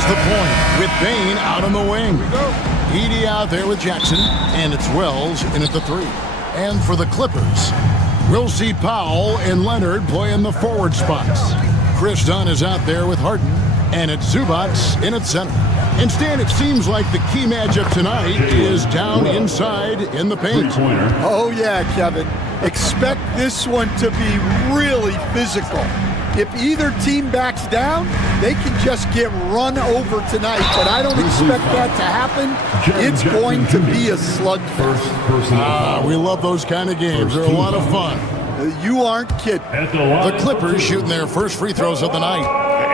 is the point with Bain out on the wing. Edey out there with Jackson, and it's Wells in at the 3. And for the Clippers, we'll see Powell and Leonard play in the forward spots. Chris Dunn is out there with Harden, and it's Zubats in at center. And Stan, it seems like the key matchup tonight is down inside in the paint. Oh yeah, Kevin. Expect this one to be really physical. If either team backs down, they can just get run over tonight, but I don't expect that to happen. It's going to be a slugfest. We love those kind of games. They're a lot of fun. You aren't kidding. The Clippers shooting their first free throws of the night.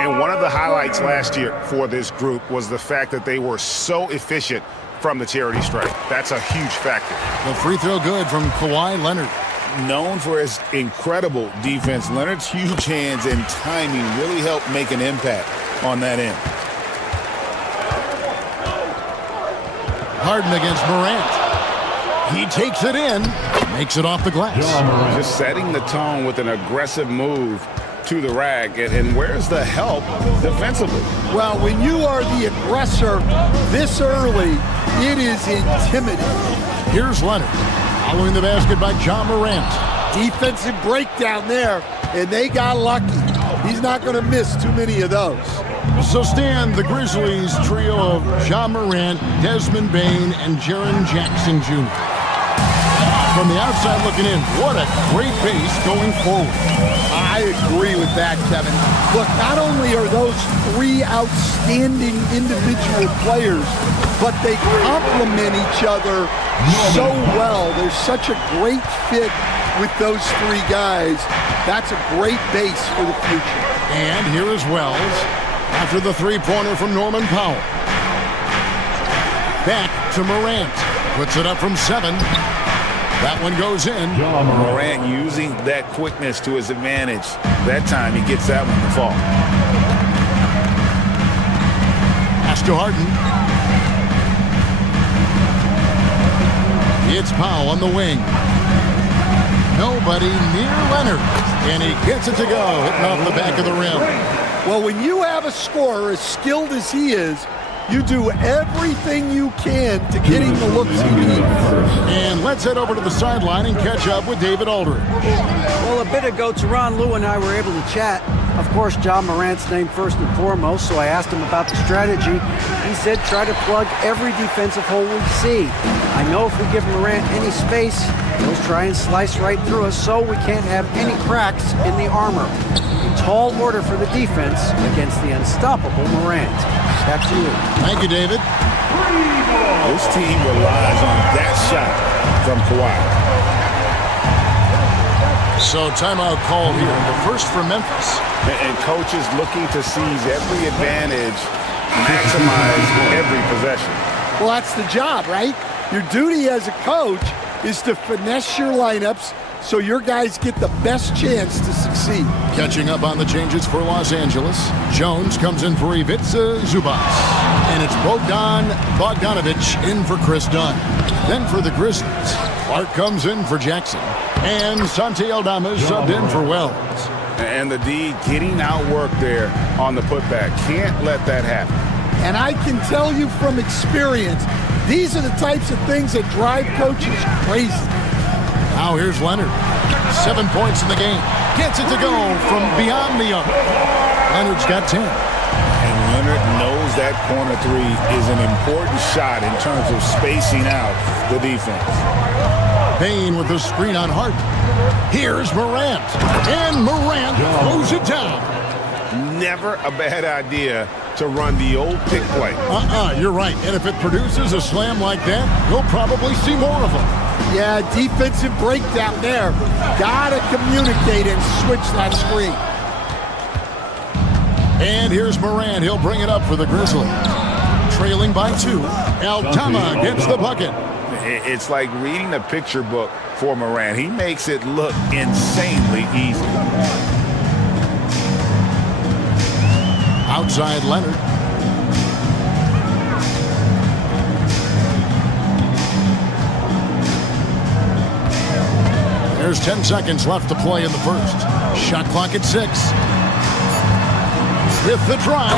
And one of the highlights last year for this group was the fact that they were so efficient from the charity stripe. That's a huge factor. The free throw good from Kawhi Leonard. Known for his incredible defense, Leonard's huge hands and timing really helped make an impact on that end. Harden against Morant. He takes it in, makes it off the glass. Just setting the tone with an aggressive move to the rack. And where's the help defensively? Well, when you are the aggressor this early, it is intimidating. Here's Leonard. Following the basket by John Morant. Defensive breakdown there, and they got lucky. He's not going to miss too many of those. So Stan, the Grizzlies trio of John Morant, Desmond Bain, and Jaren Jackson Jr. From the outside looking in, what a great base going forward. I agree with that, Kevin. Look, not only are those 3 outstanding individual players, but they complement each other so well. There's such a great fit with those 3 guys. That's a great base for the future. And here is Wells after the three-pointer from Norman Powell. Back to Morant. Puts it up from 7. That one goes in. Morant using that quickness to his advantage. That time he gets that one to fall. Pass to Harden. It's Powell on the wing. Nobody near Leonard. And he gets it to go, hitting off the back of the rim. Well, when you have a scorer as skilled as he is, you do everything you can to get him the looks he needs. And let's head over to the sideline and catch up with David Aldridge. Well, a bit ago, Teron Lue and I were able to chat. Of course, John Morant's name first and foremost, so I asked him about the strategy. He said try to plug every defensive hole we see. I know if we give Morant any space, he'll try and slice right through us, so we can't have any cracks in the armor. A tall order for the defense against the unstoppable Morant. Back to you. Thank you, David. This team relies on that shot from Kawhi. So timeout call here. The first for Memphis. And coaches looking to seize every advantage, maximize every possession. Well, that's the job, right? Your duty as a coach is to finesse your lineups so your guys get the best chance to succeed. Catching up on the changes for Los Angeles. Jones comes in for Ivica Zubats. And it's Bogdanovich in for Chris Dunn. Then for the Grizzlies, Clark comes in for Jackson. And Santi Aldama is subbed in for Wells. And the D getting outworked there on the putback. Can't let that happen. And I can tell you from experience, these are the types of things that drive coaches crazy. Now here's Leonard. 7 points in the game. Gets it to go from beyond the arc. Leonard's got 10. And Leonard knows that corner 3 is an important shot in terms of spacing out the defense. Bain with the screen on Harden. Here's Morant. And Morant throws it down. Never a bad idea to run the old pick play. You're right. And if it produces a slam like that, you'll probably see more of them. Yeah, defensive breakdown there. Gotta communicate and switch that screen. And here's Morant. He'll bring it up for the Grizzlies. Trailing by 2. Aldama gets the bucket. It's like reading a picture book for Morant. He makes it look insanely easy. Outside Leonard. There's 10 seconds left to play in the first. Shot clock at 6. with the drive,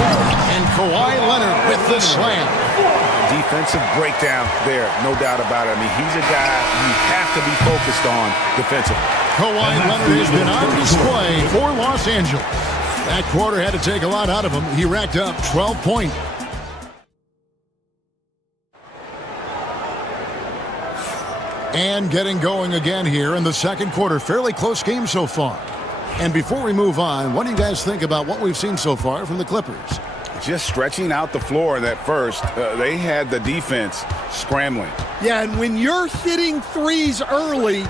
and Kawhi Leonard with the slam. Defensive breakdown there, no doubt about it. I mean, he's a guy you have to be focused on defensively. Kawhi Leonard has been on display for Los Angeles. That quarter had to take a lot out of him. He racked up 12 points. And getting going again here in the second quarter. Fairly close game so far. And before we move on, what do you guys think about what we've seen so far from the Clippers? Just stretching out the floor in that first. They had the defense scrambling. Yeah, and when you're hitting threes early,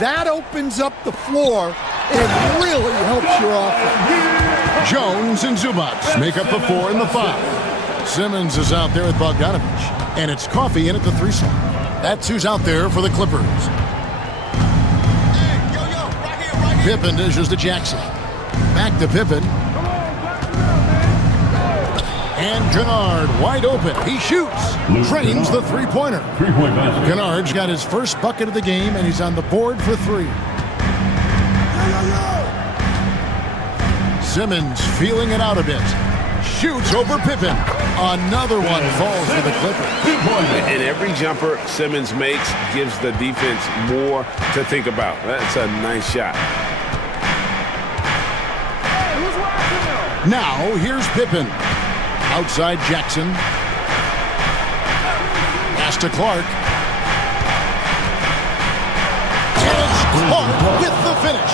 that opens up the floor and really helps your offense. Jones and Zubac make up the 4 and the 5. Simmons is out there with Bogdanovich. And it's Coffey in at the 3 slot. That's who's out there for the Clippers. Pippen dishes to Jackson. Back to Pippen. And Kennard wide open. He shoots. Trains the three-pointer. Kennard's got his first bucket of the game, and he's on the board for 3. Simmons feeling it out a bit. Shoots over Pippen. Another one falls for the Clippers. And every jumper Simmons makes gives the defense more to think about. That's a nice shot. Now, here's Pippen. Outside Jackson. Pass to Clark. It's Clark with the finish.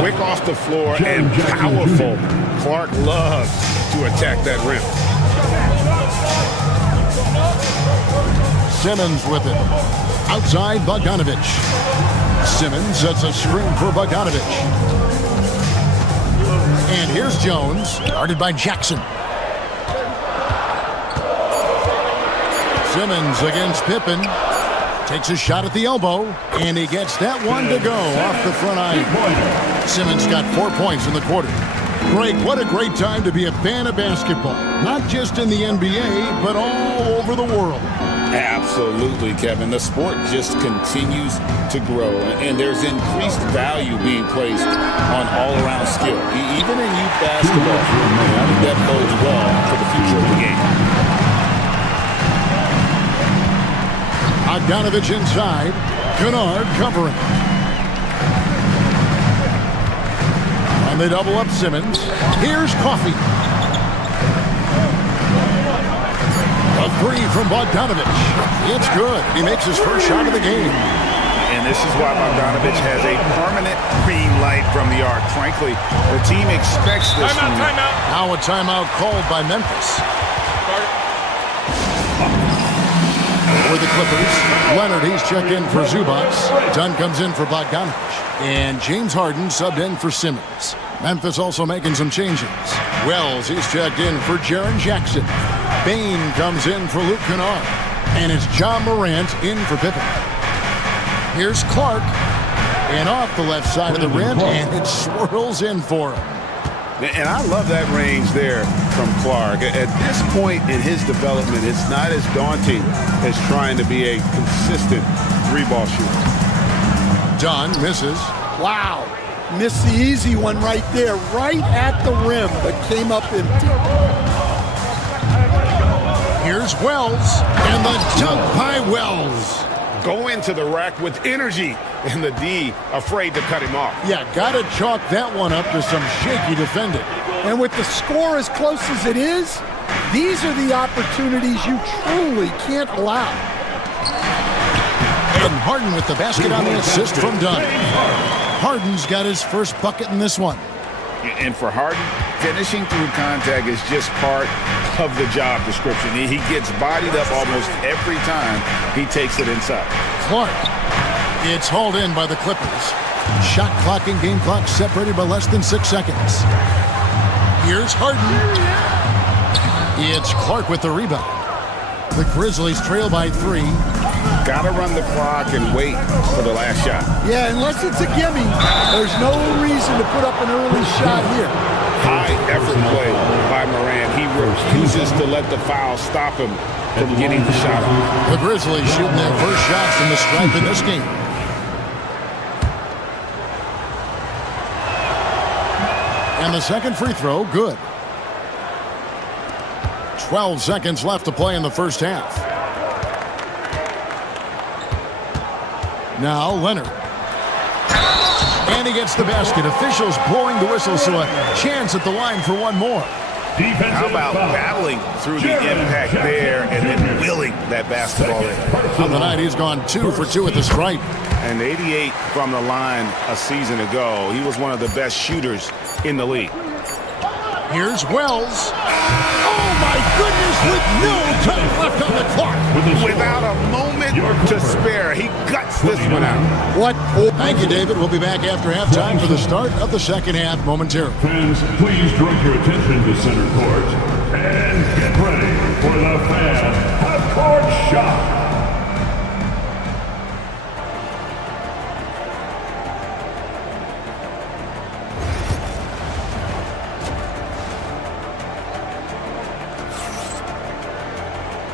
Quick off the floor and powerful. Clark loves to attack that rim. Simmons with it. Outside Bogdanovich. Simmons sets a screen for Bogdanovich. And here's Jones, guarded by Jackson. Simmons against Pippen. Takes a shot at the elbow, and he gets that one to go off the front iron. Simmons got 4 points in the quarter. Greg, what a great time to be a fan of basketball. Not just in the NBA, but all over the world. Absolutely, Kevin. The sport just continues to grow, and there's increased value being placed on all-around skill, even in youth basketball. I think that bodes well for the future of the game. Bogdanovich inside. Kennard covering. And they double up Simmons. Here's Coffey. A 3 from Bogdanovich. It's good. He makes his first shot of the game. And this is why Bogdanovich has a permanent green light from the arc. Frankly, the team expects this from him. Now a timeout called by Memphis. For the Clippers, Leonard, he's checked in for Zubac. Dunn comes in for Bogdanovich. And James Harden subbed in for Simmons. Memphis also making some changes. Wells, he's checked in for Jaren Jackson. Bain comes in for Luke Kennard. And it's John Morant in for Pippen. Here's Clark. And off the left side of the rim, and it swirls in for him. And I love that range there from Clark. At this point in his development, it's not as daunting as trying to be a consistent three-ball shooter. Dunn misses. Wow. Missed the easy one right there, right at the rim, but came up empty. Here's Wells, and the dunk by Wells. Go into the rack with energy, and the D afraid to cut him off. Yeah, gotta chalk that one up to some shaky defending. And with the score as close as it is, these are the opportunities you truly can't allow. And Harden with the basket on the assist from Dunn. Harden's got his first bucket in this one. And for Harden, finishing through contact is just part of the job description. He gets bodied up almost every time he takes it inside. Clark. It's hauled in by the Clippers. Shot clock and game clock separated by less than 6 seconds. Here's Harden. It's Clark with the rebound. The Grizzlies trail by 3. Got to run the clock and wait for the last shot. Yeah, unless it's a gimme, there's no reason to put up an early shot here. High effort play by Morant. He refuses to let the foul stop him from getting the shot off. The Grizzlies shooting their first shots from the stripe in this game. And the second free throw, good. 12 seconds left to play in the first half. Now Leonard. And he gets the basket. Officials blowing the whistle, so a chance at the line for one more. How about battling through the impact there and then willing that basketball in? On the night, he's gone 2 for 2 at the stripe. And 88 from the line a season ago. He was one of the best shooters in the league. Here's Wells. Oh, my goodness, with no time left on the clock. Without a moment to spare, he guts this one out. What? Thank you, David. We'll be back after halftime for the start of the second half momentarily. Fans, please direct your attention to center court and get ready for the fan half-court shot.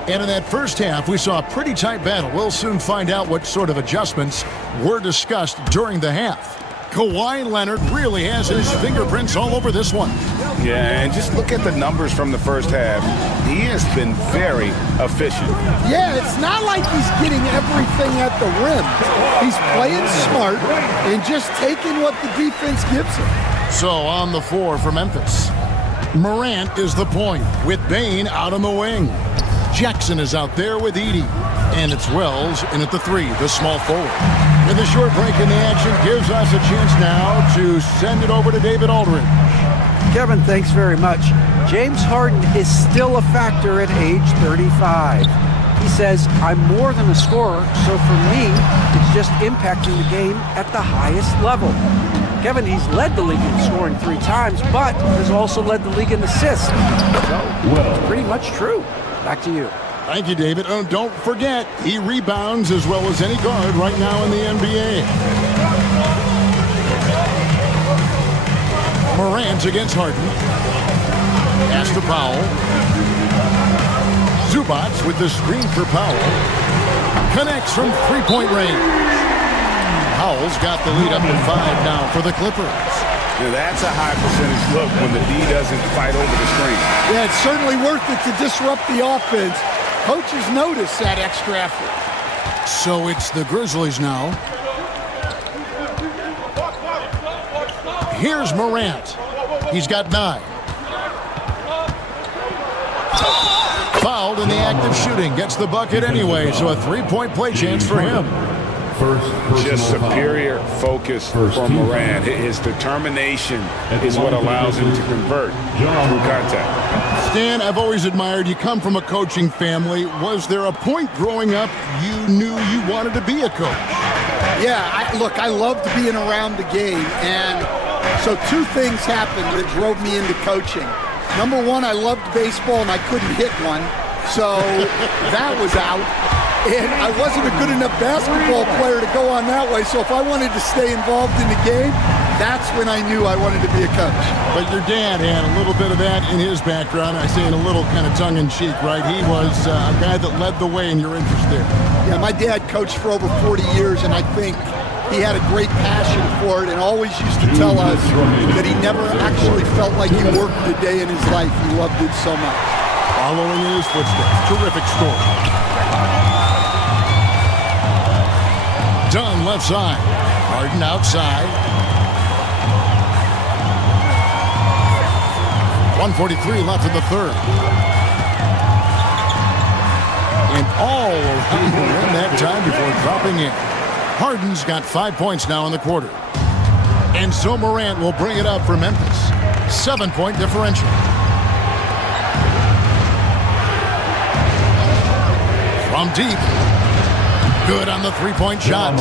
And in that first half, we saw a pretty tight battle. We'll soon find out what sort of adjustments were discussed during the half. Kawhi Leonard really has his fingerprints all over this one. Yeah, and just look at the numbers from the first half. He has been very efficient. Yeah, it's not like he's getting everything at the rim. He's playing smart and just taking what the defense gives him. So on the floor for Memphis, Morant is the point with Bane out on the wing. Jackson is out there with Edey. And it's Wells in at the 3, the small forward. And the short break in the action gives us a chance now to send it over to David Aldridge. Kevin, thanks very much. James Harden is still a factor at age 35. He says, I'm more than a scorer, so for me, it's just impacting the game at the highest level. Kevin, he's led the league in scoring 3 times, but has also led the league in assists. So, it's pretty much true. Back to you. Thank you, David. Oh, don't forget, he rebounds as well as any guard right now in the NBA. Morant against Harden. Pass to Powell. Zubac with the screen for Powell. Connects from three-point range. Powell's got the lead up to 5 now for the Clippers. Now that's a high percentage look when the D doesn't fight over the screen. Yeah, it's certainly worth it to disrupt the offense. Coaches notice that extra effort. So it's the Grizzlies now. Here's Morant. He's got 9. Fouled in the act of shooting. Gets the bucket anyway, so a 3-point play chance for him. Just superior focus for Morant. His determination is what allows him to convert through contact. Stan, I've always admired you. Come from a coaching family. Was there a point growing up you knew you wanted to be a coach? Yeah, I loved being around the game. And so 2 things happened that drove me into coaching. Number 1, I loved baseball and I couldn't hit one. So that was out. And I wasn't a good enough basketball player to go on that way. So if I wanted to stay involved in the game, that's when I knew I wanted to be a coach. But your dad had a little bit of that in his background. I say in a little kind of tongue-in-cheek, right? He was a guy that led the way in your interest there. Yeah, my dad coached for over 40 years, and I think he had a great passion for it and always used to tell us that he never actually felt like he worked a day in his life. He loved it so much. Following in his footsteps. Terrific story. Dunn left side. Harden outside. 1:43 left in the third. And all around the rim that time before dropping in. Harden's got 5 points now in the quarter. And so Morant will bring it up for Memphis. 7-point differential. From deep. Good on the 3-point shot.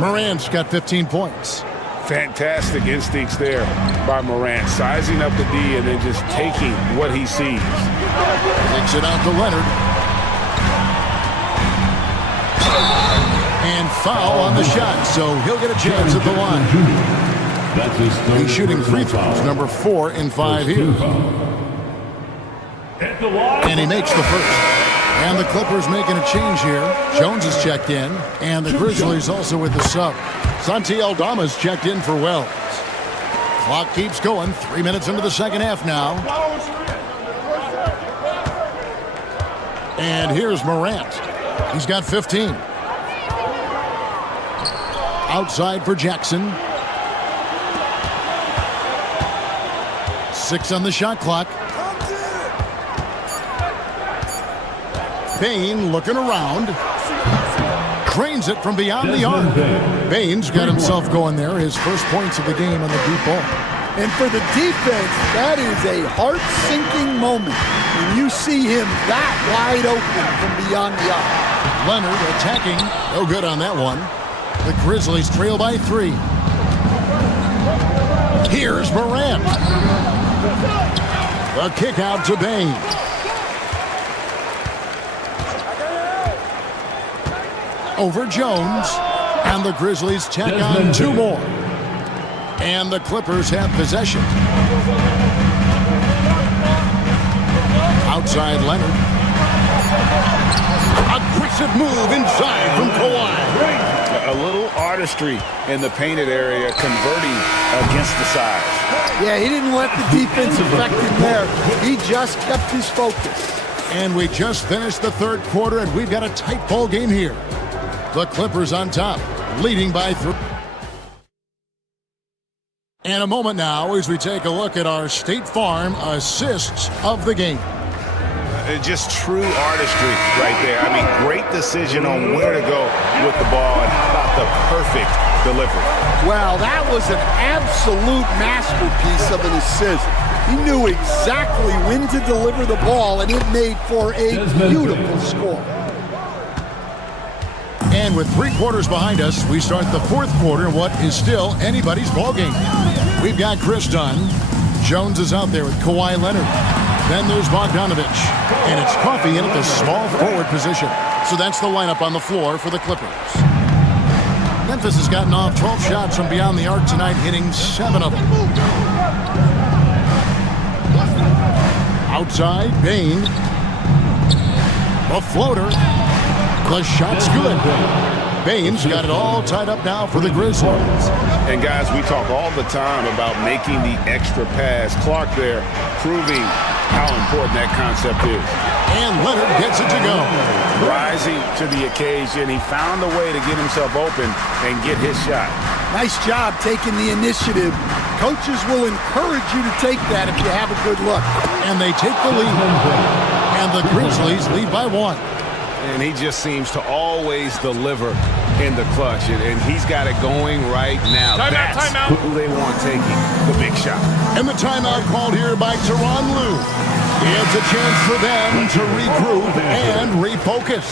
Morant's got 15 points. Fantastic instincts there by Morant, sizing up the D and then just taking what he sees. Takes it out to Leonard. And foul on the shot, so he'll get a chance at the line. He's shooting free throws, number 4 in 5 here. And he makes the first. And the Clippers making a change here. Jones is checked in, and the Grizzlies also with the sub. Santi Aldama's checked in for Wells. Clock keeps going. 3 minutes into the second half now. And here's Morant. He's got 15. Outside for Jackson. 6 on the shot clock. Bain looking around. Cranes it from beyond the arc. Bain's got himself going there. His first points of the game on the deep ball. And for the defense, that is a heart-sinking moment when you see him that wide open from beyond the arc. Leonard attacking. No good on that one. The Grizzlies trail by 3. Here's Morant. The kick out to Bain. Over Jones. And the Grizzlies tack on 2 more. And the Clippers have possession. Outside Leonard. Aggressive move inside from Kawhi. A little artistry in the painted area, converting against the size. Yeah, he didn't let the defense affect him there. He just kept his focus. And we just finished the third quarter, and we've got a tight ball game here. The Clippers on top, leading by 3. And a moment now as we take a look at our State Farm assists of the game. Just true artistry right there. I mean, great decision on where to go with the ball, and how about the perfect delivery? Well, that was an absolute masterpiece of an assist. He knew exactly when to deliver the ball, and it made for a beautiful score. And with 3 quarters behind us, we start the fourth quarter in what is still anybody's ball game. We've got Chris Dunn. Jones is out there with Kawhi Leonard. Then there's Bogdanovich. And it's Coffey in at the small forward position. So that's the lineup on the floor for the Clippers. Memphis has gotten off 12 shots from beyond the arc tonight, hitting 7 of them. Outside, Bain. A floater. The shot's good. Bain's got it all tied up now for the Grizzlies. And guys, we talk all the time about making the extra pass. Clark there proving how important that concept is. And Leonard gets it to go. Rising to the occasion. He found a way to get himself open and get his shot. Nice job taking the initiative. Coaches will encourage you to take that if you have a good look. And they take the lead. And the Grizzlies lead by 1. And he just seems to always deliver in the clutch. And he's got it going right now. That's who they want taking the big shot. And the timeout called here by Tyronn Lue. It's a chance for them to regroup and refocus.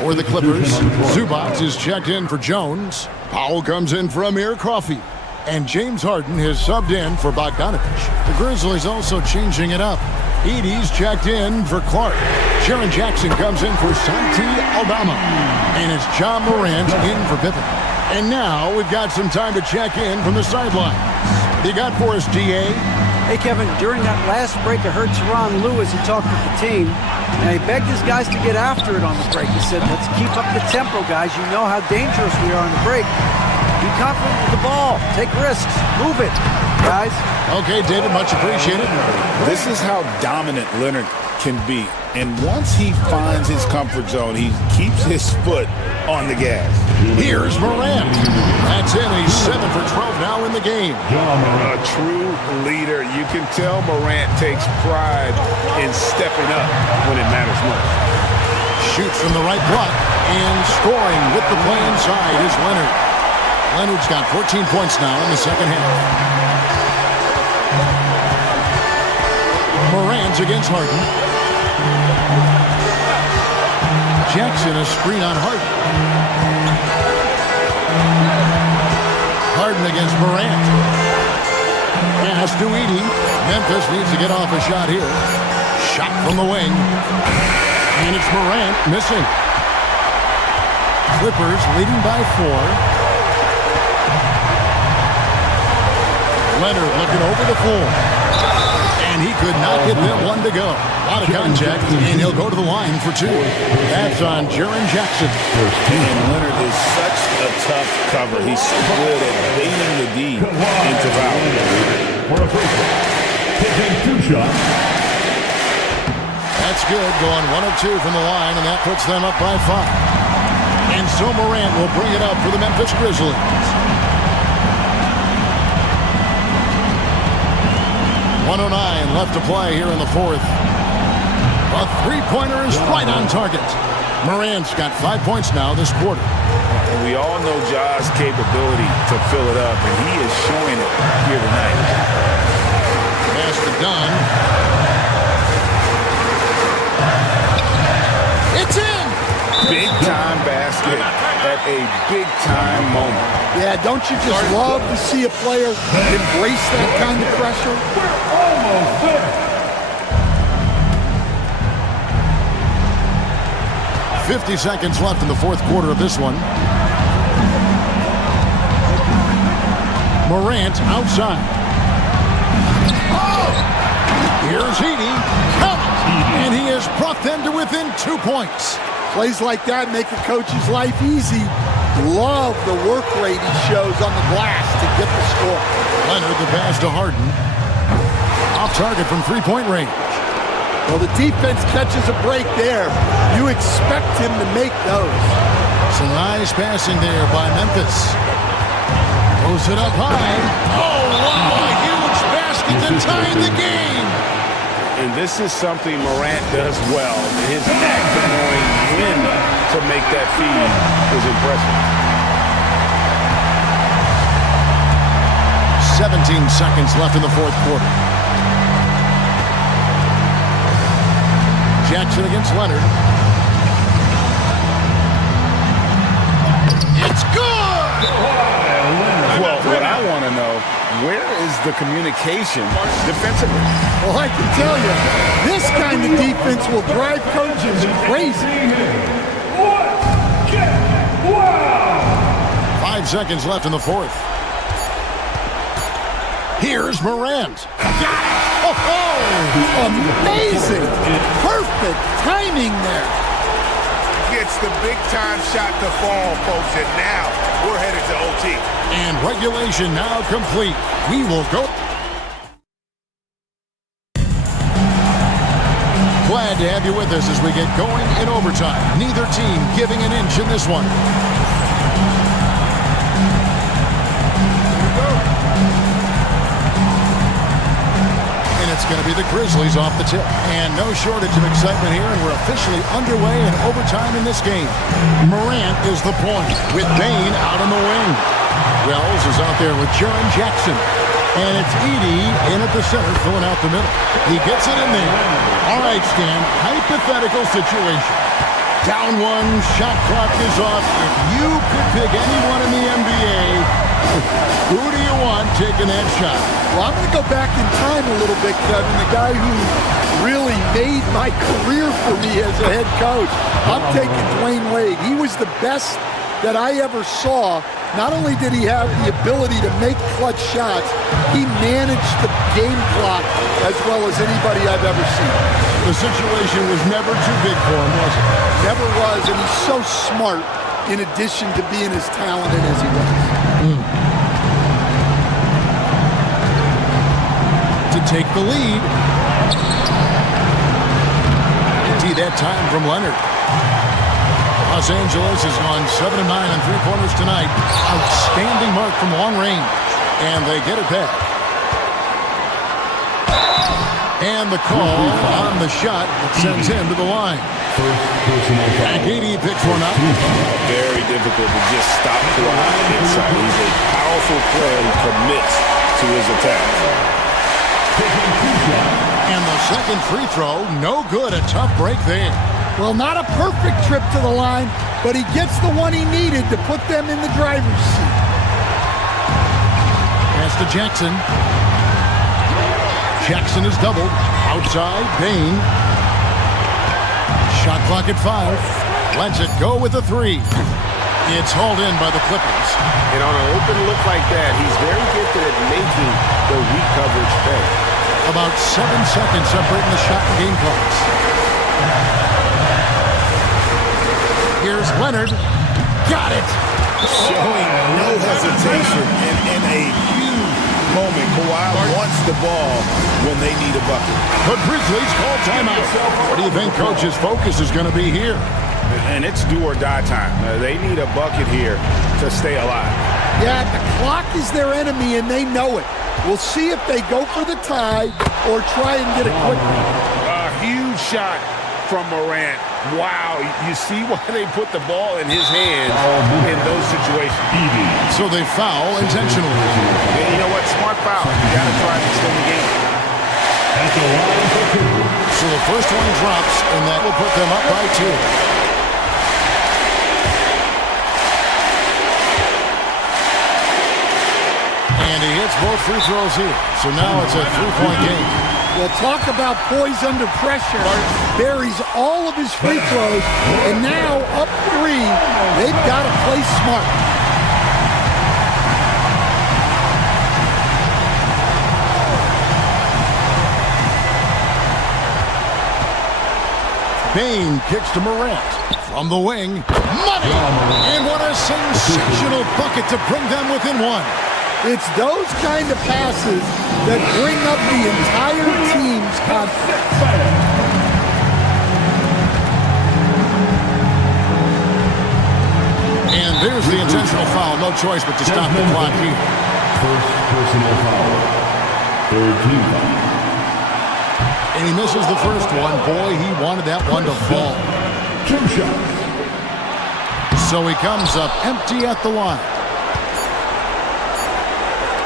For the Clippers, Zubac is checked in for Jones. Powell comes in for Amir Coffey. And James Harden has subbed in for Bogdanovich. The Grizzlies also changing it up. Edey's checked in for Clark. Jaren Jackson comes in for Santi Aldama. And it's John Morant in for Pippen. And now we've got some time to check in from the sidelines. You got for us, DA? Hey, Kevin, during that last break, I heard Tyronn Lue as he talked with the team. And he begged his guys to get after it on the break. He said, let's keep up the tempo, guys. You know how dangerous we are on the break. Be confident with the ball. Take risks. Move it, guys. Okay, David, much appreciated. This is how dominant Leonard can be. And once he finds his comfort zone, he keeps his foot on the gas. Here's Morant. That's in. He's 7 for 12 now in the game. A true leader. You can tell Morant takes pride in stepping up when it matters most. Shoots from the right block and scoring with the play inside is Leonard. Leonard's got 14 points now in the second half. Morant's against Harden. Jackson a screen on Harden. Harden against Morant. Pass to Edey. Memphis needs to get off a shot here. Shot from the wing. And it's Morant missing. Clippers leading by 4. Leonard looking over the floor. And he could not get them one to go. A lot of contact, and he'll go to the line for 2. That's on Jaren Jackson. And Leonard is such a tough cover. He's so good at baiting the D into foul. For a free throw. Taking 2 shots. That's good, going 1 of 2 from the line, and that puts them up by 5. And so Morant will bring it up for the Memphis Grizzlies. 1:09 left to play here in the fourth. A three-pointer is right on target. Morant's got 5 points now this quarter. And we all know Ja's capability to fill it up, and he is showing it here tonight. Pass to Dunn. It's in! Big-time basket at a big-time moment. Yeah, don't you just love to see a player embrace that kind of pressure? We're almost there. 50 seconds left in the fourth quarter of this one. Morant outside. Oh! Here's Edey. Count it! And he has brought them to within 2 points. Plays like that make a coach's life easy. Love the work rate he shows on the glass to get the score. Leonard, the pass to Harden. Off target from three-point range. Well, the defense catches a break there. You expect him to make those. Some nice passing there by Memphis. Throws it up high. Oh, wow! A huge basket to tie the game. And this is something Morant does well. His knack for knowing when to make that feed is impressive. 17 seconds left in the fourth quarter. Jackson against Leonard. It's good! Well, what I want to know, where is the communication defensively? Well, I can tell you, this kind of defense will drive coaches crazy. Wow! 5 seconds left in the fourth. Here's Morant. Got it! Oh, amazing! Perfect timing there. Gets the big-time shot to fall, folks, and now we're headed to OT. And regulation now complete. We will go. Glad to have you with us as we get going in overtime. Neither team giving an inch in this one. And it's going to be the Grizzlies off the tip. And no shortage of excitement here, and we're officially underway in overtime in this game. Morant is the point, with Bane out on the wing. Wells is out there with Jaren Jackson. And it's Edey in at the center, filling out the middle. He gets it in there. All right, Stan, hypothetical situation. Down one, shot clock is off. If you could pick anyone in the NBA, who do you want taking that shot? Well, I'm going to go back in time a little bit, Kevin. The guy who really made my career for me as a head coach. I'm taking Dwayne Wade. He was the best that I ever saw. Not only did he have the ability to make clutch shots, he managed the game clock as well as anybody I've ever seen. The situation was never too big for him, was it? Never was, and he's so smart in addition to being as talented as he was. To take the lead. Indeed, that time from Leonard. Los Angeles has gone 7 of 9 on three-pointers tonight. Outstanding mark from long range. And they get it back. And the call on the shot that sends him to the line. Edey picks one up. Very difficult to just stop Kawhi inside. He's a powerful player who commits to his attack. And the second free throw, no good. A tough break there. Well, not a perfect trip to the line, but he gets the one he needed to put them in the driver's seat. Pass to Jackson. Jackson is doubled. Outside, Bane. Shot clock at 5. Lets it go with a 3. It's hauled in by the Clippers. And on an open look like that, he's very gifted at making the weak coverage pay. About 7 seconds separating the shot and game clocks. Here's Leonard. Got it. Showing no hesitation in a huge moment Kawhi wants the ball when they need a bucket. The Grizzlies call timeout. What do you think Coach's focus is going to be here? And it's do or die time. They need a bucket here to stay alive. Yeah, the clock is their enemy, and they know it. We'll see if they go for the tie or try and get a quick one. A huge shot from Morant. Wow, you see why they put the ball in his hands in those situations. So they foul intentionally. And you know what? Smart foul. You got to try and extend the game. So the first one drops, and that will put them up by 2. And he hits both free throws here. So now it's a 3-point game. Well, talk about poise under pressure. Buries all of his free throws, and now up 3. They've got to play smart. Bane kicks to Morant. From the wing, money! And what a sensational bucket to bring them within 1. It's those kind of passes that bring up the entire team's confidence. And there's the intentional foul. No choice but to stop the clock here. First personal foul. Third team foul. And he misses the first one. Boy, he wanted that one to fall. 2 shots. So he comes up empty at the line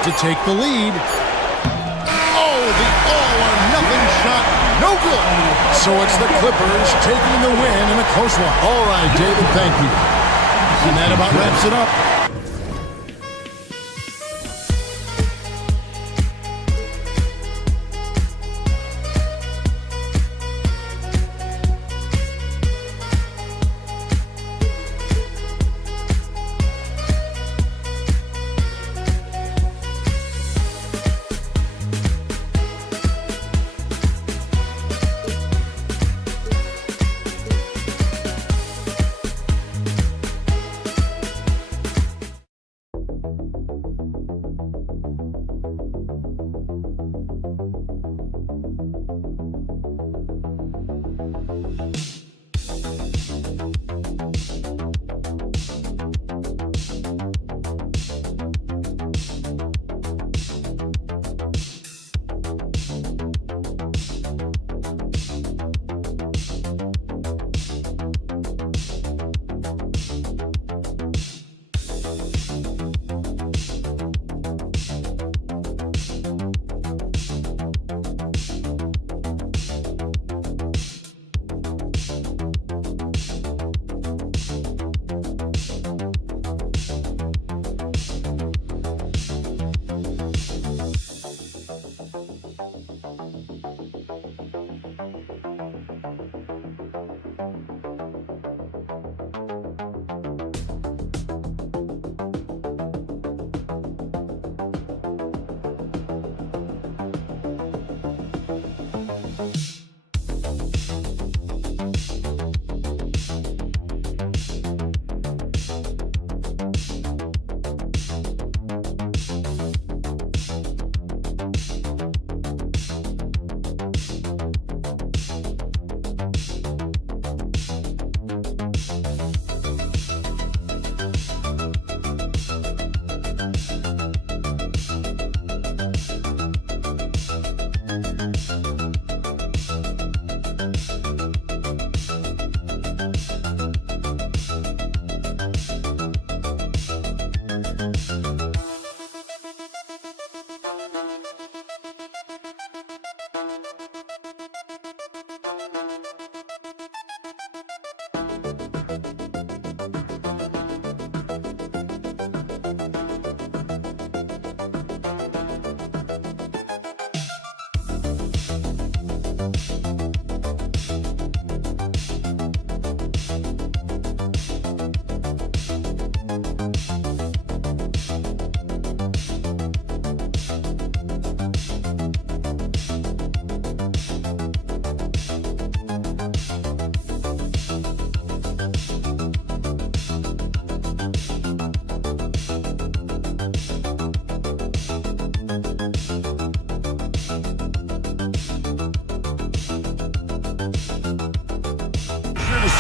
to take the lead. Oh, the all-or-nothing shot. No good. So it's the Clippers taking the win in a close one. All right, David, thank you. And that about wraps it up.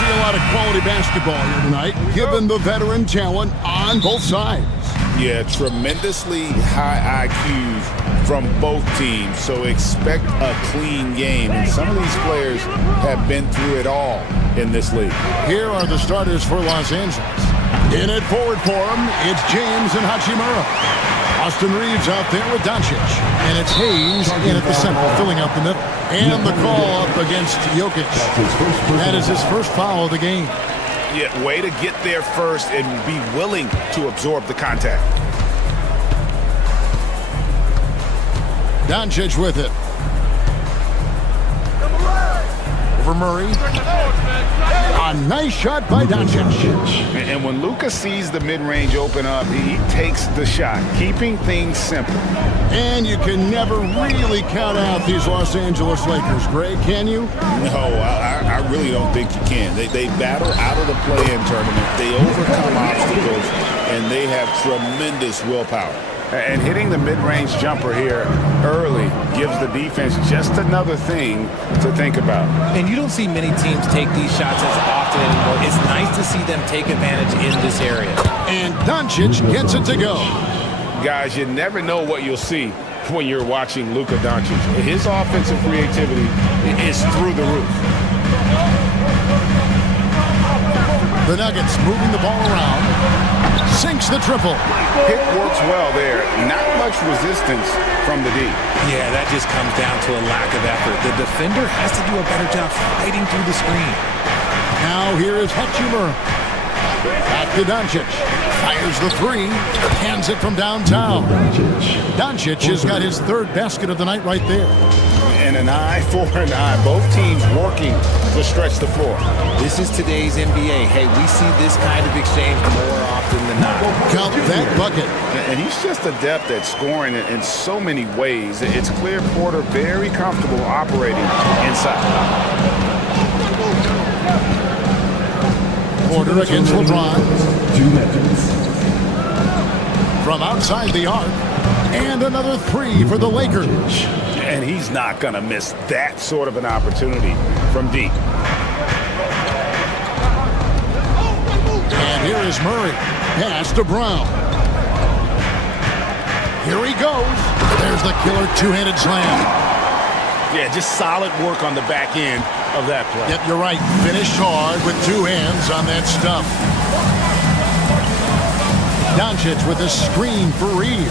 see a lot of quality basketball here tonight, given the veteran talent on both sides. Yeah, tremendously high IQs from both teams, so expect a clean game. And some of these players have been through it all in this league. Here are the starters for Los Angeles. In at forward for him, it's James and Hachimura. Austin Reeves out there with Doncic. And it's Hayes in at the center, filling out the middle. And the call up against Jokic. That is his first foul of the game. Yeah, way to get there first and be willing to absorb the contact. Doncic with it. Over Murray. A nice shot by Doncic. And when Luka sees the mid-range open up, he takes the shot, keeping things simple. And you can never really count out these Los Angeles Lakers, Greg, can you? No, I really don't think you can. They battle out of the play-in tournament. They overcome obstacles, and they have tremendous willpower. And hitting the mid-range jumper here early gives the defense just another thing to think about. And you don't see many teams take these shots as often anymore. It's nice to see them take advantage in this area. And Doncic gets it to go. Guys, you never know what you'll see when you're watching Luka Doncic. His offensive creativity is through the roof. The Nuggets moving the ball around. Sinks the triple. Pick works well there. Not much resistance from the D. Yeah, that just comes down to a lack of effort. The defender has to do a better job fighting through the screen. Now here is Hachimura. Back to Doncic. Fires the three. Hands it from downtown. Doncic has got his third basket of the night right there. And an eye for an eye. Both teams working to stretch the floor. This is today's NBA. Hey, we see this kind of exchange more often than not. Count that bucket. And he's just adept at scoring in so many ways. It's clear Porter very comfortable operating inside. Porter against LeBron. From outside the arc. And another three for the Lakers. And he's not going to miss that sort of an opportunity from deep. And here is Murray. Pass to Brown. Here he goes. There's the killer two-handed slam. Yeah, just solid work on the back end of that play. Yep, you're right. Finished hard with two hands on that stuff. Doncic with a screen for Reeves.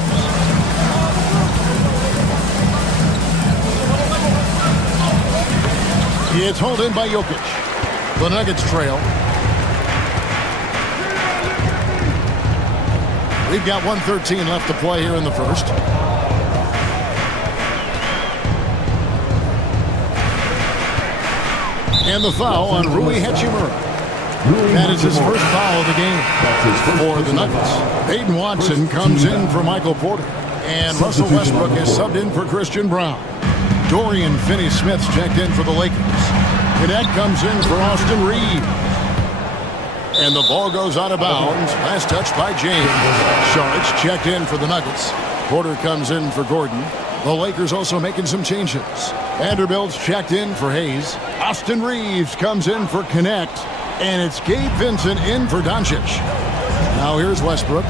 It's hauled in by Jokic. The Nuggets trail. We've got 1:13 left to play here in the first. And the foul on Rui Hachimura. That is his first foul of the game for the Nuggets. Peyton Watson comes in for Michael Porter. And Russell Westbrook is subbed in for Christian Brown. Dorian Finney-Smith's checked in for the Lakers. Cadet comes in for Austin Reeves. And the ball goes out of bounds. Last touch by James. Sharks checked in for the Nuggets. Porter comes in for Gordon. The Lakers also making some changes. Vanderbilt's checked in for Hayes. Austin Reeves comes in for Connect. And it's Gabe Vincent in for Doncic. Now here's Westbrook.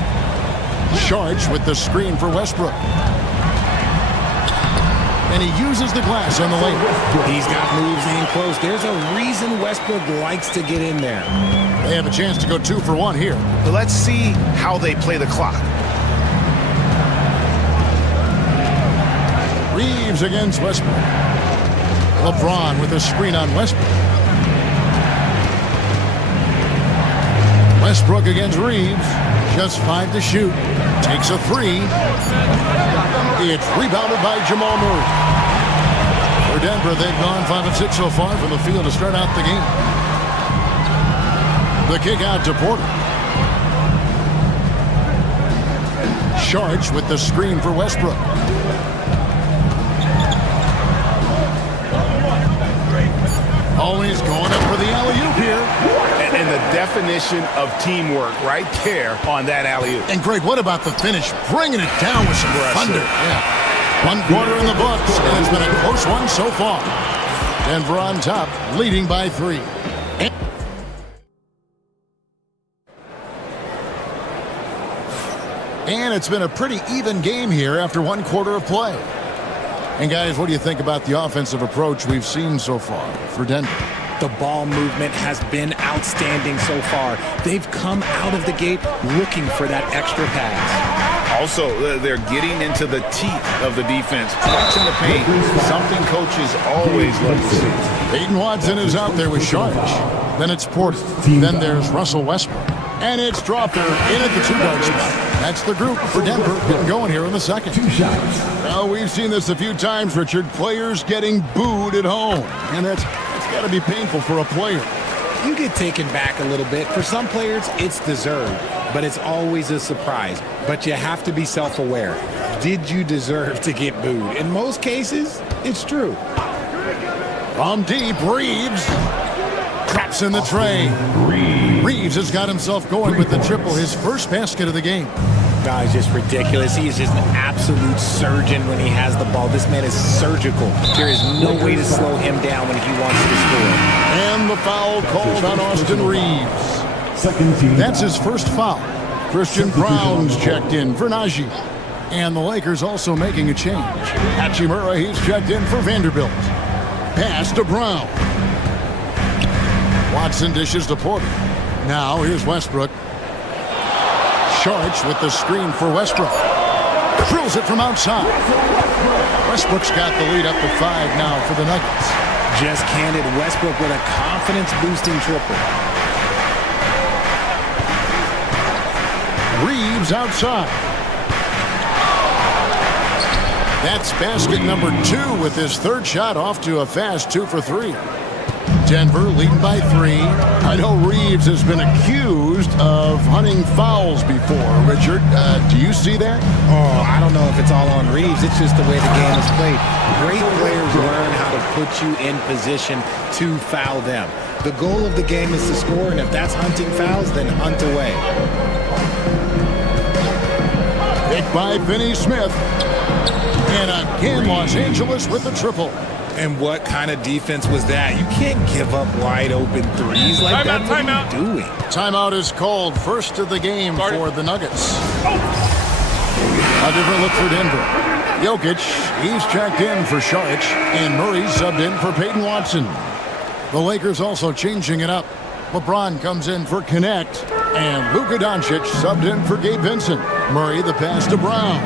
Sharks with the screen for Westbrook. And he uses the glass on the lane. He's got moves in close. There's a reason Westbrook likes to get in there. They have a chance to go 2 for 1 here. Let's see how they play the clock. Reeves against Westbrook. LeBron with a screen on Westbrook. Westbrook against Reeves. Just 5 to shoot. Takes a 3. It's rebounded by Jamal Murray. For Denver, they've gone 5 of 6 so far from the field to start out the game. The kick out to Porter. Sharks with the screen for Westbrook. Always going up for the alley-oop here. And the definition of teamwork right there on that alley-oop. And Greg, what about the finish? Bringing it down with some thunder. Yeah. 1 quarter in the books, and it's been a close one so far. Denver on top, leading by 3. And it's been a pretty even game here after one quarter of play. And guys, what do you think about the offensive approach we've seen so far for Denver? The ball movement has been outstanding so far. They've come out of the gate looking for that extra pass. Also, they're getting into the teeth of the defense, clutching the paint, something coaches always love to see. Peyton Watson is out there with Sharge. Then it's Porter. Then there's Russell Westbrook. And it's Dropper in at the 2-guard spot. That's the group for Denver getting going here in the second. 2 shots. Well, we've seen this a few times, Richard. Players getting booed at home. And that's got to be painful for a player. You get taken back a little bit. For some players, it's deserved, but it's always a surprise. But you have to be self-aware. Did you deserve to get booed? In most cases, it's true. From deep, Reeves traps in the tray. Reeves has got himself going with the triple, his first basket of the game. Guy's just ridiculous. He is just an absolute surgeon when he has the ball. This man is surgical. There is no way to slow him down when he wants to score. And the foul called on Austin Reeves. Second team. That's his first foul. Christian Brown's checked in for Najee. And the Lakers also making a change. Hachimura, he's checked in for Vanderbilt. Pass to Brown. Watson dishes to Porter. Now here's Westbrook. Sharge with the screen for Westbrook. Drills it from outside. Westbrook's got the lead up to 5 now for the Nuggets. Just handed Westbrook with a confidence-boosting triple. Reeves outside. That's basket number 2 with his third shot off to a fast 2 for 3. Denver leading by 3. I know Reeves has been accused of hunting fouls before. Richard, do you see that? Oh, I don't know if it's all on Reeves. It's just the way the game is played. Great players learn how to put you in position to foul them. The goal of the game is to score, and if that's hunting fouls, then hunt away. Picked by Finney Smith. And again, Los Angeles with the triple. And what kind of defense was that? You can't give up wide open threes like that. What are you doing? Timeout is called. First of the game for the Nuggets. A different look for Denver. Jokic, he's checked in for Sharge. And Murray subbed in for Peyton Watson. The Lakers also changing it up. LeBron comes in for Connect. And Luka Doncic subbed in for Gabe Vincent. Murray the pass to Brown.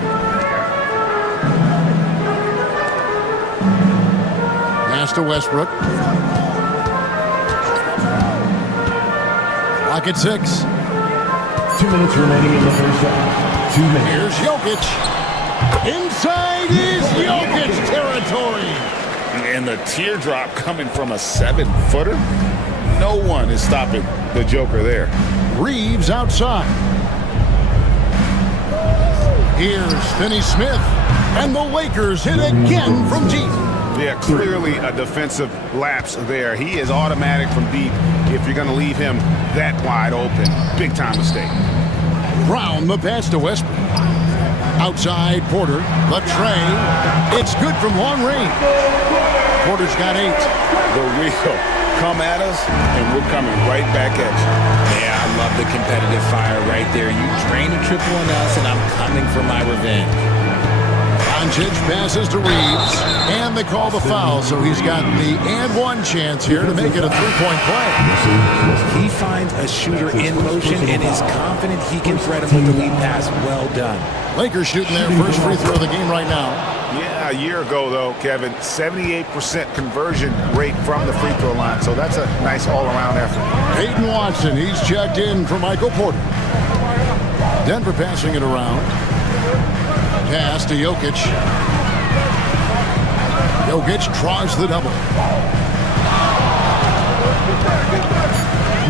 Pass to Westbrook. Clock at 6. 2 minutes remaining in the first half. 2 minutes. Here's Jokic. Inside is Jokic territory. And the teardrop coming from a 7-footer. No one is stopping the Joker there. Reeves outside. Here's Finney Smith. And the Lakers hit again from deep. Yeah, clearly a defensive lapse there. He is automatic from deep if you're going to leave him that wide open. Big time mistake. Brown the pass to Westbrook. Outside Porter. The tray. It's good from long range. Porter's got 8. The real come at us, and we're coming right back at you. Yeah, I love the competitive fire right there. You drain a triple on us, and I'm coming for my revenge. Doncic passes to Reeves, and they call the foul, so he's got the and one chance here to make it a 3-point play. He finds a shooter in motion and is confident he can thread him with the lead pass. Well done. Lakers shooting their first free throw of the game right now. Yeah, a year ago, though, Kevin, 78% conversion rate from the free throw line, so that's a nice all-around effort. Peyton Watson, he's checked in for Michael Porter. Denver passing it around. Pass to Jokic. Jokic draws the double.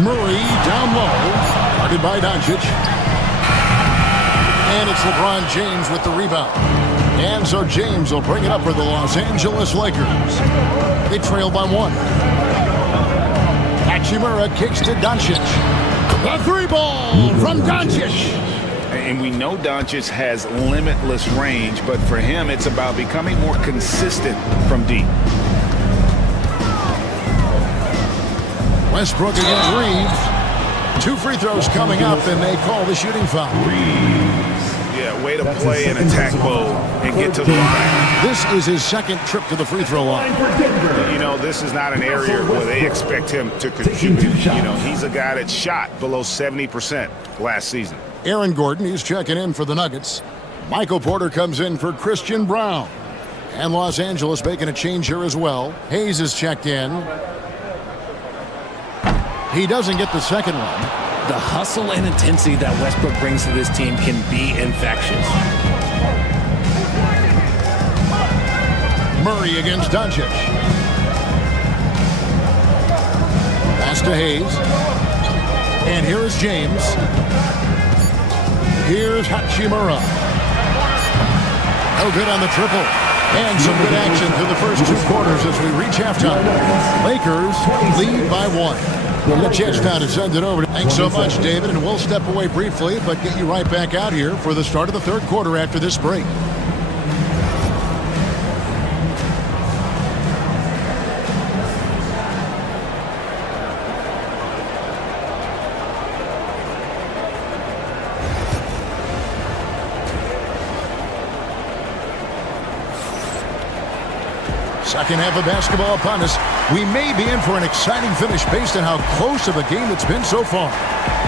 Murray down low. Guarded by Doncic. And it's LeBron James with the rebound. And so James will bring it up for the Los Angeles Lakers. They trail by 1. Hachimura kicks to Doncic. The 3-ball from Doncic. And we know Doncic has limitless range, but for him, it's about becoming more consistent from deep. Westbrook against Reeves. 2 free throws coming up, and they call the shooting foul. Yeah, way to play in attack mode and get to the line. This is his second trip to the free throw line. You know, this is not an area where they expect him to contribute. You know, he's a guy that shot below 70% last season. Aaron Gordon, he's checking in for the Nuggets. Michael Porter comes in for Christian Brown. And Los Angeles making a change here as well. Hayes is checked in. He doesn't get the second one. The hustle and intensity that Westbrook brings to this team can be infectious. Murray against Doncic. Pass to Hayes. And here is James. Here's Hachimura. No good on the triple. And some good action through the first 2 quarters as we reach halftime. Lakers lead by 1. A chance now to send it over. Thanks so much, David, and we'll step away briefly, but get you right back out here for the start of the third quarter after this break. Second half of basketball upon us. We may be in for an exciting finish based on how close of a game it's been so far.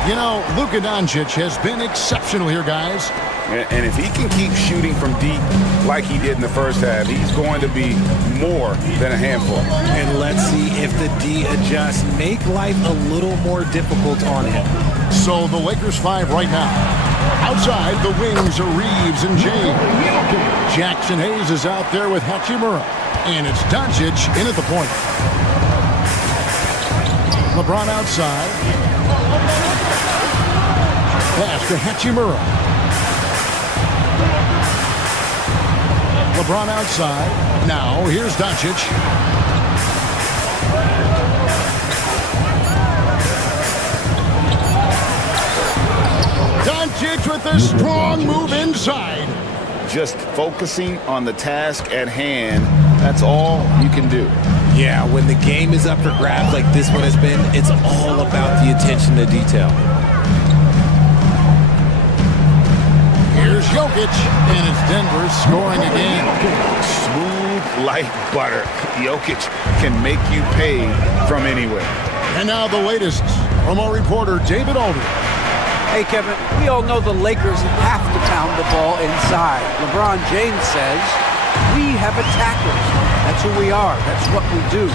You know, Luka Doncic has been exceptional here, guys. And if he can keep shooting from deep like he did in the first half, he's going to be more than a handful. And let's see if the D adjusts, make life a little more difficult on him. So the Lakers 5 right now. Outside, the wings are Reeves and James. Jackson Hayes is out there with Hachimura. And it's Doncic in at the point. LeBron outside. Pass to Hachimura. LeBron outside. Now here's Doncic. Doncic with a strong move inside. Just focusing on the task at hand, that's all you can do. Yeah, when the game is up for grabs like this one has been, it's all about the attention to detail. Here's Jokic, and it's Denver scoring again. Smooth like butter. Jokic can make you pay from anywhere. And now the latest from our reporter, David Aldridge. Hey, Kevin, we all know the Lakers have to pound the ball inside. LeBron James says, we have attackers. That's who we are. That's what we do.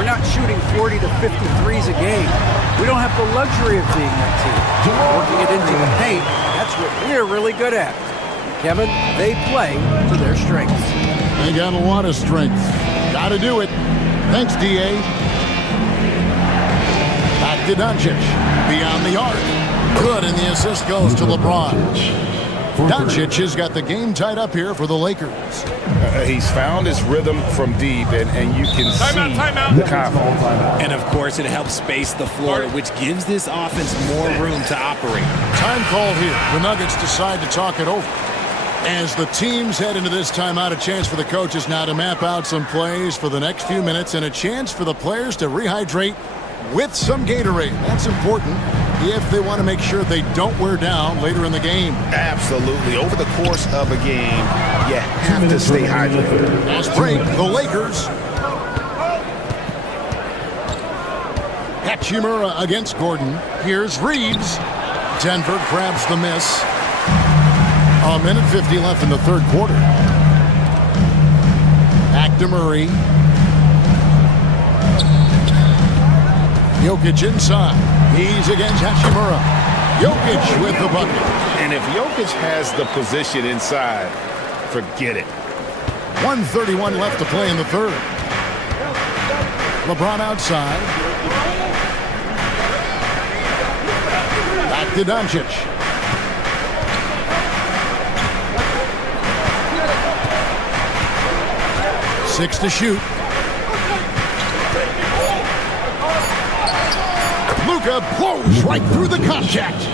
We're not shooting 40 to 50 threes a game. We don't have the luxury of being that team. Working it into the paint, that's what we're really good at. Kevin, they play to their strengths. They got a lot of strength. Got to do it. Thanks, D.A. Back to Doncic. Beyond the arc. Good, and the assist goes to LeBron. Doncic has got the game tied up here for the Lakers. He's found his rhythm from deep, and you can see the confidence. And, of course, it helps space the floor, which gives this offense more room to operate. Time call here. The Nuggets decide to talk it over. As the teams head into this timeout, a chance for the coaches now to map out some plays for the next few minutes and a chance for the players to rehydrate with some Gatorade. That's important if they want to make sure they don't wear down later in the game. Absolutely. Over the course of a game, you have to stay hydrated. Last break, the Lakers. Hachimura against Gordon. Here's Reeves. Denver grabs the miss. A minute 50 left in the third quarter. Back to Murray. Jokic inside. He's against Hachimura. Jokic with the bucket. And if Jokic has the position inside, forget it. 1:31 left to play in the third. LeBron outside. Back to Doncic. Six to shoot. Luka blows right through the contact.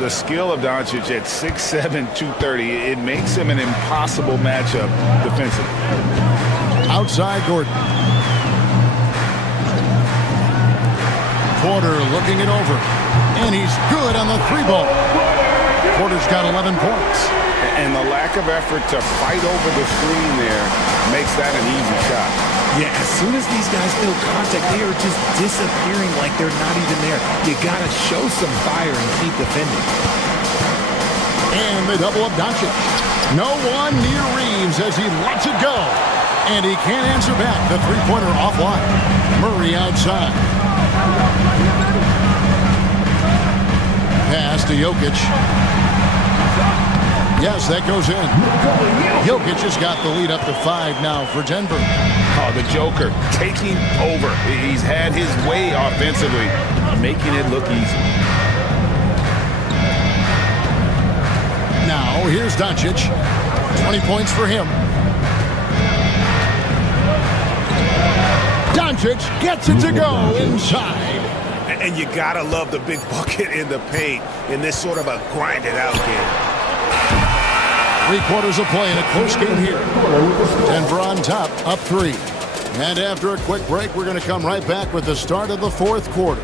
The skill of Doncic at 6'7", 230, it makes him an impossible matchup defensively. Outside Gordon. Porter looking it over. And he's good on the three ball. Porter's got 11 points. And the lack of effort to fight over the screen there makes that an easy shot. Yeah, as soon as these guys feel contact, they are just disappearing like they're not even there. You got to show some fire and keep defending. And they double up Doncic. No one near Reeves as he lets it go. And he can't answer back. The three-pointer offline. Murray outside. Pass to Jokic. Yes, that goes in. Jokic has got the lead up to 5 now for Denver. Oh, the Joker taking over. He's had his way offensively, making it look easy. Now, here's Doncic. 20 points for him. Doncic gets it to go inside. And you gotta love the big bucket in the paint in this sort of a grinded-out game. 3 quarters of play in a close game here. Denver on top, up 3. And after a quick break, we're going to come right back with the start of the 4th quarter.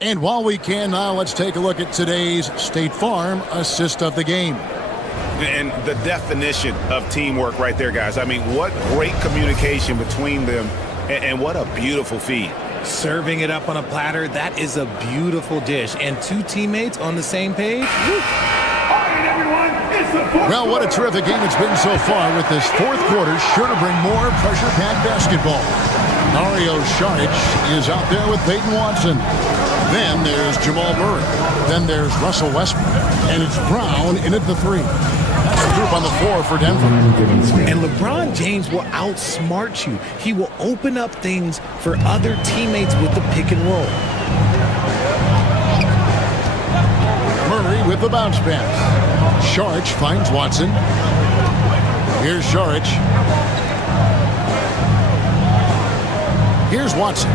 And while we can now, let's take a look at today's State Farm assist of the game. And the definition of teamwork right there, guys. I mean, what great communication between them, and what a beautiful feed. Serving it up on a platter, that is a beautiful dish. And 2 teammates on the same page. Well, what a terrific game it's been so far, with this 4th quarter sure to bring more pressure-packed basketball. Dario Saric is out there with Peyton Watson. Then there's Jamal Murray. Then there's Russell Westbrook. And it's Brown in at the 3. That's the group on the floor for Denver. And LeBron James will outsmart you. He will open up things for other teammates with the pick and roll. Murray with the bounce pass. Saric finds Watson. Here's Saric. Here's Watson.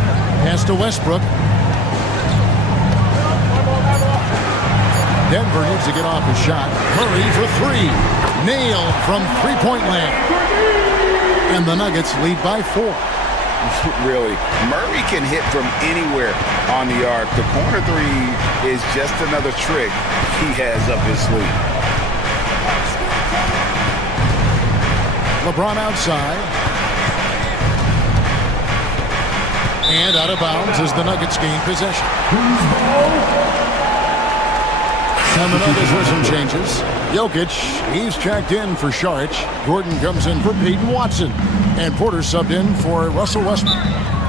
Pass to Westbrook. Denver needs to get off his shot. Murray for 3. Nailed from three-point land. And the Nuggets lead by 4. Really, Murray can hit from anywhere on the arc. The corner 3 is just another trick he has up his sleeve. LeBron outside. And out of bounds as the Nuggets gain possession. And the Nuggets with some changes. Jokic, he's checked in for Saric. Gordon comes in for Peyton Watson. And Porter subbed in for Russell Westbrook.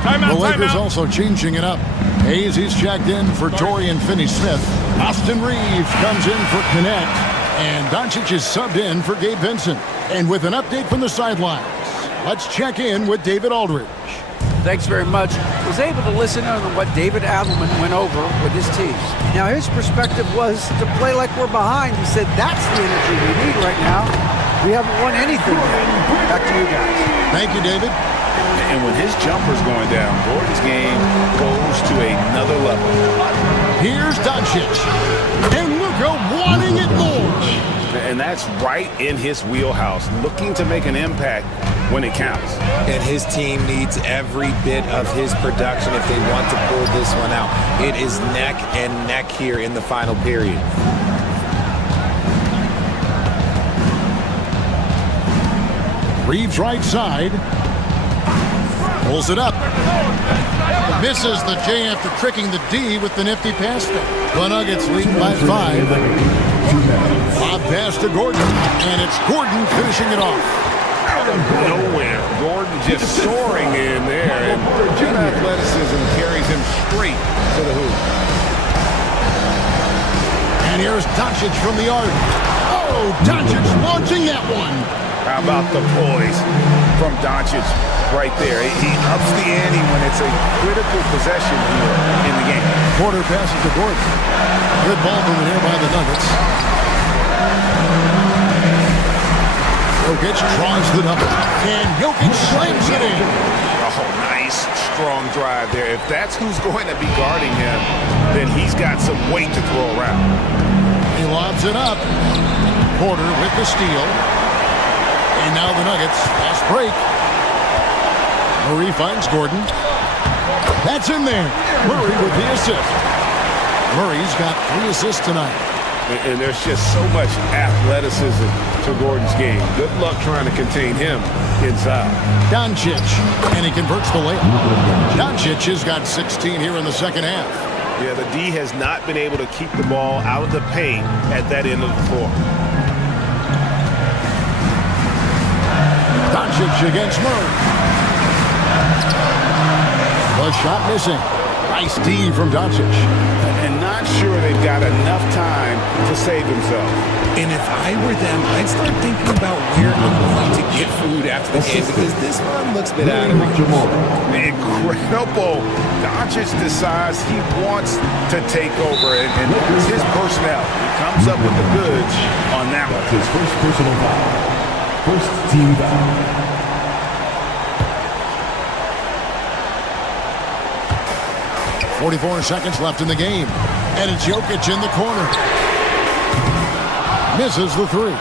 The Lakers also changing it up. Hayes, he's checked in for Dorian Finney-Smith. Austin Reeves comes in for Connect. And Doncic is subbed in for Gabe Vincent. And with an update from the sidelines, let's check in with David Aldridge. Thanks very much. Was able to listen in on what David Adelman went over with his teams. Now, his perspective was to play like we're behind. He said that's the energy we need right now. We haven't won anything yet. Back to you guys. Thank you, David. And when his jumper's going down, Gordon's game goes to another level. Here's Doncic. And Luka wanting it more. And that's right in his wheelhouse, looking to make an impact when it counts. And his team needs every bit of his production if they want to pull this one out. It is neck and neck here in the final period. Reeves right side. Pulls it up. Misses the J after tricking the D with the nifty pass. The Nuggets lead by 5. Lob pass to Gordon. And it's Gordon finishing it off. Out of nowhere, Gordon just soaring in there. And that athleticism carries him straight to the hoop. And here's Doncic from the arc. Oh, Doncic launching that one. How about the poise from Doncic right there? He ups the ante when it's a critical possession here in the game. Porter passes to Gordon. Good ball movement here by the Nuggets. Jokic draws the number. And Jokic slams it in. Oh, nice, strong drive there. If that's who's going to be guarding him, then he's got some weight to throw around. He lobs it up. Porter with the steal. And now the Nuggets, fast break. Murray finds Gordon. That's in there. Murray with the assist. Murray's got 3 assists tonight. And there's just so much athleticism to Gordon's game. Good luck trying to contain him inside. Doncic, and he converts the layup. Doncic has got 16 here in the second half. Yeah, the D has not been able to keep the ball out of the paint at that end of the floor. Doncic against Murray. The shot missing. Nice D from Doncic. And not sure they've got enough time to save themselves. And if I were them, I'd start thinking about where I'm going to get food after the game because this one looks a bit out of reach. Incredible. Doncic decides he wants to take over, and it's his personnel. He comes up with the goods on that one. His first personal foul. First team foul. 44 seconds left in the game. And it's Jokic in the corner. Misses the 3.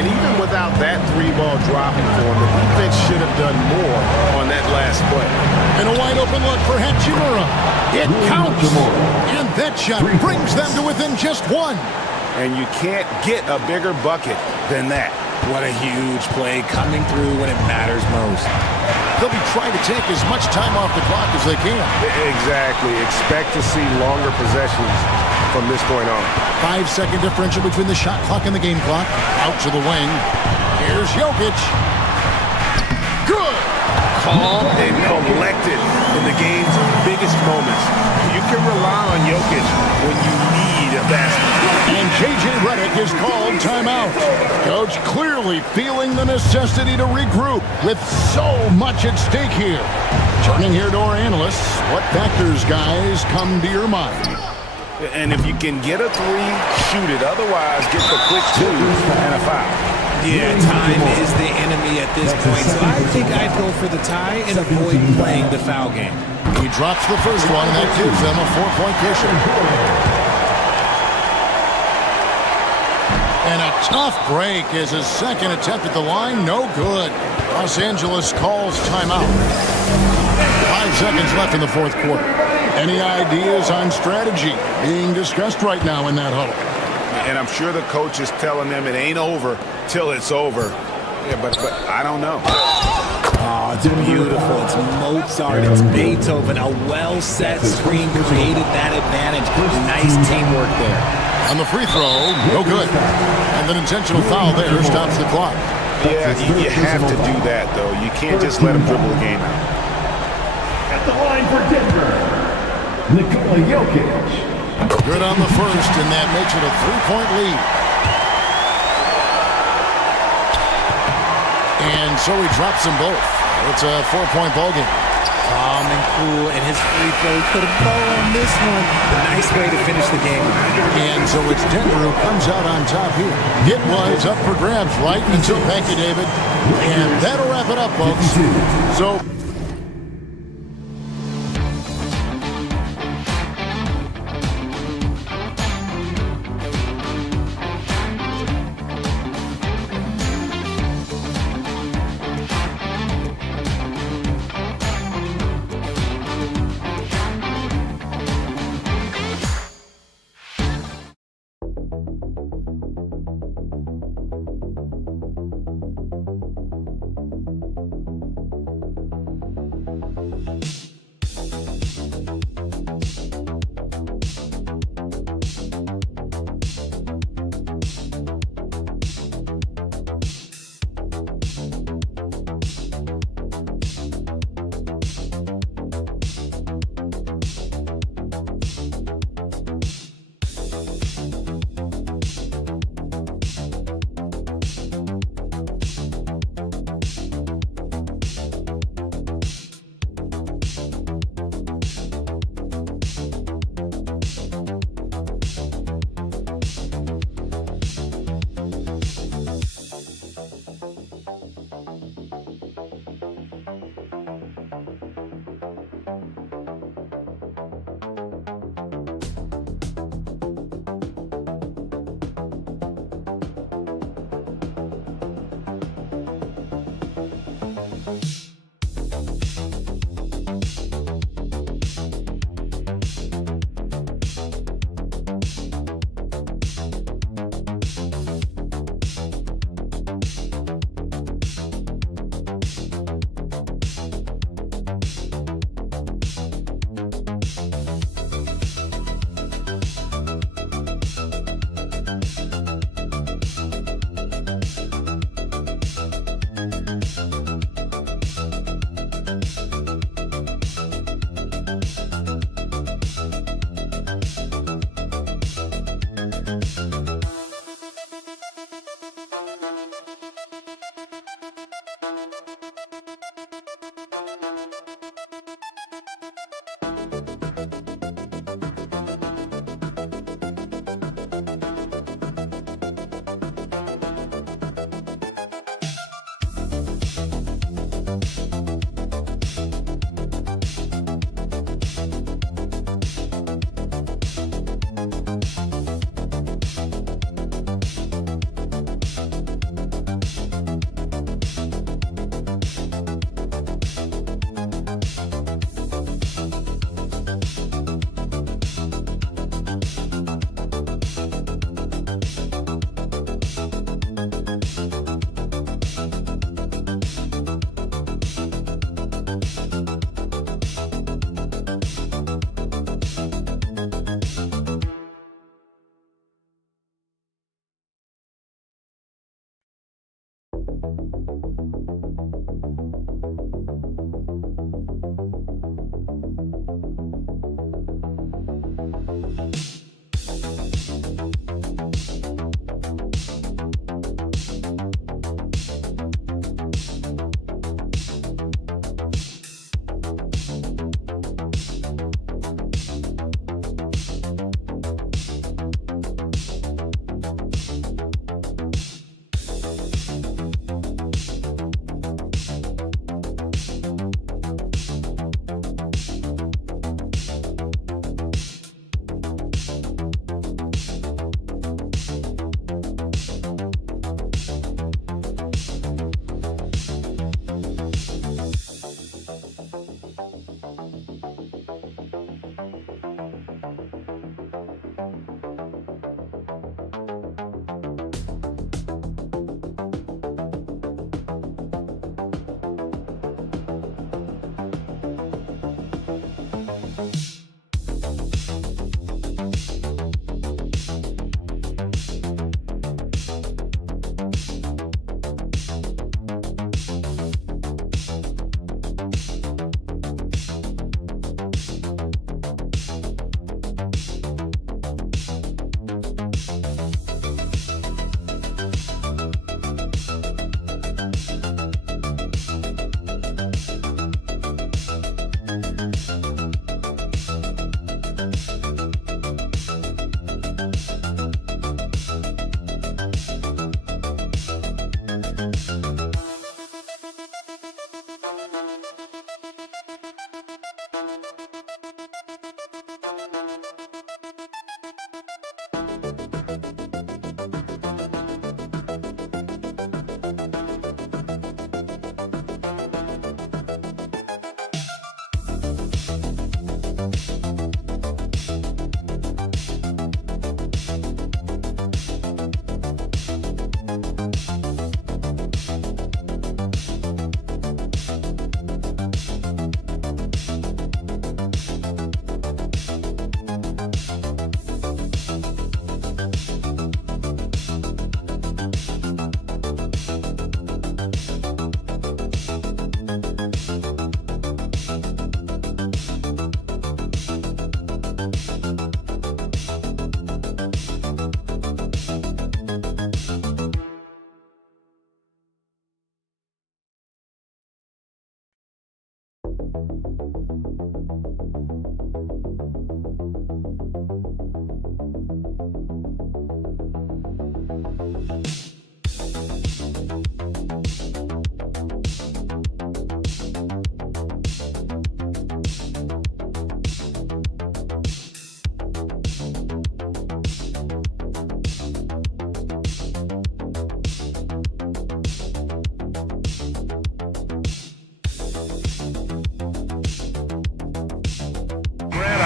And even without that 3-ball dropping for him, the defense should have done more on that last play. And a wide open look for Hachimura. It counts. And that shot brings them to within just 1. And you can't get a bigger bucket than that. What a huge play coming through when it matters most. They'll be trying to take as much time off the clock as they can. Exactly. Expect to see longer possessions from this point on. 5-second differential between the shot clock and the game clock. Out to the wing. Here's Jokic. Good. Calm and collected in the game's biggest moments. You can rely on Jokic when you need a basket. And J.J. Redick is called timeout. Coach clearly feeling the necessity to regroup with so much at stake here. Turning here to our analysts, what factors, guys, come to your mind? And if you can get a 3, shoot it. Otherwise, get the quick 2 and a foul. Yeah, time is the enemy at this point, so I think I'd go for the tie and avoid playing the foul game. He drops the first one, and that gives them a 4-point cushion. And a tough break is his second attempt at the line. No good. Los Angeles calls timeout. 5 seconds left in the fourth quarter. Any ideas on strategy being discussed right now in that huddle? And I'm sure the coach is telling them it ain't over till it's over. Yeah, but I don't know. Oh, it's beautiful. It's Mozart. It's Beethoven. A well-set screen created that advantage. Nice teamwork there. On the free throw, no good. And an intentional foul there stops the clock. Yeah, you have to do that, though. You can't just let him dribble the game out. At the line for Denver, Nikola Jokic. Good on the first, and that makes it a 3-point lead. And so he drops them both. It's a 4-point ball game. Calm and cool, and his free throw put a bow on this one. A nice way to finish the game. And so it's Denver who comes out on top here. It was up for grabs right until, thank you, David. And that'll wrap it up, folks. So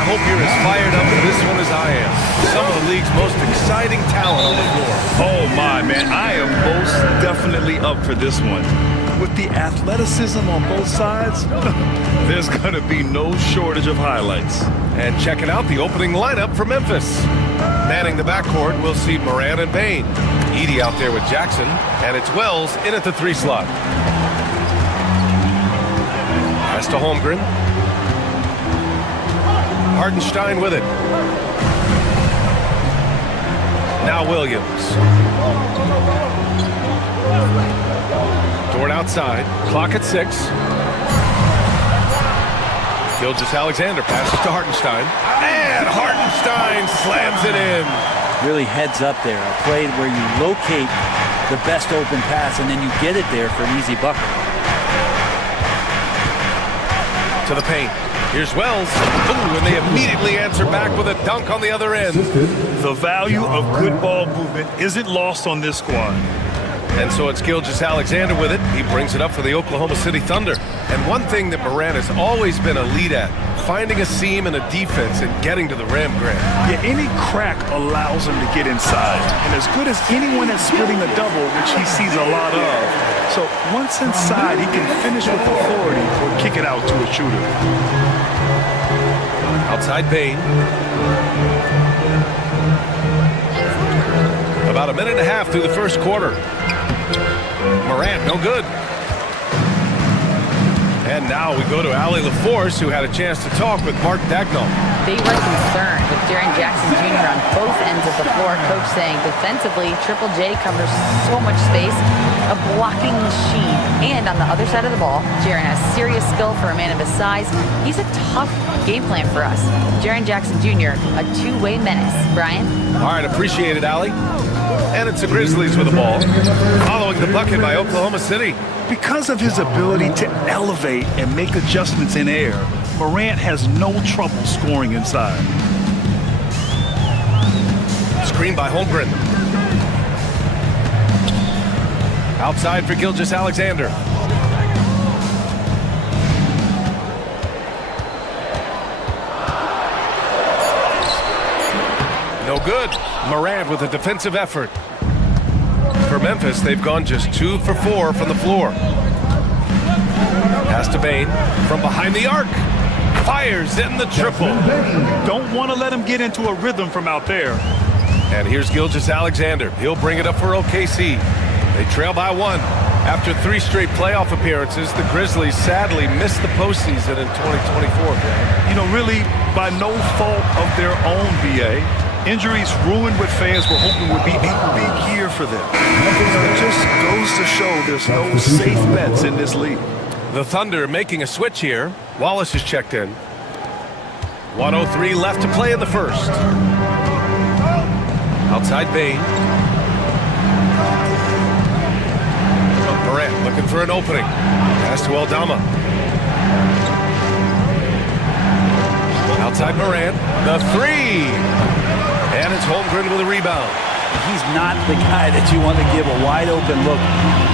hope you're as fired up for this one as I am. Some of the league's most exciting talent on the floor. Oh, my, man. I am most definitely up for this one. With the athleticism on both sides, there's going to be no shortage of highlights. And checking out the opening lineup for Memphis. Manning the backcourt, we'll see Moran and Payne. Edey out there with Jackson, and it's Wells in at the 3 slot. Pass to Holmgren. Hartenstein with it. Now Williams. Dort outside. Clock at 6. Gilgeous-Alexander passes to Hartenstein. And Hartenstein slams it in. Really heads up there. A play where you locate the best open pass and then you get it there for an easy bucket. To the paint. Here's Wells. Ooh, and they immediately answer back with a dunk on the other end. The value of good ball movement isn't lost on this squad. And so it's Gilgeous-Alexander with it. He brings it up for the Oklahoma City Thunder. And one thing that Morant has always been a lead at, finding a seam in a defense and getting to the rim, Grant. Yeah, any crack allows him to get inside. And as good as anyone at splitting a double, which he sees a lot of. So once inside, he can finish with authority or kick it out to a shooter. Outside Bain. About a minute and a half through the first quarter. Morant, no good. And now we go to Allie LaForce, who had a chance to talk with Mark Dagnall. They were concerned with Jaren Jackson Jr. on both ends of the floor. Coach saying defensively, Triple J covers so much space, a blocking machine. And on the other side of the ball, Jaren has serious skill for a man of his size. He's a tough game plan for us. Jaren Jackson Jr., a two-way menace. Brian? All right, appreciate it, Allie. And it's the Grizzlies with the ball, following the bucket by Oklahoma City. Because of his ability to elevate and make adjustments in air, Morant has no trouble scoring inside. Screen by Holmgren. Outside for Gilgeous-Alexander. No good. Morant with a defensive effort. For Memphis, they've gone just 2 for 4 from the floor. Pass to Bain from behind the arc. Fires in the triple. Don't want to let him get into a rhythm from out there. And here's Gilgeous-Alexander. He'll bring it up for OKC. They trail by 1. After 3 straight playoff appearances, the Grizzlies sadly missed the postseason in 2024. You know, really by no fault of their own, BA. Injuries ruined what fans were hoping would be a big year for them. It just goes to show there's no safe bets in this league. The Thunder making a switch here. Wallace is checked in. 1:03 left to play in the first. Outside Bain. Morant looking for an opening. Pass to Aldama. Outside Morant. The 3. And it's Holmgren with a rebound. He's not the guy that you want to give a wide open look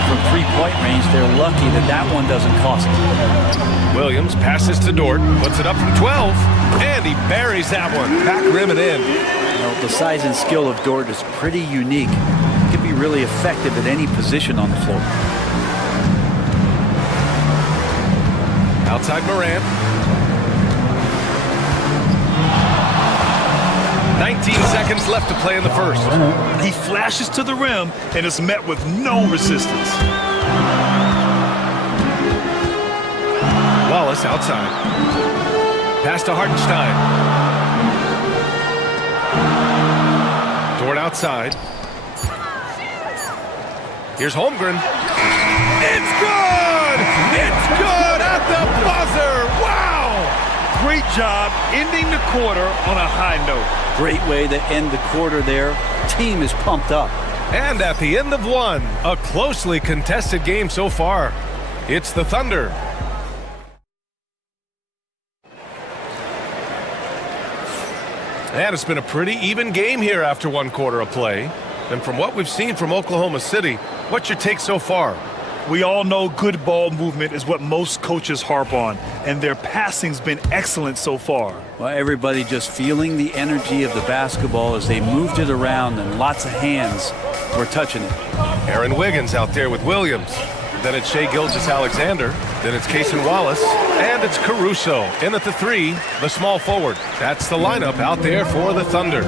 from three-point range. They're lucky that that one doesn't cost them. Williams passes to Dort, puts it up from 12, and he buries that one. Back rim and in. You know, the size and skill of Dort is pretty unique. He can be really effective at any position on the floor. Outside Morant. 19 seconds left to play in the first. He flashes to the rim and is met with no resistance. Wallace outside. Pass to Hartenstein. Dort outside. Here's Holmgren. It's good! It's good at the buzzer! Wow! Great job ending the quarter on a high note. Great way to end the quarter there. Team is pumped up. And at the end of 1, a closely contested game so far. It's the Thunder. And it's been a pretty even game here after 1 quarter of play. And from what we've seen from Oklahoma City, what's your take so far? We all know good ball movement is what most coaches harp on, and their passing's been excellent so far. Well, everybody just feeling the energy of the basketball as they moved it around, and lots of hands were touching it. Aaron Wiggins out there with Williams. Then it's Shai Gilgeous-Alexander. Then it's Cason Wallace. And it's Caruso in at the 3, the small forward. That's the lineup out there for the Thunder.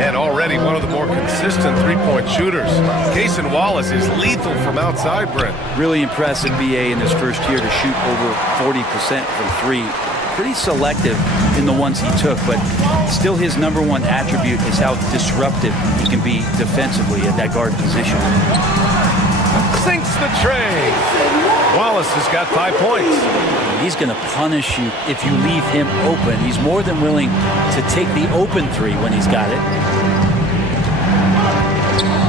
And already one of the more consistent three-point shooters. Cason Wallace is lethal from outside, Brent. Really impressive BA in his first year to shoot over 40% from 3. Pretty selective in the ones he took, but still his #1 attribute is how disruptive he can be defensively at that guard position. Sinks the tray. Wallace has got 5 points. He's going to punish you if you leave him open. He's more than willing to take the open three when he's got it.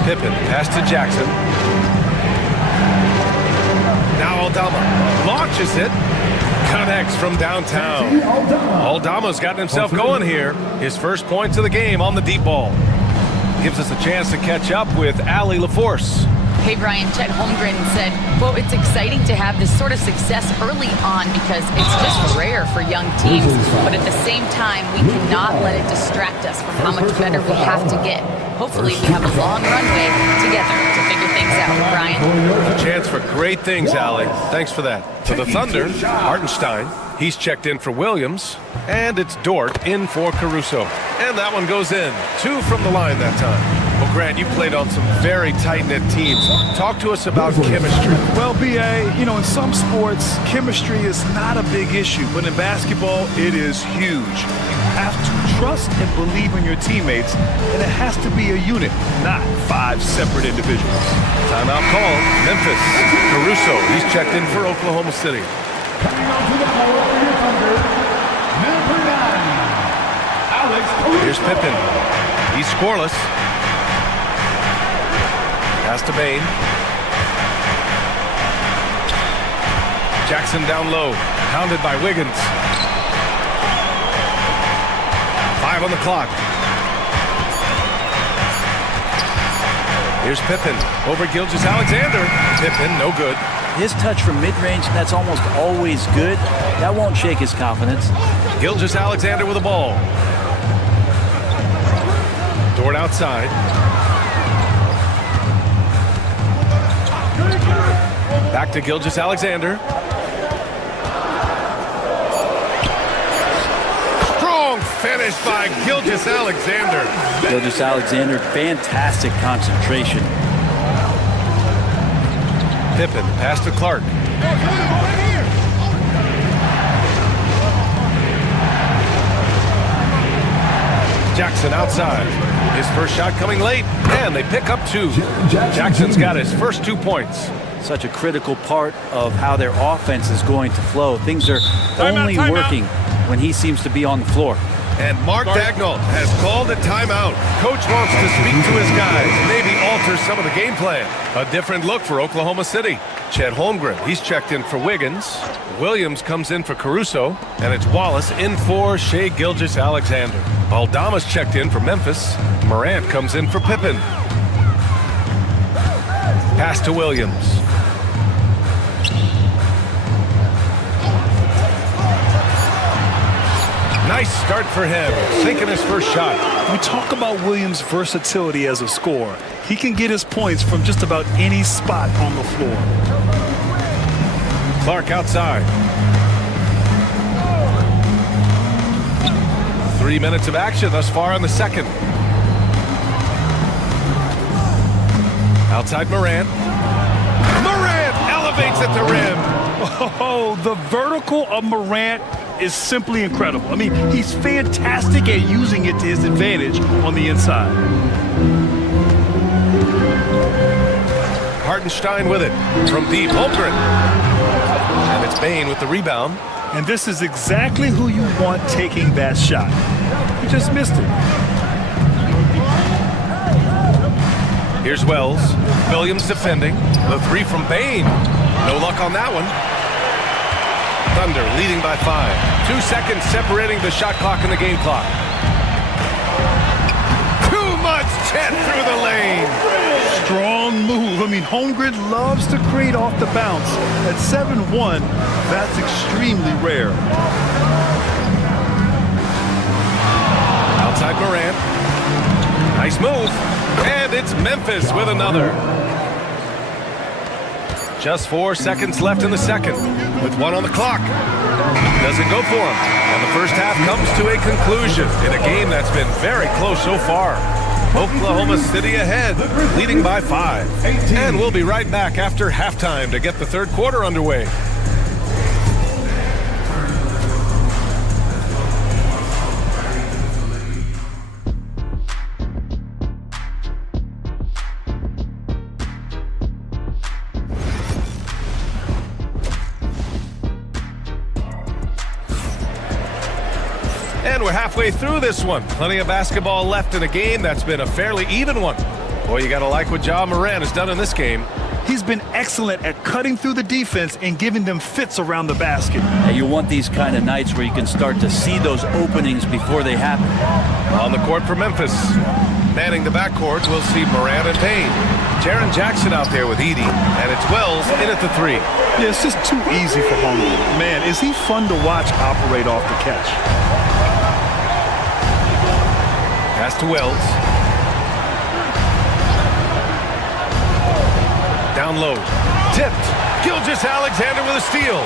Pippen, pass to Jackson. Now Aldama launches it. Connects from downtown. Aldama's gotten himself going here. His first points of the game on the deep ball. Gives us a chance to catch up with Allie LaForce. Hey, Brian, Chet Holmgren said, quote, it's exciting to have this sort of success early on because it's just rare for young teams. But at the same time, we cannot let it distract us from how much better we have to get. Hopefully, we have a long runway together to figure things out, Brian. A chance for great things, Allie. Thanks for that. For the Thunder, Hartenstein. He's checked in for Williams. And it's Dort in for Caruso. And that one goes in. 2 from the line that time. Well, Grant, you played on some very tight-knit teams. Talk to us about chemistry. Well, B.A., in some sports, chemistry is not a big issue. But in basketball, it is huge. You have to trust and believe in your teammates, and it has to be a unit, not 5 separate individuals. Timeout call. Memphis. Caruso. He's checked in for Oklahoma City. Coming onto the floor for your Thunder, number 9, Alex Caruso. Here's Pippen. He's scoreless. Pass to Bain. Jackson down low. Pounded by Wiggins. 5 on the clock. Here's Pippen. Over Gilgeous-Alexander. Pippen, no good. His touch from mid-range, that's almost always good. That won't shake his confidence. Gilgeous-Alexander with the ball. Dort outside. Back to Gilgeous-Alexander. Strong finish by Gilgeous-Alexander. Gilgeous-Alexander, fantastic concentration. Pippen, pass to Clark. Jackson outside. His first shot coming late, and they pick up 2. Jackson's got his first 2 points. Such a critical part of how their offense is going to flow. Things are only working when he seems to be on the floor. And Mark Dagnall has called a timeout. Coach wants to speak to his guys, maybe alter some of the game plan. A different look for Oklahoma City. Chet Holmgren, he's checked in for Wiggins. Williams comes in for Caruso. And it's Wallace in for Shai Gilgeous-Alexander. Aldama's checked in for Memphis. Morant comes in for Pippen. Pass to Williams. Nice start for him, sinking his first shot. We talk about Williams' versatility as a scorer. He can get his points from just about any spot on the floor. Clark outside. 3 minutes of action thus far in the second. Outside Morant. Morant elevates at the rim. Oh, the vertical of Morant is simply incredible. I mean, he's fantastic at using it to his advantage on the inside. Hartenstein with it from deep. Holmgren. And it's Bain with the rebound. And this is exactly who you want taking that shot. He just missed it. Here's Wells. Williams defending. The 3 from Bain. No luck on that one. Thunder leading by 5. 2 seconds separating the shot clock and the game clock. Too much Chet through the lane. Strong move. I mean, Holmgren loves to create off the bounce. At 7-1, that's extremely rare. Outside Morant. Nice move. And it's Memphis with another. Just 4 seconds left in the second, with 1 on the clock. Doesn't go for him. And the first half comes to a conclusion in a game that's been very close so far. Oklahoma City ahead, leading by 5. And we'll be right back after halftime to get the third quarter underway. And we're halfway through this one. Plenty of basketball left in a game that's been a fairly even one. Boy, you got to like what Ja Morant has done in this game. He's been excellent at cutting through the defense and giving them fits around the basket. Now you want these kind of nights where you can start to see those openings before they happen. On the court for Memphis. Manning the backcourt, we'll see Morant and Payne. Jaren Jackson out there with Edey, and it's Wells in at the 3. Yeah, it's just too easy for Hungry. Man, is he fun to watch operate off the catch. Pass to Wells. Down low. Tipped. Gilgeous-Alexander with a steal.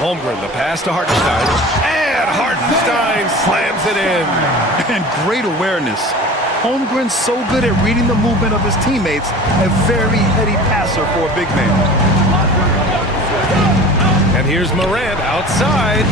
Holmgren, the pass to Hartenstein. And Hartenstein slams it in. And great awareness. Holmgren's so good at reading the movement of his teammates. A very heady passer for a big man. And here's Morant outside.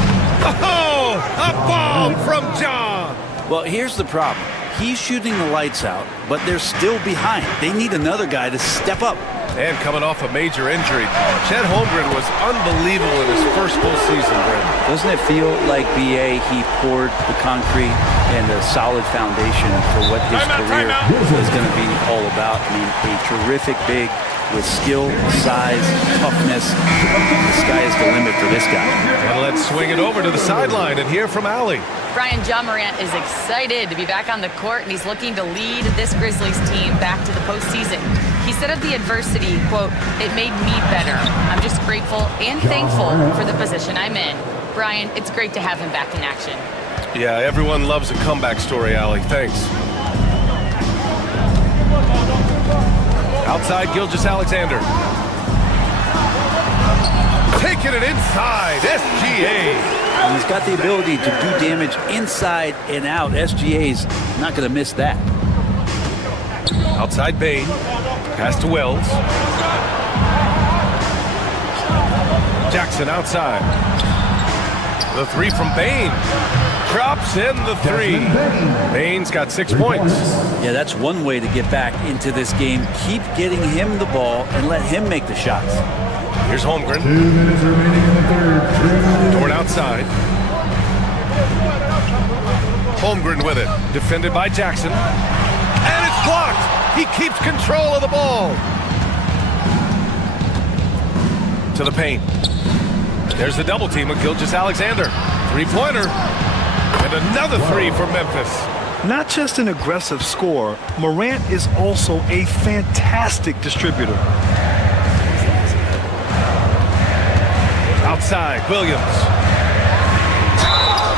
Oh, a bomb from Ja. Well, here's the problem. He's shooting the lights out, but they're still behind. They need another guy to step up. And coming off a major injury, Chet Holmgren was unbelievable in his first full season, Brent. Doesn't it feel like BA, he poured the concrete and a solid foundation for what his career is going to be all about? I mean, a terrific big with skill, size, toughness. The sky is the limit for this guy. And let's swing it over to the sideline and hear from Allie. Brian, Ja Morant is excited to be back on the court, and he's looking to lead this Grizzlies team back to the postseason. He said of the adversity, quote, "It made me better. I'm just grateful and thankful for the position I'm in." Brian, it's great to have him back in action. Yeah, everyone loves a comeback story, Allie. Thanks. Outside, Gilgeous-Alexander. Taking it inside, SGA. And he's got the ability to do damage inside and out. SGA's not going to miss that. Outside Bain. Pass to Wells. Jackson outside. The 3 from Bain. Drops in the 3. Bain's got 6 points. Yeah, that's one way to get back into this game. Keep getting him the ball and let him make the shots. Here's Holmgren. 2 minutes remaining in the third. Toward outside. Holmgren with it. Defended by Jackson. And it's blocked. He keeps control of the ball. To the paint. There's the double team with Gilgeous-Alexander. 3-pointer. And another 3 for Memphis. Not just an aggressive scorer, Morant is also a fantastic distributor. Outside, Williams.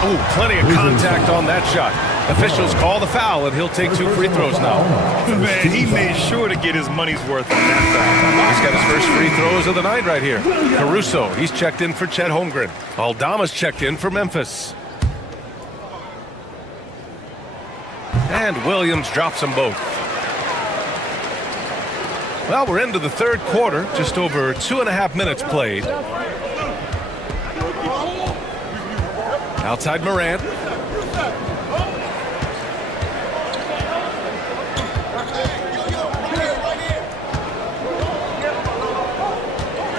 Ooh, plenty of contact on that shot. Officials call the foul, and he'll take 2 free throws now. Man, he made sure to get his money's worth on that foul. He's got his first free throws of the night right here. Caruso, he's checked in for Chet Holmgren. Aldama's checked in for Memphis. And Williams drops them both. Well, we're into the third quarter, just over 2.5 minutes played. Outside Morant.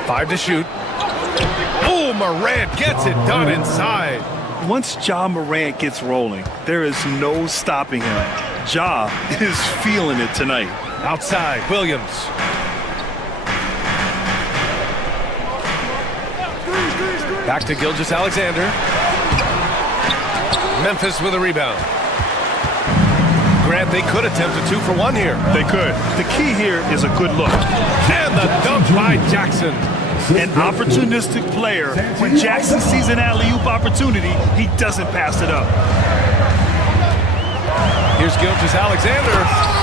Five to shoot. Oh, Morant gets it done inside. Once Ja Morant gets rolling, there is no stopping him. Ja is feeling it tonight. Outside, Williams. Back to Gilgeous-Alexander. Memphis with a rebound. Grant, they could attempt a 2 for 1 here. They could. The key here is a good look. And the dunk by Jackson. An opportunistic player. When Jackson sees an alley-oop opportunity, he doesn't pass it up. Here's Gilgeous-Alexander.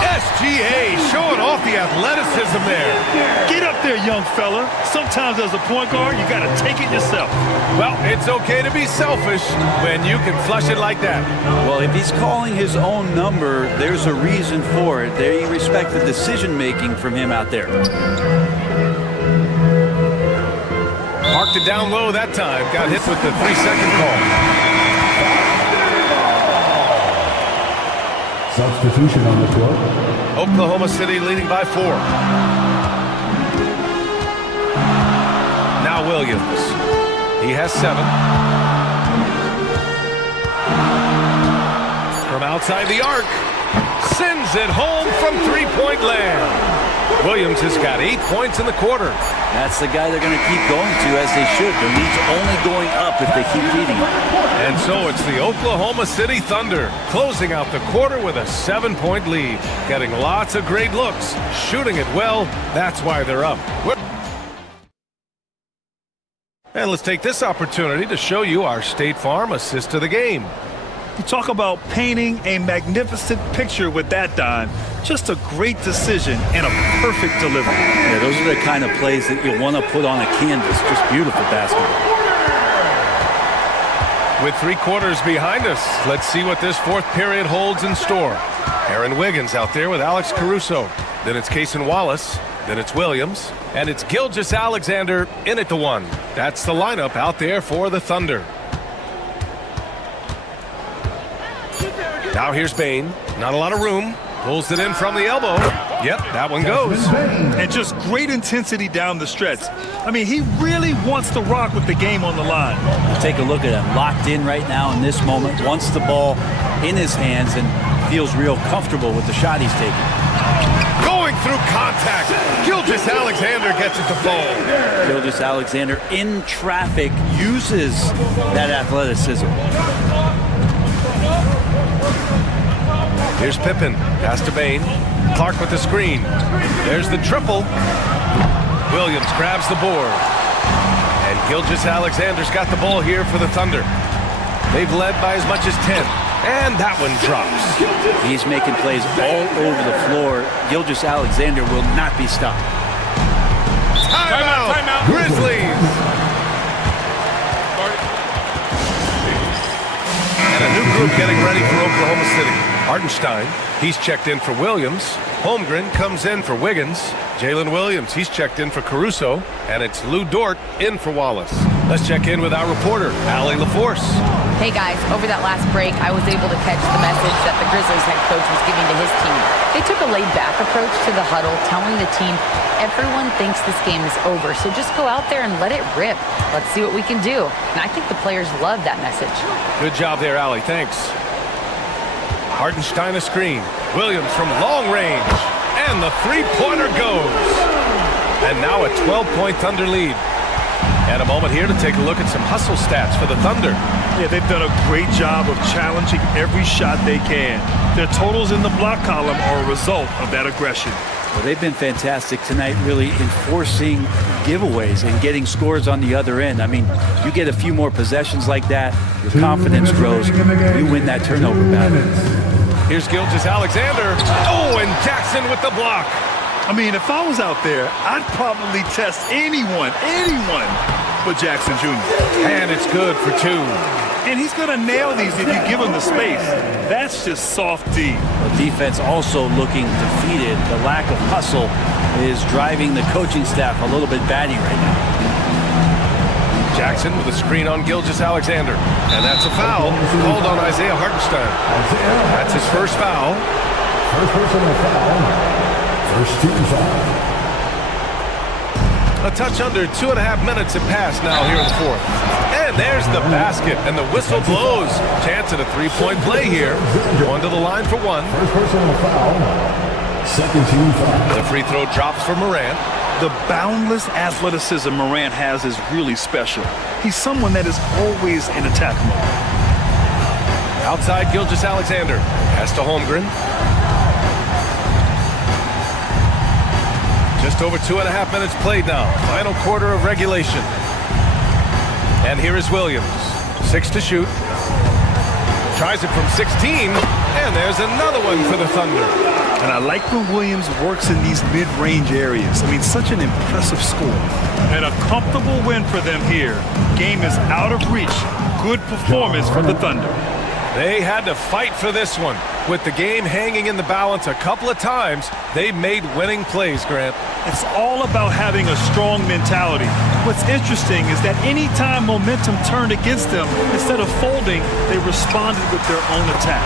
SGA showing off the athleticism there. Get up there, young fella. Sometimes as a point guard, you got to take it yourself. Well, it's okay to be selfish when you can flush it like that. Well, if he's calling his own number, there's a reason for it. They respect the decision-making from him out there. Marked it down low that time. Got hit with the 3-second call. Substitution on the court. Oklahoma City leading by 4. Now Williams. He has 7. from outside the arc. Sends it home from three-point land. Williams has got 8 points in the quarter. That's the guy they're going to keep going to, as they should. Their lead's only going up if they keep feeding it. And so it's the Oklahoma City Thunder closing out the quarter with a 7-point lead. Getting lots of great looks, shooting it well. That's why they're up. And let's take this opportunity to show you our State Farm assist to the game. You talk about painting a magnificent picture with that, Don. Just a great decision and a perfect delivery. Yeah, those are the kind of plays that you want to put on a canvas. Just beautiful basketball. With 3 quarters behind us, let's see what this fourth period holds in store. Aaron Wiggins out there with Alex Caruso. Then it's Cason Wallace. Then it's Williams. And it's Gilgeous-Alexander in at the 1. That's the lineup out there for the Thunder. Now here's Bane. Not a lot of room. Pulls it in from the elbow. Yep, that one goes. And just great intensity down the stretch. I mean, he really wants to rock with the game on the line. Take a look at him. Locked in right now in this moment. Wants the ball in his hands and feels real comfortable with the shot he's taking. Going through contact. Gilgeous-Alexander gets it to fall. Gilgeous-Alexander in traffic uses that athleticism. Here's Pippen. Pass to Bane. Clark with the screen. There's the triple. Williams grabs the board. And Gilgeous-Alexander's got the ball here for the Thunder. They've led by as much as 10. And that one drops. He's making plays all over the floor. Gilgeous-Alexander will not be stopped. Timeout. Grizzlies. And a new group getting ready for Oklahoma City. Hartenstein, he's checked in for Williams. Holmgren comes in for Wiggins. Jalen Williams, he's checked in for Caruso. And it's Lou Dort in for Wallace. Let's check in with our reporter, Allie LaForce. Hey guys, over that last break, I was able to catch the message that the Grizzlies head coach was giving to his team. They took a laid-back approach to the huddle, telling the team, everyone thinks this game is over, so just go out there and let it rip. Let's see what we can do. And I think the players love that message. Good job there, Allie. Thanks. Hartenstein a screen. Williams from long range. And the three-pointer goes. And now a 12-point Thunder lead. And a moment here to take a look at some hustle stats for the Thunder. Yeah, they've done a great job of challenging every shot they can. Their totals in the block column are a result of that aggression. Well, they've been fantastic tonight, really enforcing giveaways and getting scores on the other end. I mean, you get a few more possessions like that, your confidence grows, you win that turnover battle. Here's Gilgeous-Alexander. Oh, and Jackson with the block. I mean, if I was out there, I'd probably test anyone but Jackson Jr. And it's good for 2. And he's going to nail these if you give him the space. That's just soft D. The defense also looking defeated. The lack of hustle is driving the coaching staff a little bit batty right now. Jackson with a screen on Gilgeous-Alexander. And that's a foul called on Isaiah Hartenstein. That's his first foul. First personal foul. First team foul. A touch under 2.5 minutes have passed now here in the fourth. And there's the basket, and the whistle blows. Chance at a three-point play here. Going to the line for 1. First personal foul. Second team foul. The free throw drops for Morant. The boundless athleticism Morant has is really special. He's someone that is always in attack mode. Outside Gilgeous-Alexander. Pass to Holmgren. Just over 2.5 minutes played now. Final quarter of regulation. And here is Williams. 6 to shoot. Tries it from 16. And there's another one for the Thunder. And I like when Williams works in these mid-range areas. I mean, such an impressive score. And a comfortable win for them here. Game is out of reach. Good performance for the Thunder. They had to fight for this one. With the game hanging in the balance a couple of times, they made winning plays, Grant. It's all about having a strong mentality. What's interesting is that any time momentum turned against them, instead of folding, they responded with their own attack.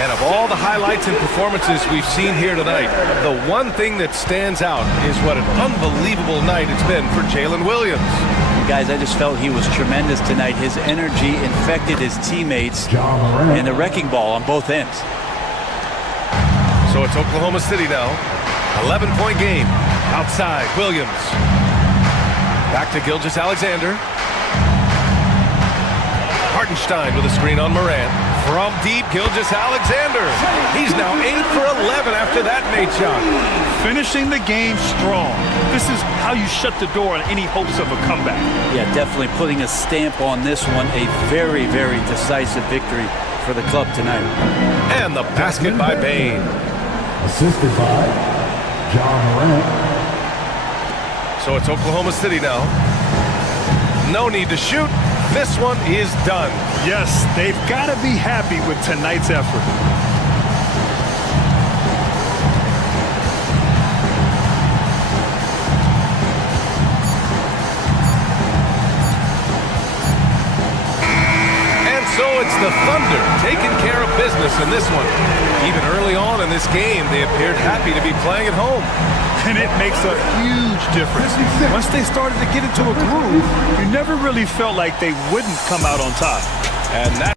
And of all the highlights and performances we've seen here tonight, the one thing that stands out is what an unbelievable night it's been for Jalen Williams. Guys, I just felt he was tremendous tonight. His energy infected his teammates and the wrecking ball on both ends. So it's Oklahoma City now. 11-point game. Outside, Williams. Back to Gilgeous-Alexander. Hartenstein with a screen on Morant. From deep, Gilgeous-Alexander. He's now 8 for 11 after that Nate shot. Finishing the game strong. This is how you shut the door on any hopes of a comeback. Yeah, definitely putting a stamp on this one. A very, very decisive victory for the club tonight. And the basket by Bain. Assisted by John Morant. So it's Oklahoma City now. No need to shoot. This one is done. Yes, they've got to be happy with tonight's effort. And so it's the Thunder taking care of business in this one. Even early on in this game, they appeared happy to be playing at home. And it makes a huge difference. Once they started to get into a groove, you never really felt like they wouldn't come out on top. And that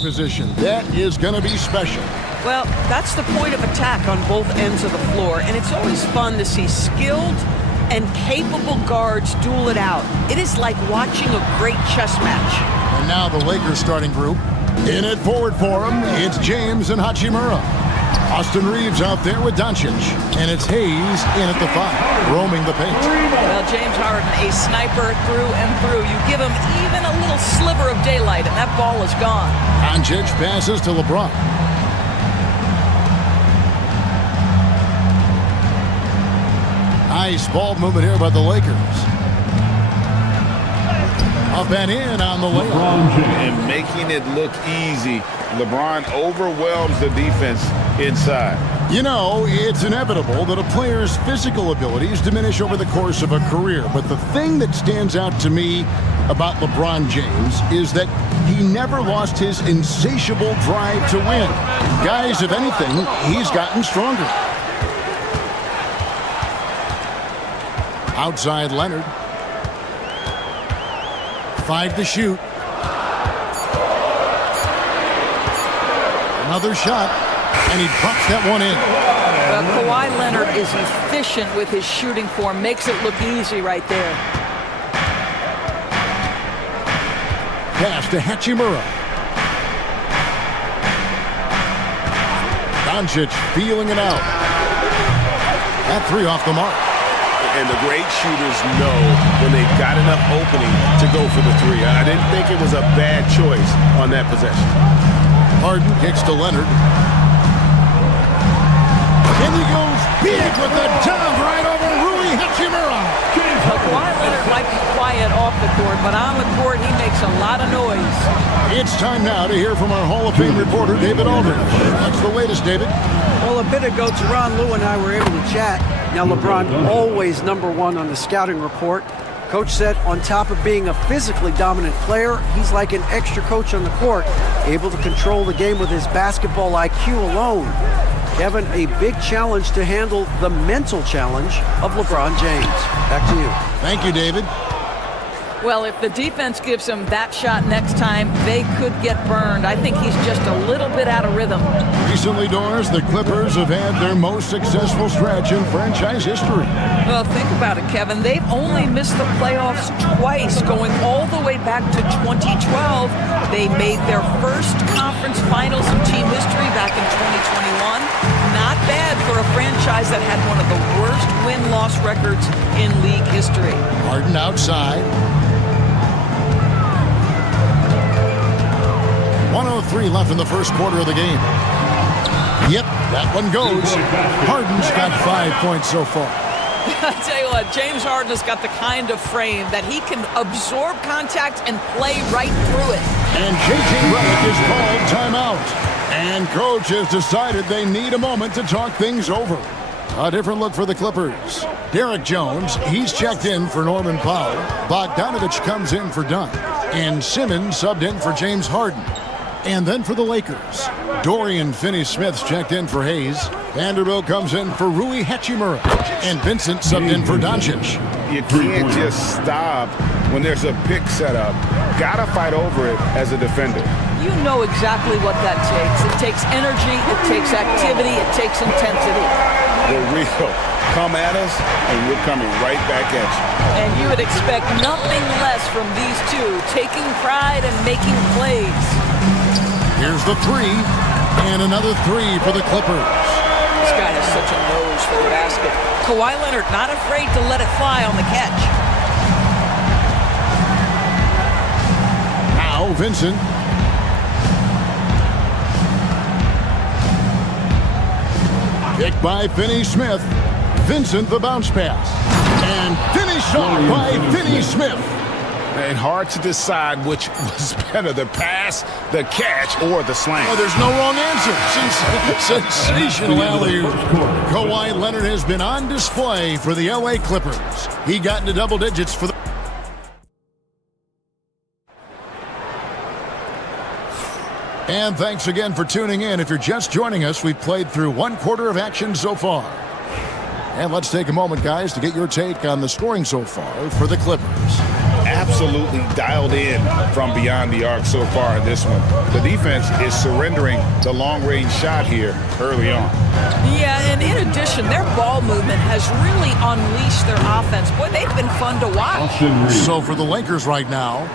Position. That is going to be special. Well, that's the point of attack on both ends of the floor, and it's always fun to see skilled and capable guards duel it out. It is like watching a great chess match. And now the Lakers starting group. In it forward for him, it's James and Hachimura. Austin Reeves out there with Doncic. And it's Hayes in at the 5, roaming the paint. Well, James Harden, a sniper through and through. You give him even a little sliver of daylight, and that ball is gone. Doncic passes to LeBron. Nice ball movement here by the Lakers. Up and in on the layup. And making it look easy. LeBron overwhelms the defense inside. You know, it's inevitable that a player's physical abilities diminish over the course of a career. But the thing that stands out to me about LeBron James is that he never lost his insatiable drive to win. Guys, if anything, he's gotten stronger. Outside Leonard. 5 to shoot. Another shot, and he pops that one in. Well, Kawhi Leonard is efficient with his shooting form, makes it look easy right there. Pass to Hachimura. Doncic feeling it out. That 3 off the mark. And the great shooters know when they've got enough opening to go for the 3. I didn't think it was a bad choice on that possession. Harden kicks to Leonard. And he goes big with the dunk right over Rui Hachimura. Kawhi Leonard might be quiet off the court, but on the court he makes a lot of noise. It's time now to hear from our Hall of Fame reporter, David Aldridge. What's the latest, David? Well, a bit ago, Teron Lue and I were able to chat. Now, LeBron always #1 on the scouting report. Coach said on top of being a physically dominant player, he's like an extra coach on the court, able to control the game with his basketball IQ alone. Kevin, a big challenge to handle the mental challenge of LeBron James. Back to you. Thank you, David. Well, if the defense gives him that shot next time, they could get burned. I think he's just a little bit out of rhythm. Recently, Doris, the Clippers have had their most successful stretch in franchise history. Well, think about it, Kevin. They've only missed the playoffs twice, going all the way back to 2012. They made their first conference finals in team history back in 2021. Not bad for a franchise that had one of the worst win-loss records in league history. Harden outside. 1:03 left in the first quarter of the game. Yep, that one goes. Harden's got 5 points so far. I tell you what, James Harden has got the kind of frame that he can absorb contact and play right through it. And J.J. Redick is called timeout. And coach has decided they need a moment to talk things over. A different look for the Clippers. Derek Jones, he's checked in for Norman Powell. Bogdanovich comes in for Dunn. And Simmons subbed in for James Harden. And then for the Lakers, Dorian Finney-Smith's checked in for Hayes. Vanderbilt comes in for Rui Hachimura. And Vincent subbed in for Doncic. You can't just stop when there's a pick set up. Gotta fight over it as a defender. You know exactly what that takes. It takes energy, it takes activity, it takes intensity. the real. Come at us, and we're coming right back at you. And you would expect nothing less from these two, taking pride and making plays. Here's the three, and another three for the Clippers. This guy has such a nose for the basket. Kawhi Leonard not afraid to let it fly on the catch. Now Vincent. Picked by Finney-Smith. Vincent the bounce pass. And finished off by Finney-Smith. And hard to decide which was better, the pass, the catch, or the slam. Oh, there's no wrong answer. Sensational alley-oop. Kawhi Leonard has been on display for the LA Clippers. He got into double digits for the... And thanks again for tuning in. If you're just joining us, we've played through one quarter of action so far. And let's take a moment, guys, to get your take on the scoring so far for the Clippers. Absolutely dialed in from beyond the arc so far in this one. The defense is surrendering the long-range shot here early on. Yeah, and in addition, their ball movement has really unleashed their offense. Boy, they've been fun to watch. So for the Lakers right now,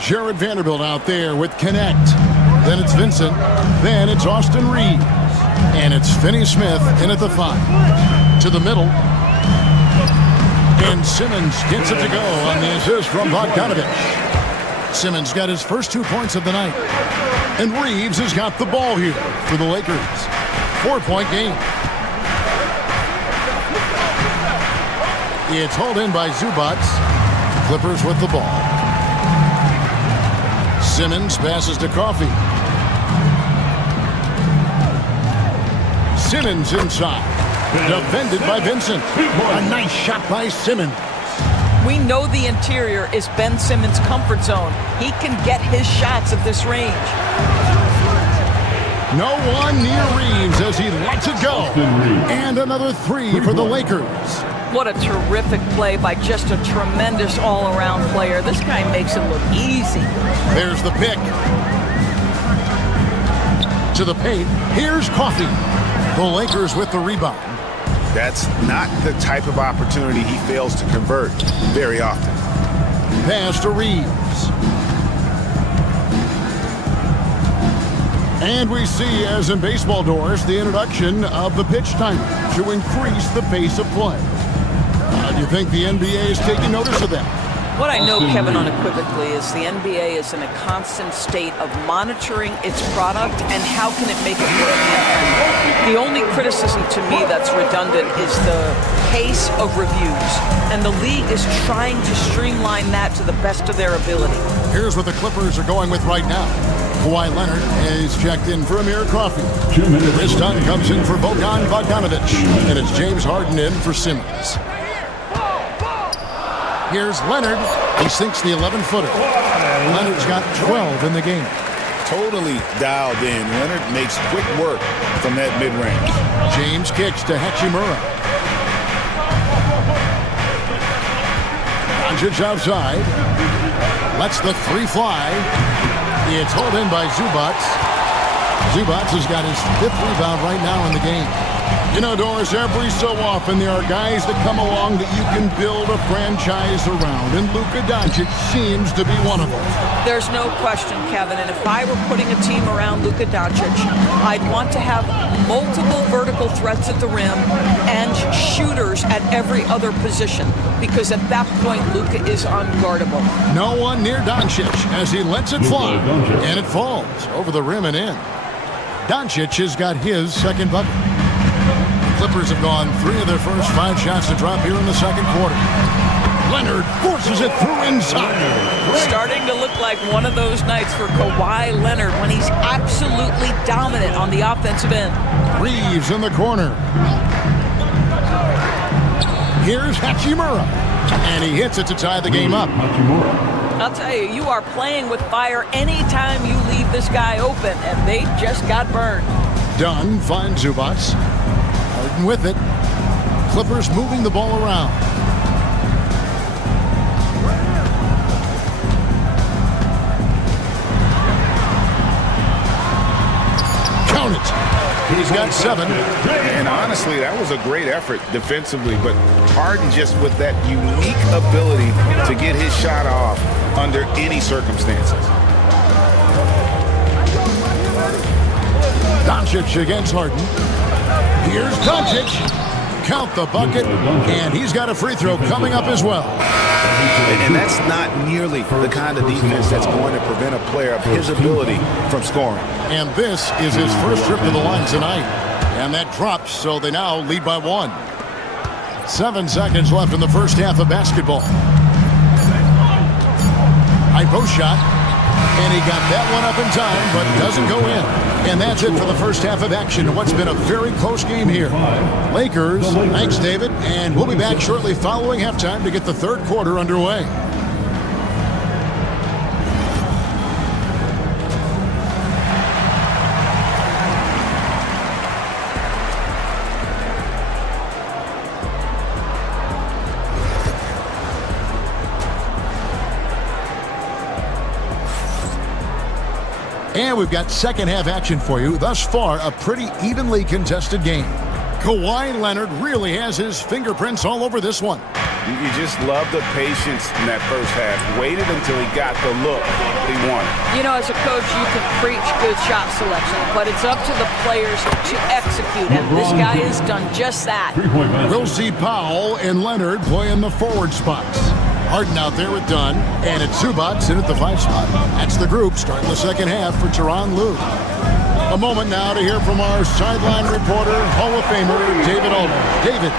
Jared Vanderbilt out there with Connect. Then it's Vincent. Then it's Austin Reeves. And it's Finney-Smith in at the 5. To the middle. And Simmons gets it to go on the assist from Bogdanovich. Simmons got his first 2 points of the night. And Reeves has got the ball here for the Lakers. 4-point game. It's hauled in by Zubac. Clippers with the ball. Simmons passes to Coffey. Simmons inside. Defended by Vincent. A nice shot by Simmons. We know the interior is Ben Simmons' comfort zone. He can get his shots at this range. No one near Reeves as he lets it go. And another three for the Lakers. What a terrific play by just a tremendous all-around player. This guy makes it look easy. There's the pick. To the paint. Here's Coffey. The Lakers with the rebound. That's not the type of opportunity he fails to convert very often. Pass to Reeves. And we see, as in baseball doors, the introduction of the pitch timer to increase the pace of play. Do you think the NBA is taking notice of that? What I know, Kevin, unequivocally, is the NBA is in a constant state of monitoring its product and how can it make it work. The only criticism to me that's redundant is the pace of reviews, and the league is trying to streamline that to the best of their ability. Here's what the Clippers are going with right now. Kawhi Leonard is checked in for Amir Coffey. Chris Dunn comes in for Bogdanovich, and it's James Harden in for Simmons. Here's Leonard. He sinks the 11-footer. Leonard's got 12 in the game. Totally dialed in. Leonard makes quick work from that mid-range. James kicks to Hachimura. Doncic outside. Lets the three fly. It's hauled in by Zubac. Zubac has got his 5th rebound right now in the game. You know, Doris, every so often there are guys that come along that you can build a franchise around, and Luka Doncic seems to be one of them. There's no question, Kevin, and if I were putting a team around Luka Doncic, I'd want to have multiple vertical threats at the rim and shooters at every other position, because at that point, Luka is unguardable. No one near Doncic as he lets it fly, and it falls over the rim and in. Doncic has got his second bucket. Clippers have gone 3 of their first 5 shots to drop here in the second quarter. Leonard forces it through inside. Starting to look like one of those nights for Kawhi Leonard when he's absolutely dominant on the offensive end. Reeves in the corner. Here's Hachimura. And he hits it to tie the game up. I'll tell you, you are playing with fire anytime you leave this guy open, and they just got burned. Dunn finds Zubac. Harden with it. Clippers moving the ball around. Count it. He's got 7. And honestly, that was a great effort defensively, but Harden just with that unique ability to get his shot off under any circumstances. Doncic against Harden. Here's Doncic. Count the bucket, and he's got a free throw coming up as well. And that's not nearly the kind of defense that's going to prevent a player of his ability from scoring. And this is his first trip to the line tonight. And that drops, so they now lead by 1. 7 seconds left in the first half of basketball. High post shot. And he got that one up in time, but doesn't go in. And that's it for the first half of action in what's been a very close game here. Lakers, thanks, David. And we'll be back shortly following halftime to get the third quarter underway. And we've got second half action for you. Thus far, a pretty evenly contested game. Kawhi Leonard really has his fingerprints all over this one. You just love the patience in that first half. Waited until he got the look he wanted. You know, as a coach, you can preach good shot selection, but it's up to the players to execute, and this guy has done just that. We'll see Powell and Leonard play in the forward spots. Harden out there with Dunn, and it's Zubac in at the 5 spot. That's the group starting the second half for Tyronn Lue. A moment now to hear from our sideline reporter, Hall of Famer David Aldridge. David.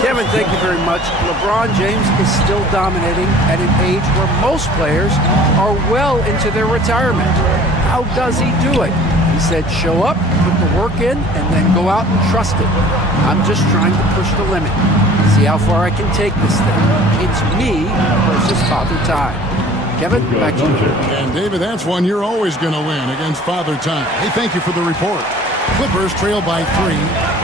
Kevin, thank you very much. LeBron James is still dominating at an age where most players are well into their retirement. How does he do it? He said, show up, put the work in, and then go out and trust it. I'm just trying to push the limit. See how far I can take this thing. It's me versus Father Time. Kevin, back to you. And David, that's one you're always going to win against Father Time. Hey, thank you for the report. Clippers trail by 3.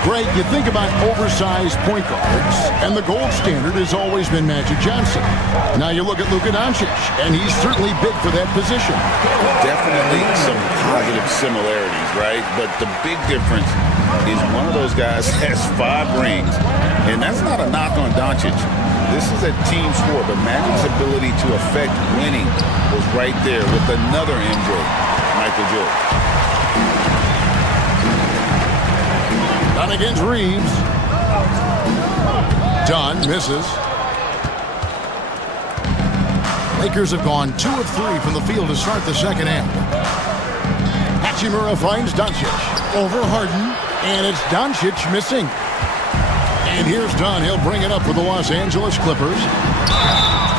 Greg, you think about oversized point guards, and the gold standard has always been Magic Johnson. Now you look at Luka Doncic, and he's certainly big for that position. Definitely some positive similarities, right? But the big difference is one of those guys has 5 rings, and that's not a knock on Doncic. This is a team sport, but Magic's ability to affect winning was right there with another MJ, Michael Jordan. Dunn against Reeves. Dunn misses. Lakers have gone 2 of 3 from the field to start the second half. Hachimura finds Doncic over Harden, and it's Doncic missing. And here's Dunn. He'll bring it up with the Los Angeles Clippers.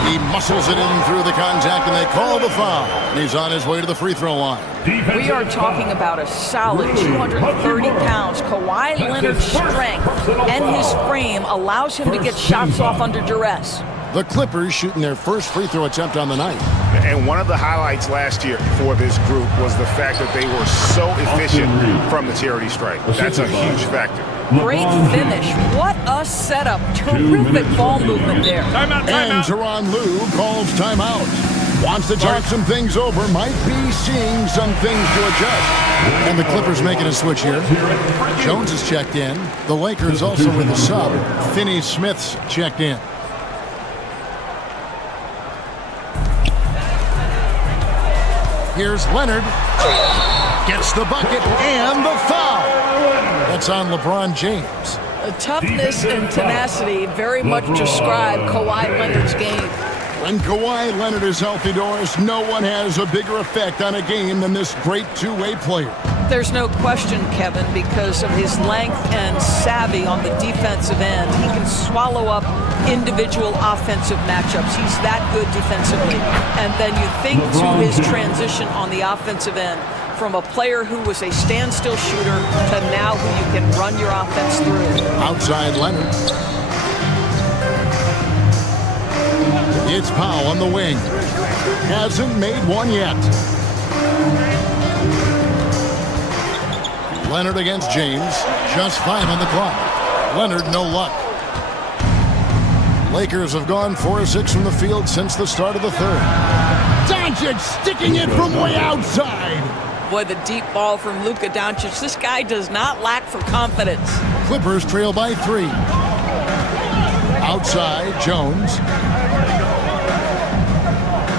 He muscles it in through the contact, and they call the foul. And he's on his way to the free throw line. We are talking about a solid 230 pounds. Kawhi Leonard's strength and his frame allows him to get shots off under duress. The Clippers shooting their first free throw attempt on the night. And one of the highlights last year for this group was the fact that they were so efficient from the charity stripe. That's a huge factor. Great finish. What a setup. Terrific ball movement there. And Tyronn Lue calls timeout. Wants to talk some things over. Might be seeing some things to adjust. And the Clippers making a switch here. Jones is checked in. The Lakers also with a sub. Finney-Smith's checked in. Here's Leonard. Gets the bucket and the foul. That's on LeBron James. Toughness and tenacity very much describe Kawhi Leonard's game. When Kawhi Leonard is healthy, Doris, no one has a bigger effect on a game than this great two-way player. There's no question, Kevin, because of his length and savvy on the defensive end. He can swallow up individual offensive matchups. He's that good defensively. And then you think to his transition on the offensive end from a player who was a standstill shooter to now who you can run your offense through. Outside Leonard. It's Powell on the wing. Hasn't made one yet. Leonard against James. Just 5 on the clock. Leonard, no luck. Lakers have gone 4 of 6 from the field since the start of the third. Doncic sticking it from way outside. boy, the deep ball from Luka Doncic. This guy does not lack for confidence. Clippers trail by 3. Outside, Jones.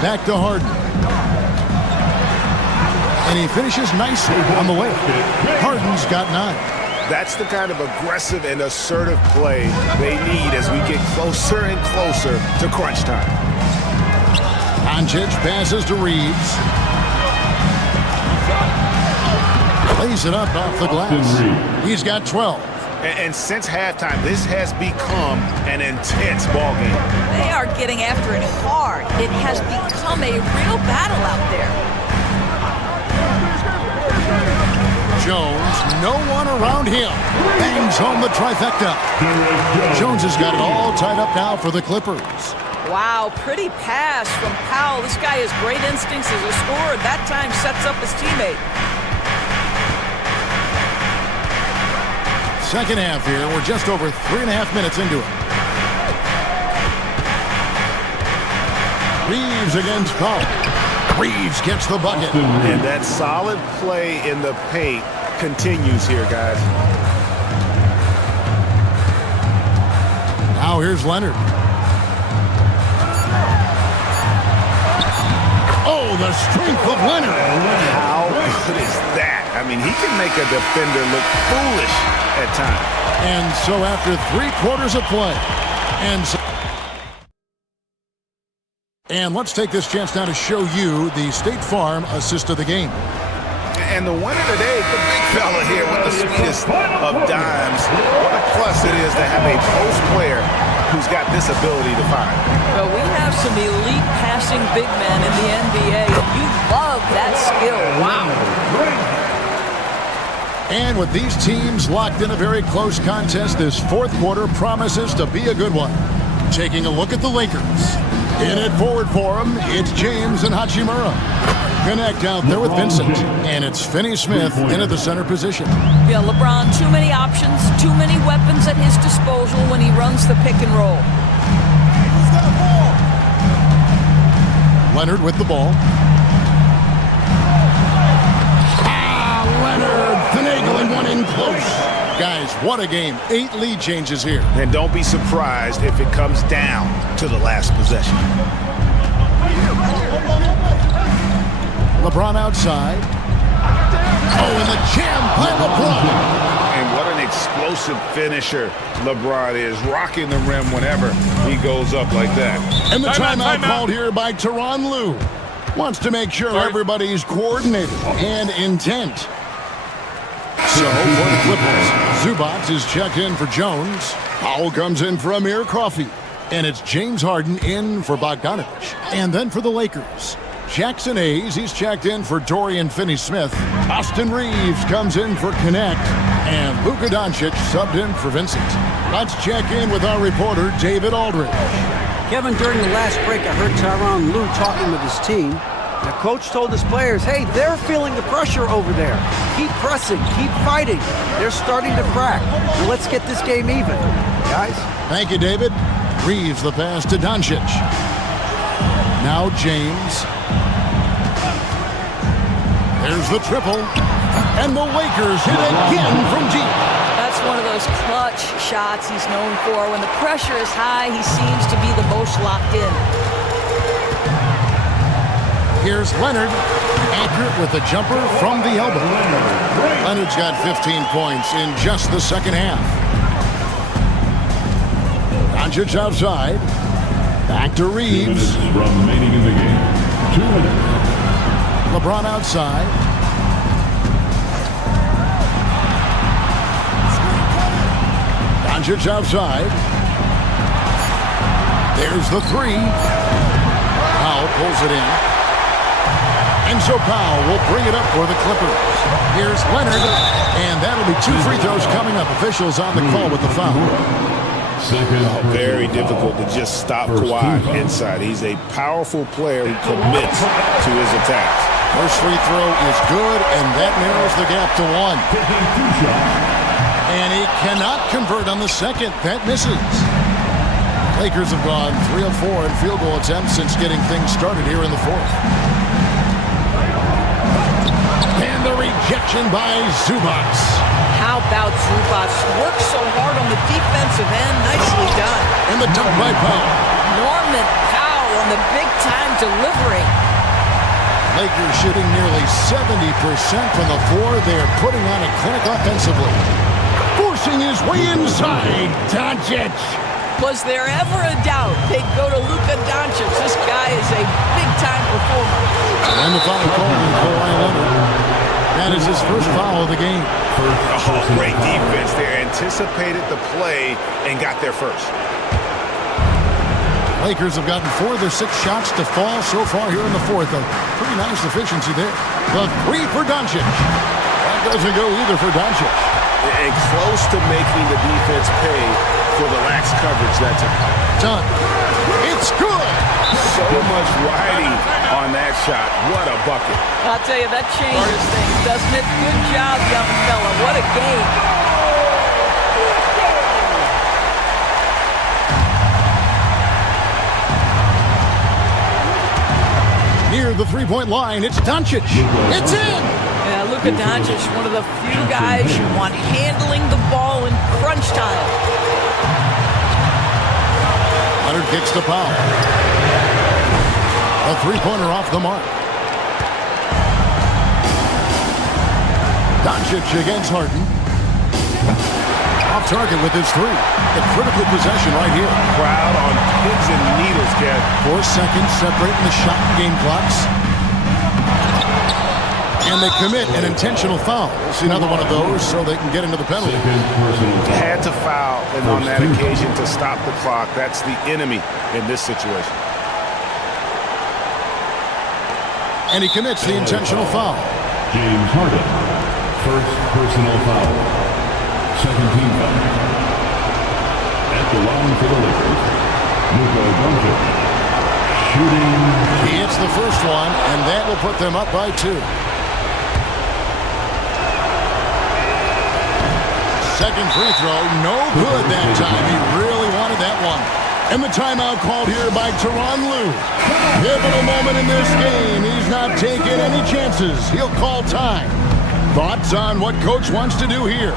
Back to Harden. And he finishes nicely on the way. Harden's got 9. That's the kind of aggressive and assertive play they need as we get closer and closer to crunch time. Doncic passes to Reeves. Lays it up off the glass. He's got 12. And since halftime, this has become an intense ball game. They are getting after it hard. It has become a real battle out there. Jones, no one around him. Bangs home the trifecta. Jones has got it all tied up now for the Clippers. Wow, pretty pass from Powell. This guy has great instincts as a scorer. That time sets up his teammate. Second half here. We're just over 3.5 minutes into it. Reeves against Powell. Reeves gets the bucket. And that solid play in the paint continues here, guys. Now here's Leonard. Oh, the strength of Leonard. How good is that? I mean, he can make a defender look foolish at times. And so after 3 quarters of play, and let's take this chance now to show you the State Farm assist of the game. And the winner today, the big fella here with the sweetest of dimes. What a plus it is to have a post player who's got this ability to find. Well, we have some elite passing big men in the NBA. You love that skill. Wow. And with these teams locked in a very close contest, this fourth quarter promises to be a good one. Taking a look at the Lakers. In it forward for him, it's James and Hachimura. Connect out there with Vincent. And it's Finney-Smith in at the center position. Yeah, LeBron, too many options, too many weapons at his disposal when he runs the pick and roll. Leonard with the ball. Leonard finagling one in close. Guys, what a game. 8 lead changes here. And don't be surprised if it comes down to the last possession. LeBron outside. Oh, and the jam by LeBron. And what an explosive finisher LeBron is, rocking the rim whenever he goes up like that. And the timeout called here by Tyronn Lue. Wants to make sure everybody's coordinated and intent. So for the Clippers, Zubac is checked in for Jones. Powell comes in for Amir Coffey. And it's James Harden in for Bogdanovich. And then for the Lakers, Jackson Hayes, he's checked in for Dorian Finney-Smith. Austin Reeves comes in for Connect. And Luka Doncic subbed in for Vincent. Let's check in with our reporter, David Aldridge. Kevin, during the last break, I heard Tyronn Lue talking with his team. The coach told his players, hey, they're feeling the pressure over there. Keep pressing, keep fighting. They're starting to crack. Now let's get this game even, guys. Thank you, David. Reeves the pass to Doncic. Now James. There's the triple. And the Lakers hit again from deep. That's one of those clutch shots he's known for. When the pressure is high, he seems to be the most locked in. Here's Leonard, accurate with the jumper from the elbow. Leonard's got 15 points in just the second half. Doncic outside. Back to Reeves. 2 minutes remaining in the game. 2 minutes. LeBron outside. Doncic outside. There's the 3. Powell pulls it in. And so Powell will bring it up for the Clippers. Here's Leonard, and that'll be 2 free throws coming up. Officials on the call with the foul. Very difficult to just stop Kawhi inside. He's a powerful player who commits to his attacks. First free throw is good, and that narrows the gap to 1. And he cannot convert on the second. That misses. Lakers have gone 3 of 4 in field goal attempts since getting things started here in the fourth. And And the rejection by Zubats. How about Zubats? Worked so hard on the defensive end. Nicely done. And the dunk by Powell. Norman Powell on the big-time delivery. Lakers shooting nearly 70% from the floor. They're putting on a clinic offensively. Forcing his way inside. Doncic. Was there ever a doubt they'd go to Luka Doncic? This guy is a big-time performer. And the foul called on Kawhi Leonard. That is his first foul of the game. Oh, great defense there. Anticipated the play and got there first. Lakers have gotten 4 of their 6 shots to fall so far here in the fourth. A pretty nice efficiency there. The 3 for Doncic. That doesn't go either for Doncic. And close to making the defense pay for the lax coverage that time. Done. It's good. So much riding on that shot. What a bucket. I'll tell you, that changes things, doesn't it? Good job, young fella. What a game. Near the three-point line, it's Doncic. It's in. Yeah, Luka Doncic, one of the few guys you want handling the ball in crunch time. Leonard kicks to Powell. A three-pointer off the mark. Doncic against Harden. Off target with his 3. A critical possession right here. Crowd on pins and needles, Kev. 4 seconds separating the shot and game clocks. And they commit an intentional foul. We'll see another one of those so they can get into the penalty. Had to foul, and on that occasion to stop the clock. That's the enemy in this situation. And he commits the intentional foul. James Harden, first personal foul. Second team foul. At the line for the Lakers, Luka Doncic. Shooting. He hits the first one, and that will put them up by 2. Second free throw, no good that time. He really wanted that one. And the timeout called here by Tyronn Lue. Pivotal moment in this game. He's not taking any chances. He'll call time. Thoughts on what coach wants to do here?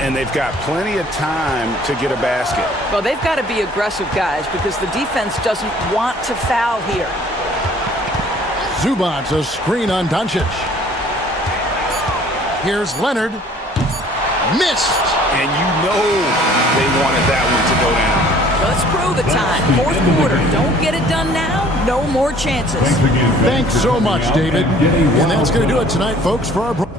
And they've got plenty of time to get a basket. Well, they've got to be aggressive, guys, because the defense doesn't want to foul here. Zubats, a screen on Doncic. Here's Leonard. Missed. And you know they wanted that one to go down. Let's prove the time. Fourth quarter. Don't get it done now. No more chances. Thanks so much, David. And that's going to do it tonight, folks, for our...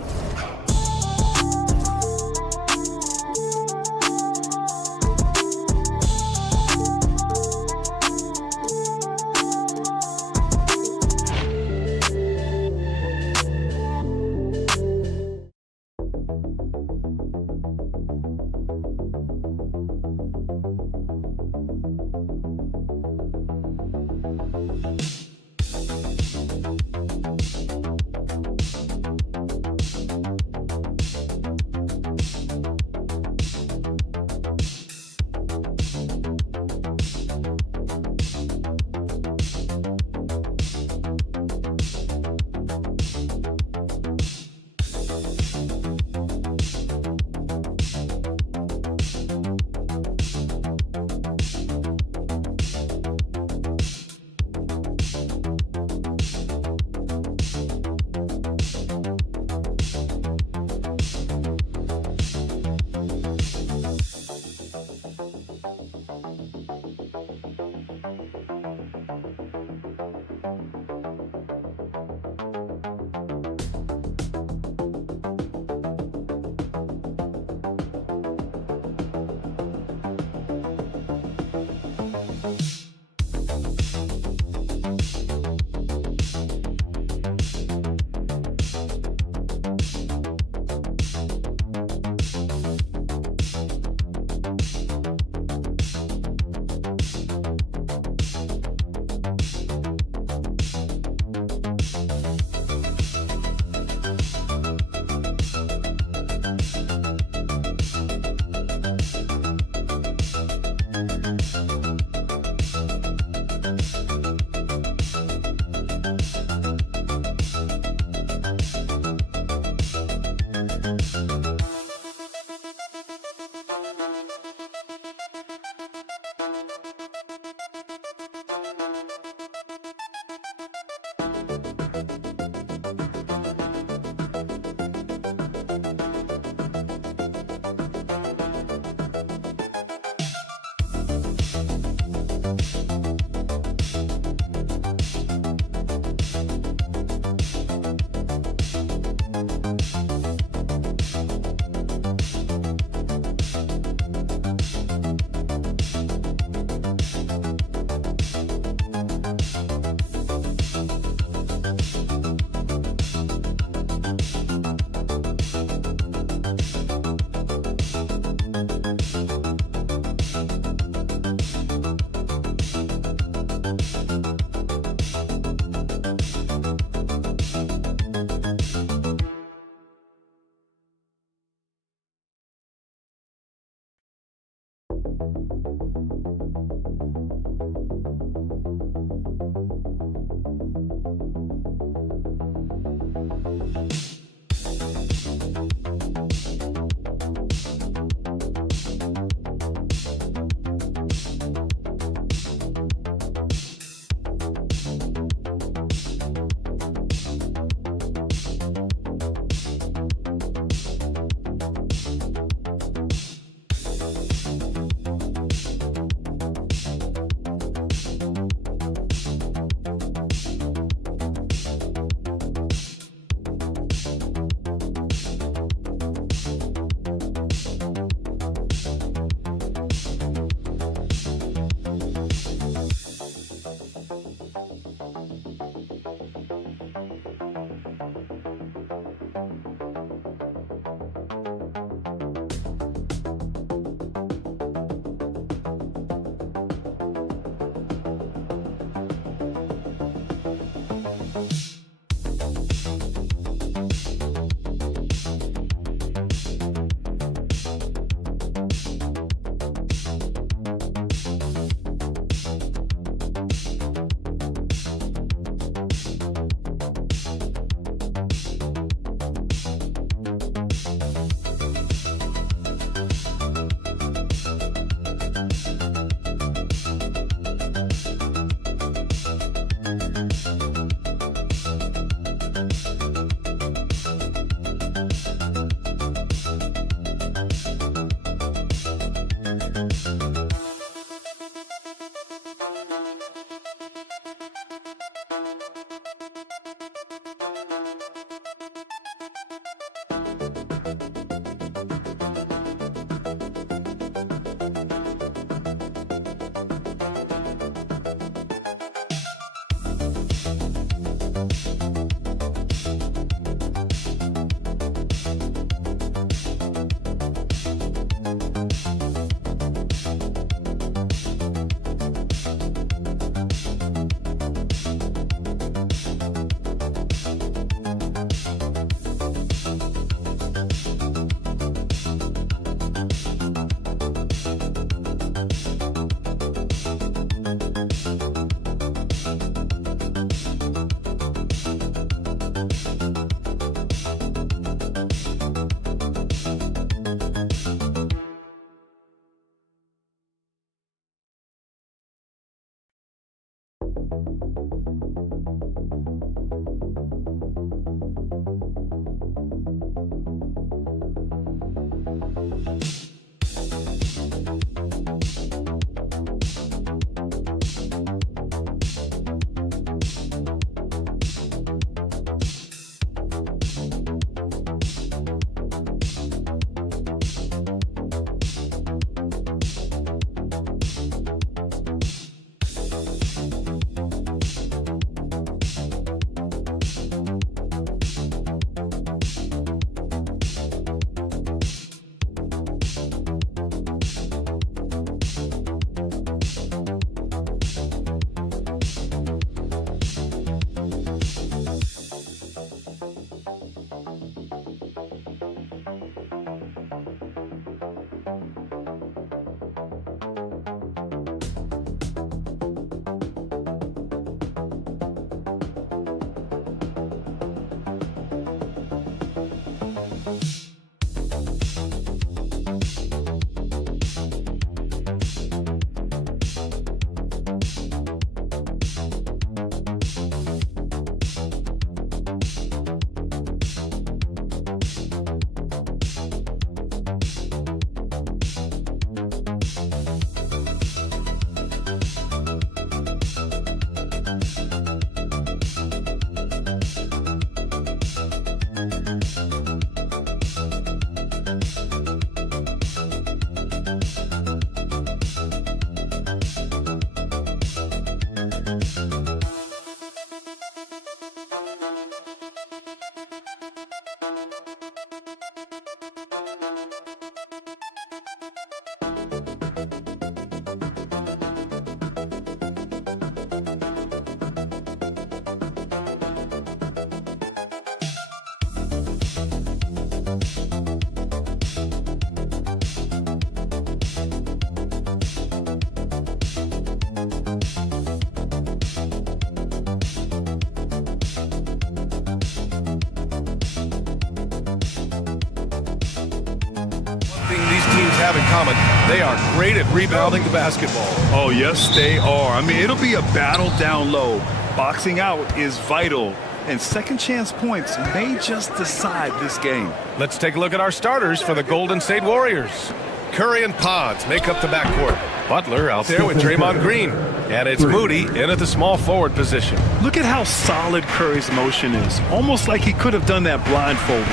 common. They are great at rebounding the basketball. Oh, yes, they are. I mean, it'll be a battle down low. Boxing out is vital, and second chance points may just decide this game. Let's take a look at our starters for the Golden State Warriors. Curry and Pods make up the backcourt. Butler out there with Draymond Green. And it's Moody in at the small forward position. Look at how solid Curry's motion is. Almost like he could have done that blindfolded.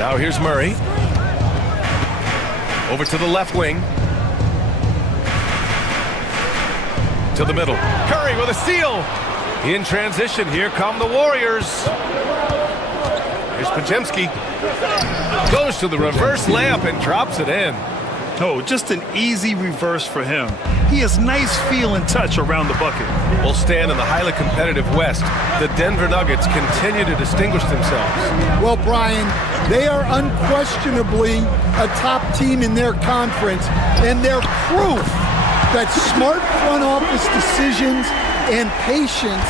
Now here's Murray. Over to the left wing. To the middle. Curry with a steal. In transition, here come the Warriors. Here's Podziemski. Goes to the reverse layup and drops it in. Oh, just an easy reverse for him. He has nice feel and touch around the bucket. We'll stand in the highly competitive West. The Denver Nuggets continue to distinguish themselves. Well, Brian, they are unquestionably a top team in their conference, and they're proof that smart front office decisions and patience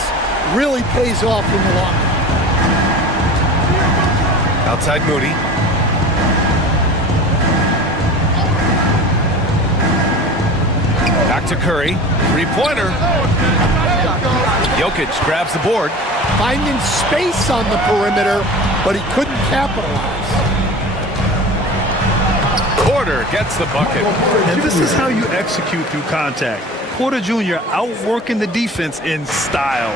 really pays off in the long run. Outside Moody. Back to Curry. Three-pointer. Jokic grabs the board. Finding space on the perimeter, but he couldn't capitalize. Porter gets the bucket. And this is how you execute through contact. Porter Jr. outworking the defense in style.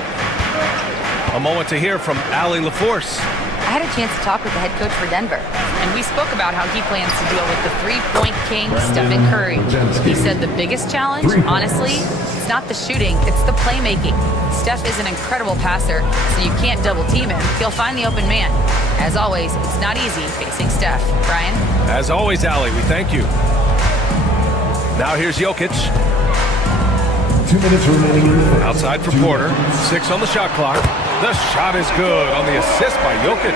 A moment to hear from Allie LaForce. I had a chance to talk with the head coach for Denver, and we spoke about how he plans to deal with the three-point king, Stephen Curry. He said the biggest challenge, honestly, it's not the shooting, it's the playmaking. Steph is an incredible passer, so you can't double-team him. He'll find the open man. As always, it's not easy facing Steph. Brian? As always, Allie, we thank you. Now here's Jokic. 2 minutes remaining. Outside for Porter. 6 on the shot clock. The shot is good on the assist by Jokic.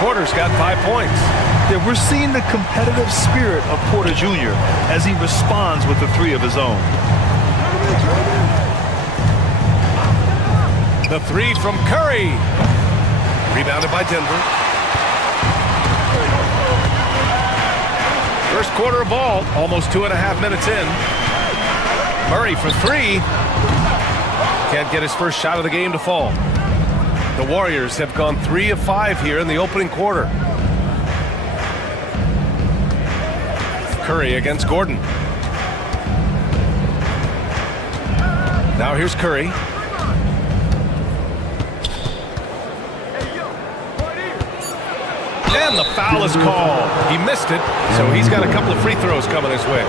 Porter's got 5 points. Yeah, we're seeing the competitive spirit of Porter Jr. as he responds with the three of his own. The three from Curry. Rebounded by Denver. First quarter of ball, almost 2.5 minutes in. Murray for three. Can't get his first shot of the game to fall. The Warriors have gone 3 of 5 here in the opening quarter. Curry against Gordon. Now here's Curry. And the foul is called. He missed it, so he's got a couple of free throws coming his way.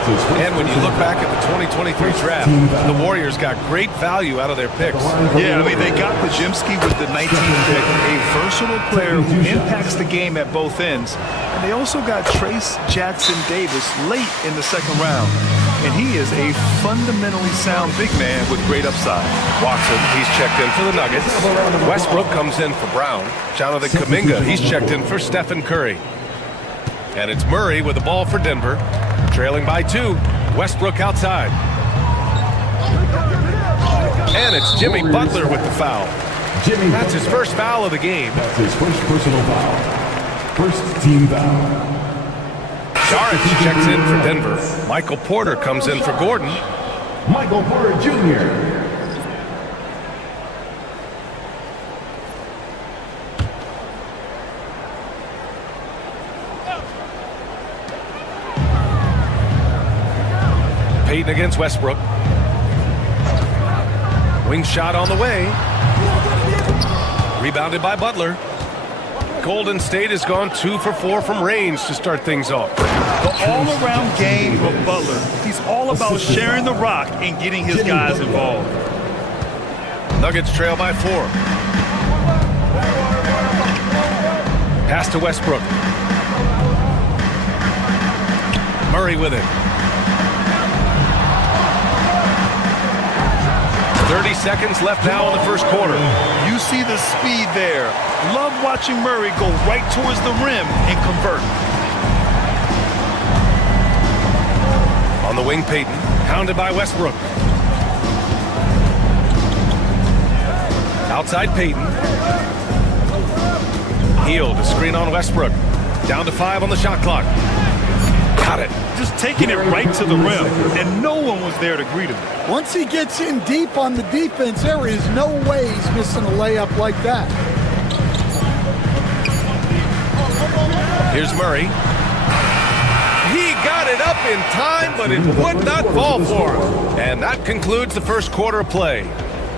And when you look back at the 2023 draft, the Warriors got great value out of their picks. Yeah, I mean, they got Podziemski with the 19th pick, a versatile player who impacts the game at both ends. And they also got Trace Jackson-Davis late in the second round. And he is a fundamentally sound big man with great upside. Watson, he's checked in for the Nuggets. Westbrook comes in for Brown. Jonathan Kuminga, he's checked in for Stephen Curry. And it's Murray with the ball for Denver. Trailing by 2. Westbrook outside. And it's Jimmy Butler with the foul. That's his first foul of the game. That's his first personal foul. First team foul. Saric checks in for Denver. Michael Porter comes in for Gordon. Michael Porter Jr. Payton against Westbrook. Wing shot on the way. Rebounded by Butler. Golden State has gone 2 for 4 from range to start things off. The all-around game of Butler. He's all about sharing the rock and getting his guys involved. Nuggets trail by 4. Pass to Westbrook. Murray with it. 30 seconds left now in the first quarter. You see the speed there. Love watching Murray go right towards the rim and convert. On the wing, Payton, pounded by Westbrook. Outside Payton. Healed, a screen on Westbrook. Down to 5 on the shot clock. Got it. Just taking it right to the rim, and no one was there to greet him. Once he gets in deep on the defense, there is no way he's missing a layup like that. Here's Murray. He got it up in time, but it would not fall for him. And that concludes the first quarter of play.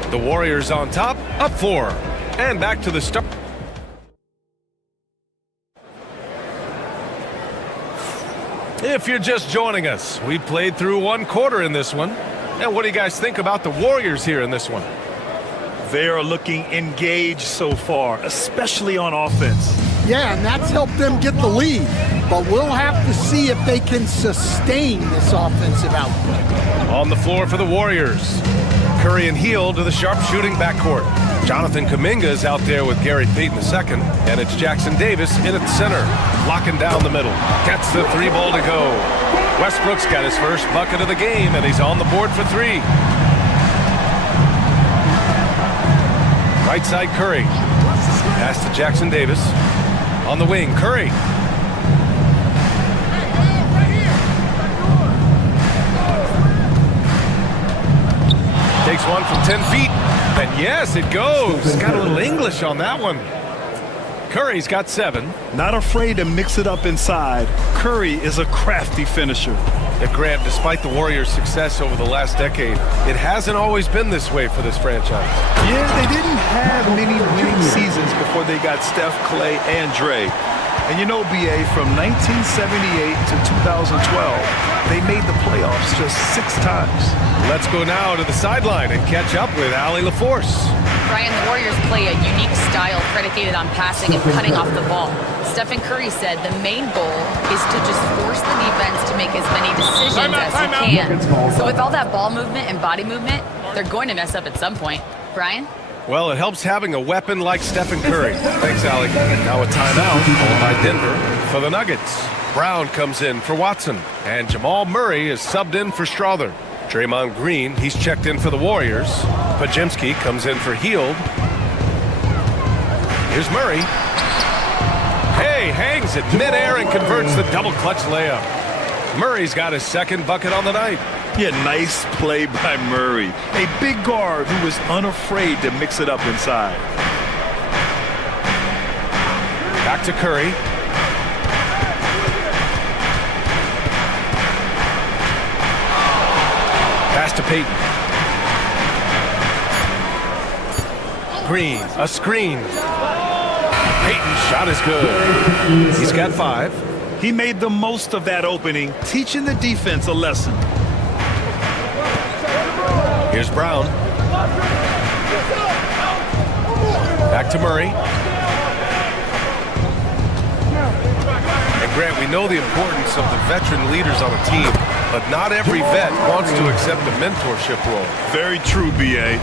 The Warriors on top, up 4. And back to the start. If you're just joining us, we played through 1 quarter in this one. And what do you guys think about the Warriors here in this one? They are looking engaged so far, especially on offense. Yeah, and that's helped them get the lead. But we'll have to see if they can sustain this offensive output. On the floor for the Warriors, Curry and Hield to the sharpshooting backcourt. Jonathan Kuminga is out there with Gary Payton II, and it's Jackson Davis in at center, locking down the middle. Gets the 3-ball to go. Westbrook's got his first bucket of the game, and he's on the board for 3. Right side, Curry. Pass to Jackson Davis. On the wing, Curry. Takes one from 10 feet. And yes, it goes. Got a little English on that one. Curry's got 7. Not afraid to mix it up inside. Curry is a crafty finisher. And Grant, despite the Warriors' success over the last decade, it hasn't always been this way for this franchise. Yeah, they didn't have many winning seasons before they got Steph, Clay, and Dre. And you know, BA, from 1978 to 2012, they made the playoffs just 6 times. Let's go now to the sideline and catch up with Allie LaForce. Brian, the Warriors play a unique style predicated on passing and cutting off the ball. Stephen Curry said the main goal is to just force the defense to make as many decisions as you can. So with all that ball movement and body movement, they're going to mess up at some point. Brian? Well, it helps having a weapon like Stephen Curry. Thanks, Allie. Now a timeout called by Denver for the Nuggets. Brown comes in for Watson, and Jamal Murray is subbed in for Strother. Draymond Green, he's checked in for the Warriors. Pajemski comes in for Hield. Here's Murray. Hey, hangs it midair and converts the double clutch layup. Murray's got his 2nd bucket on the night. Yeah, nice play by Murray. A big guard who was unafraid to mix it up inside. Back to Curry. Pass to Payton. Green, a screen. Payton's shot is good. He's got 5. He made the most of that opening, teaching the defense a lesson. Here's Brown. Back to Murray. And Grant, we know the importance of the veteran leaders on a team, but not every vet wants to accept a mentorship role. Very true, B.A.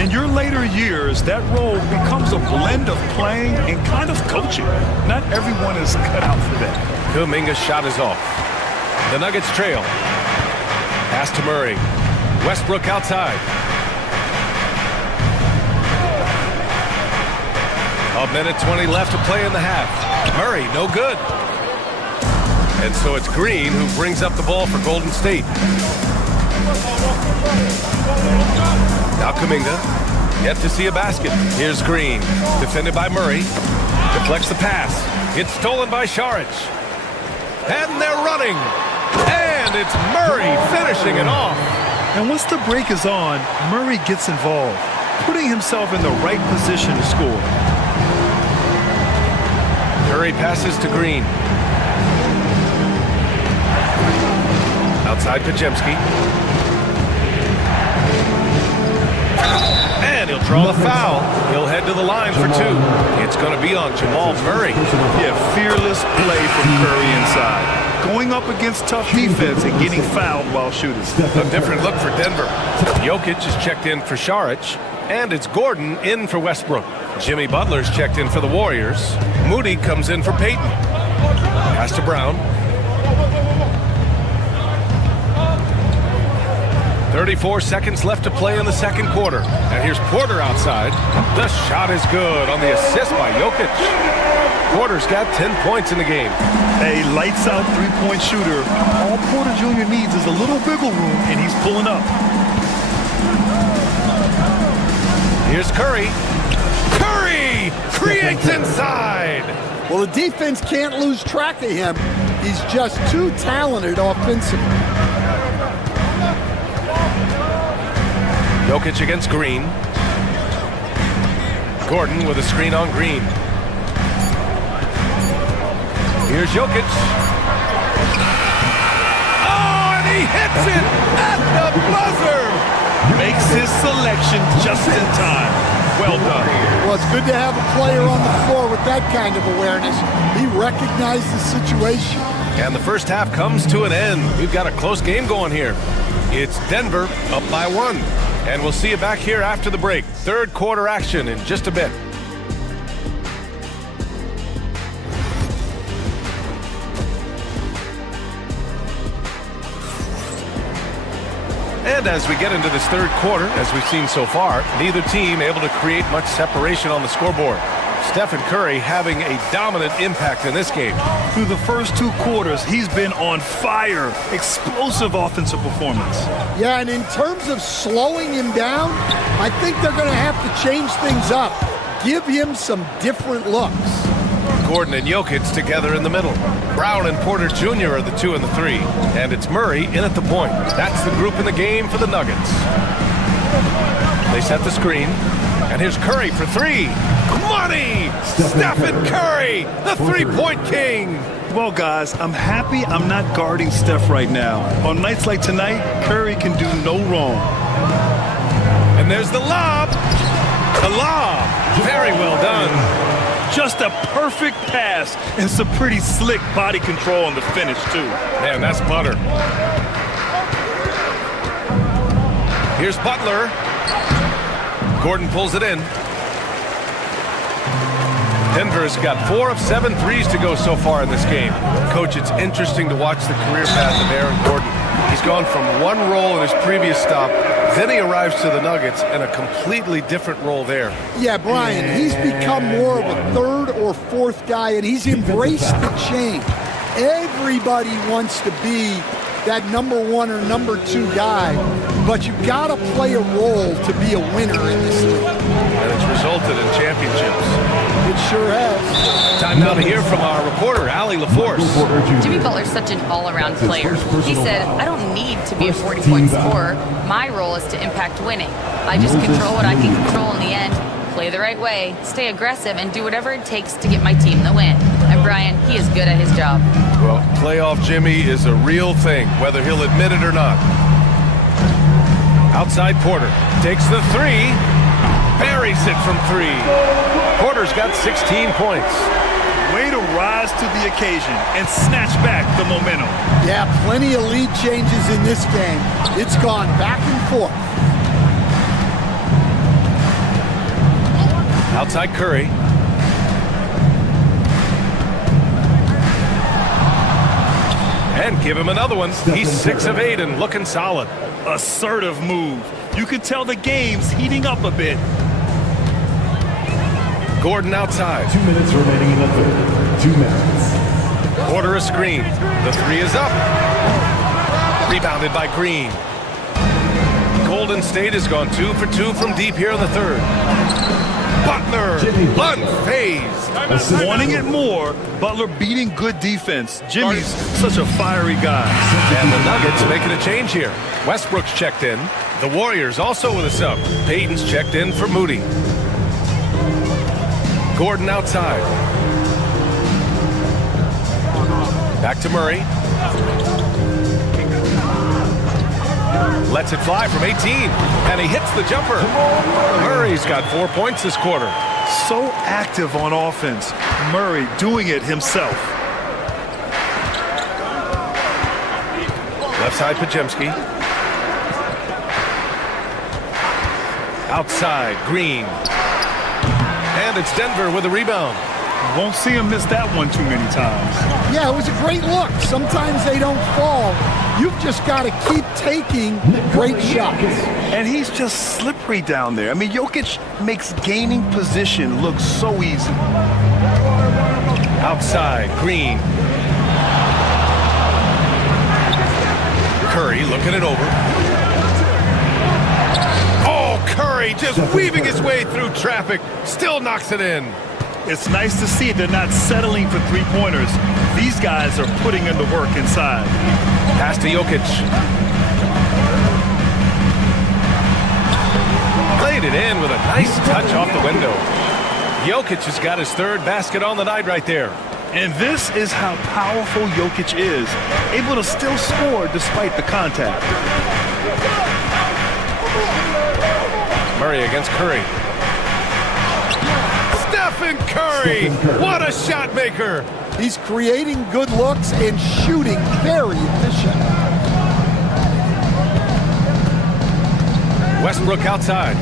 In your later years, that role becomes a blend of playing and kind of coaching. Not everyone is cut out for that. Kuminga's shot is off. The Nuggets trail. Pass to Murray. Westbrook outside. A minute 20 left to play in the half. Murray, no good. And so it's Green who brings up the ball for Golden State. Now Kuminga, yet to see a basket. Here's Green, defended by Murray. Deflects the pass. It's stolen by Saric. And they're running. And it's Murray finishing it off. And once the break is on, Murray gets involved, putting himself in the right position to score. Curry passes to Green. Outside Pajemski. And he'll draw the foul. He'll head to the line for 2. It's going to be on Jamal Murray. Yeah, fearless play from Curry inside. Going up against tough defense and getting fouled while shooting. A different look for Denver. Jokic is checked in for Saric. And it's Gordon in for Westbrook. Jimmy Butler's checked in for the Warriors. Moody comes in for Payton. Pass to Brown. 34 seconds left to play in the second quarter. And here's Porter outside. The shot is good on the assist by Jokic. Porter's got 10 points in the game. A lights-out three-point shooter. All Porter Jr. needs is a little wiggle room, and he's pulling up. Here's Curry. Curry creates inside. Well, the defense can't lose track of him. He's just too talented offensively. Jokic against Green. Gordon with a screen on Green. Here's Jokic. Oh, and he hits it at the buzzer. Makes his selection just in time. Well done. Well, it's good to have a player on the floor with that kind of awareness. He recognized the situation. And the first half comes to an end. We've got a close game going here. It's Denver up by 1. And we'll see you back here after the break. Third quarter action in just a bit. And as we get into this third quarter, as we've seen so far, neither team able to create much separation on the scoreboard. Stephen Curry having a dominant impact in this game. Through the first 2 quarters, he's been on fire. Explosive offensive performance. Yeah, and in terms of slowing him down, I think they're going to have to change things up. Give him some different looks. Gordon and Jokic together in the middle. Brown and Porter Jr. are the 2 and the 3. And it's Murray in at the point. That's the group in the game for the Nuggets. They set the screen. And here's Curry for 3. Money! Stephen Curry, the three-point king. Well, guys, I'm happy I'm not guarding Steph right now. On nights like tonight, Curry can do no wrong. And there's the lob. The lob. Very well done. Just a perfect pass and some pretty slick body control on the finish, too. Man, that's butter. Here's Butler. Gordon pulls it in. Denver's got 4 of 7 threes to go so far in this game. Coach, it's interesting to watch the career path of Aaron Gordon. He's gone from one role in his previous stop, then he arrives to the Nuggets in a completely different role there. Yeah, Brian, he's become more of a third or fourth guy, and he's embraced the change. Everybody wants to be that number 1 or number 2 guy, but you've got to play a role to be a winner in this league. And it's resulted in championships. It sure has. Time now to hear from our reporter, Allie LaForce. Jimmy Butler's such an all-around player. He said, I don't need to be a 40-point scorer. My role is to impact winning. I just control what I can control in the end, play the right way, stay aggressive, and do whatever it takes to get my team the win. And Brian, he is good at his job. Well, playoff Jimmy is a real thing, whether he'll admit it or not. Outside Porter takes the 3, buries it from 3. Porter's got 16 points. Way to rise to the occasion and snatch back the momentum. Yeah, plenty of lead changes in this game. It's gone back and forth. Outside Curry. And give him another one. He's 6 of 8 and looking solid. Assertive move. You can tell the game's heating up a bit. Gordon outside. 2 minutes remaining in the third. 2 minutes. Porter a screen. The 3 is up. Rebounded by Green. Golden State has gone 2 for 2 from deep here in the third. Butler, unfazed. Wanting it more, Butler beating good defense. Jimmy's such a fiery guy. And the Nuggets making a change here. Westbrook's checked in. The Warriors also with a sub. Payton's checked in for Moody. Gordon outside. Back to Murray. Lets it fly from 18, and he hits the jumper. Murray's got 4 points this quarter. So active on offense. Murray doing it himself. Left side, Podziemski. Outside, Green. And it's Denver with a rebound. Won't see him miss that one too many times. Yeah, it was a great look. Sometimes they don't fall. You've just got to keep taking great shots. And he's just slippery down there. I mean, Jokic makes gaining position look so easy. Outside, Green. Curry looking it over. Oh, Curry just weaving his way through traffic. Still knocks it in. It's nice to see they're not settling for three-pointers. These guys are putting in the work inside. Pass to Jokic. Played it in with a nice touch off the window. Jokic has got his third basket on the night right there. And this is how powerful Jokic is, able to still score despite the contact. Murray against Curry. Stephen Curry, what a shot maker. He's creating good looks and shooting very efficient. Westbrook outside.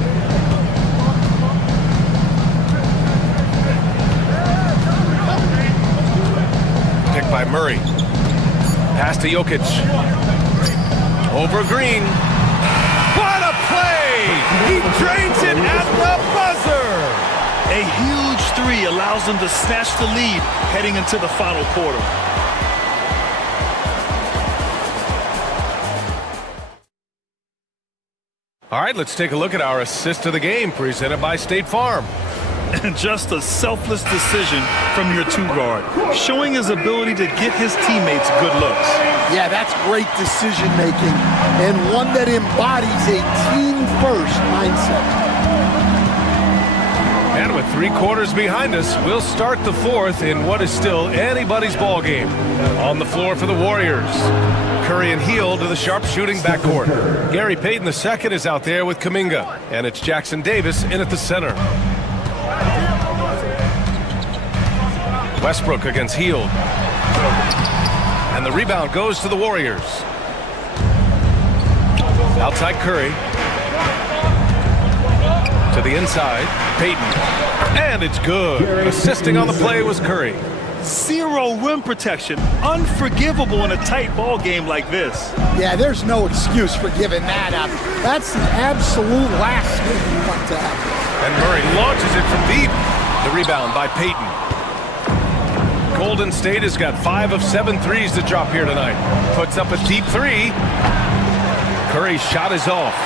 Picked by Murray. Pass to Jokic. Over Green. What a play! He drains it at the buzzer! A huge three allows them to snatch the lead heading into the final quarter. All right, let's take a look at our assist of the game presented by State Farm. And just a selfless decision from your two-guard, showing his ability to get his teammates good looks. Yeah, that's great decision-making, and one that embodies a team-first mindset. And with 3 quarters behind us, we'll start the fourth in what is still anybody's ball game. On the floor for the Warriors. Curry and Hield to the sharpshooting backcourt. Gary Payton II is out there with Kuminga, and it's Jackson Davis in at the center. Westbrook against Hield. And the rebound goes to the Warriors. Outside Curry. To the inside, Payton. And it's good. Assisting on the play was Curry. Zero rim protection. Unforgivable in a tight ball game like this. Yeah, there's no excuse for giving that up. That's the absolute last thing you want to happen. And Murray launches it from deep. The rebound by Payton. Golden State has got 5 of 7 threes to drop here tonight. Puts up a deep 3. Curry's shot is off.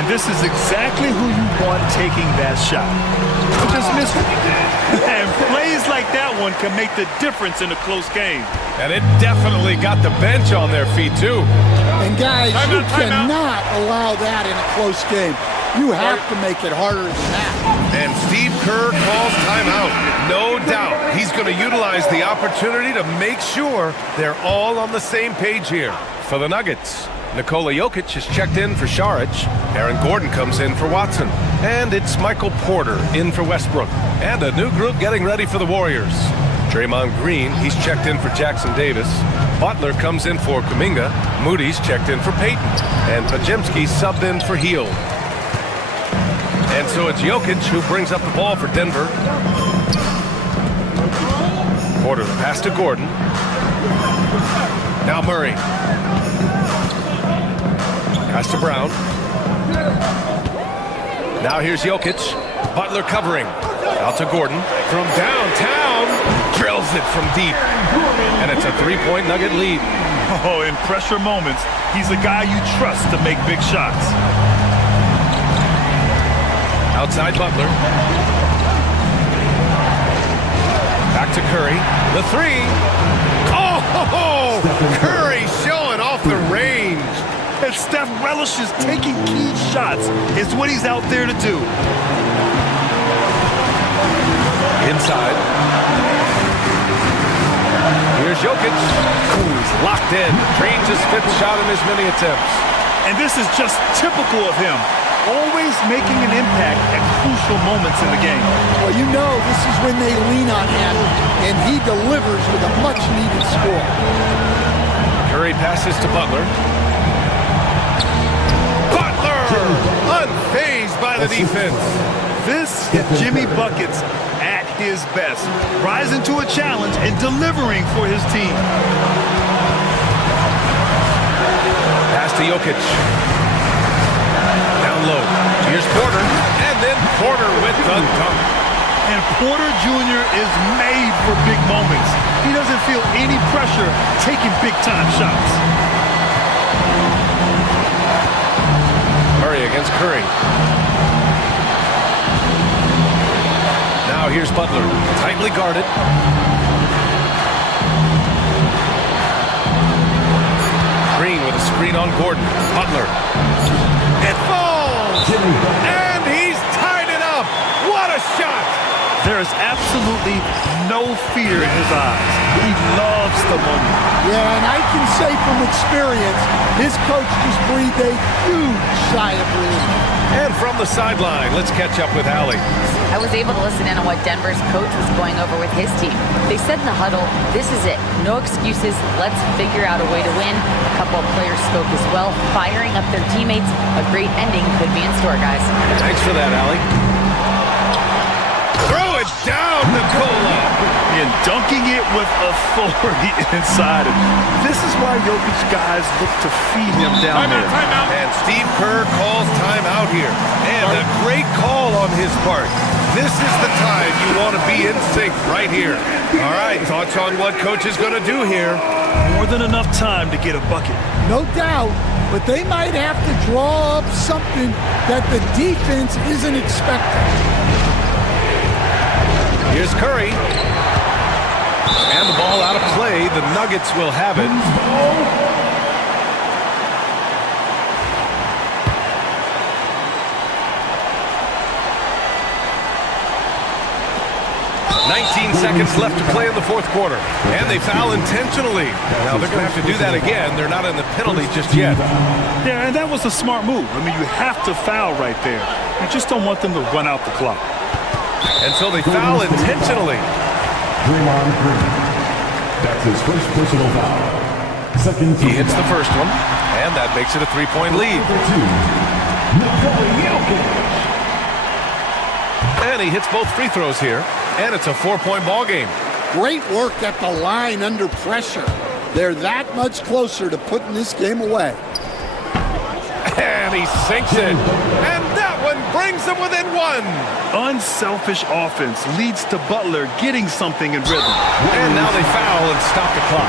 And this is exactly who you want taking that shot. He just missed it. And plays like that one can make the difference in a close game. And it definitely got the bench on their feet, too. And guys, you cannot allow that in a close game. You have to make it harder than that. And Steve Kerr calls timeout. No doubt he's going to utilize the opportunity to make sure they're all on the same page here. For the Nuggets, Nikola Jokic is checked in for Šarić. Aaron Gordon comes in for Watson. And it's Michael Porter in for Westbrook. And a new group getting ready for the Warriors. Draymond Green, he's checked in for Jackson Davis. Butler comes in for Kuminga. Moody's checked in for Payton. And Podziemski subbed in for Hield. And so it's Jokic who brings up the ball for Denver. Porter the pass to Gordon. Now Murray. Pass to Brown. Now here's Jokic. Butler covering. Out to Gordon. From downtown. Drills it from deep. And it's a 3-point Nugget lead. Oh, in pressure moments, he's a guy you trust to make big shots. Outside Butler. Back to Curry. The 3. Oh! Curry showing off the range. And Steph relishes taking key shots. It's what he's out there to do. Inside. Here's Jokic. He's locked in. Drains his 5th shot in as many attempts. And this is just typical of him. Always making an impact at crucial moments in the game. Well, you know this is when they lean on him, and he delivers with a much-needed score. Curry passes to Butler. Butler! Unfazed by the defense. This is Jimmy Buckets at his best. Rising to a challenge and delivering for his team. Pass to Jokic. Down low. Here's Porter. And then Porter with the dunk. And Porter Jr. is made for big moments. He doesn't feel any pressure taking big-time shots. Murray against Curry. Now here's Butler, tightly guarded. Green with a screen on Gordon. Butler. It falls! And he's tied it up! What a shot! There is absolutely no fear in his eyes. He loves the moment. Yeah, and I can say from experience, his coach just breathed a huge sigh of relief. And from the sideline, let's catch up with Allie. I was able to listen in on what Denver's coach was going over with his team. They said in the huddle, this is it. No excuses. Let's figure out a way to win. A couple of players spoke as well, firing up their teammates. A great ending could be in store, guys. Thanks for that, Allie. Throw it down, Nikola. And dunking it with authority inside him. This is why Jokic guys look to feed him down there. And Steve Kerr calls timeout here. And a great call on his part. This is the time you want to be in sync right here. All right, thoughts on what coach is going to do here? More than enough time to get a bucket. No doubt, but they might have to draw up something that the defense isn't expecting. Here's Curry. And the ball out of play. The Nuggets will have it. 19 seconds left to play in the fourth quarter. And they foul intentionally. Now they're going to have to do that again. They're not in the penalty just yet. Yeah, and that was a smart move. I mean, you have to foul right there. You just don't want them to run out the clock. And so they foul intentionally. Draymond Green. That's his first personal foul. Second he hits the first one, and that makes it a three-point lead. And he hits both free throws here, and it's a 4-point ball game. Great work at the line under pressure. They're that much closer to putting this game away. And he sinks it. And that one brings them within one. Unselfish offense leads to Butler getting something in rhythm. And now they foul and stop the clock.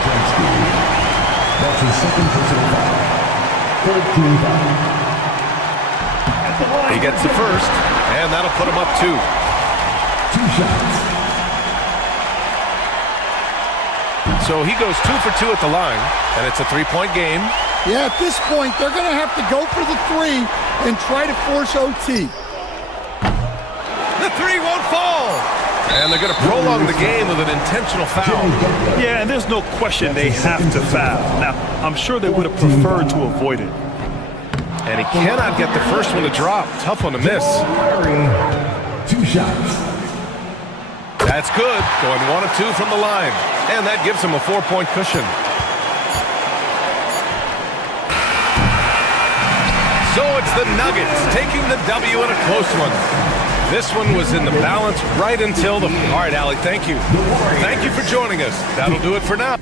That's his second personal foul. Third team foul. He gets the first, and that'll put him up 2. 2 shots. So he goes 2 for 2 at the line, and it's a 3-point game. Yeah, at this point, they're going to have to go for the 3 and try to force OT. The 3 won't fall. And they're going to prolong the game with an intentional foul. Yeah, and there's no question they have to foul. Now, I'm sure they would have preferred to avoid it. And he cannot get the first one to drop. Tough one to miss. 2 shots. That's good. Going 1 of 2 from the line. And that gives him a 4-point cushion. So it's the Nuggets taking the W in a close one. This one was in the balance right until the... All right, Allie, thank you. Thank you for joining us. That'll do it for now.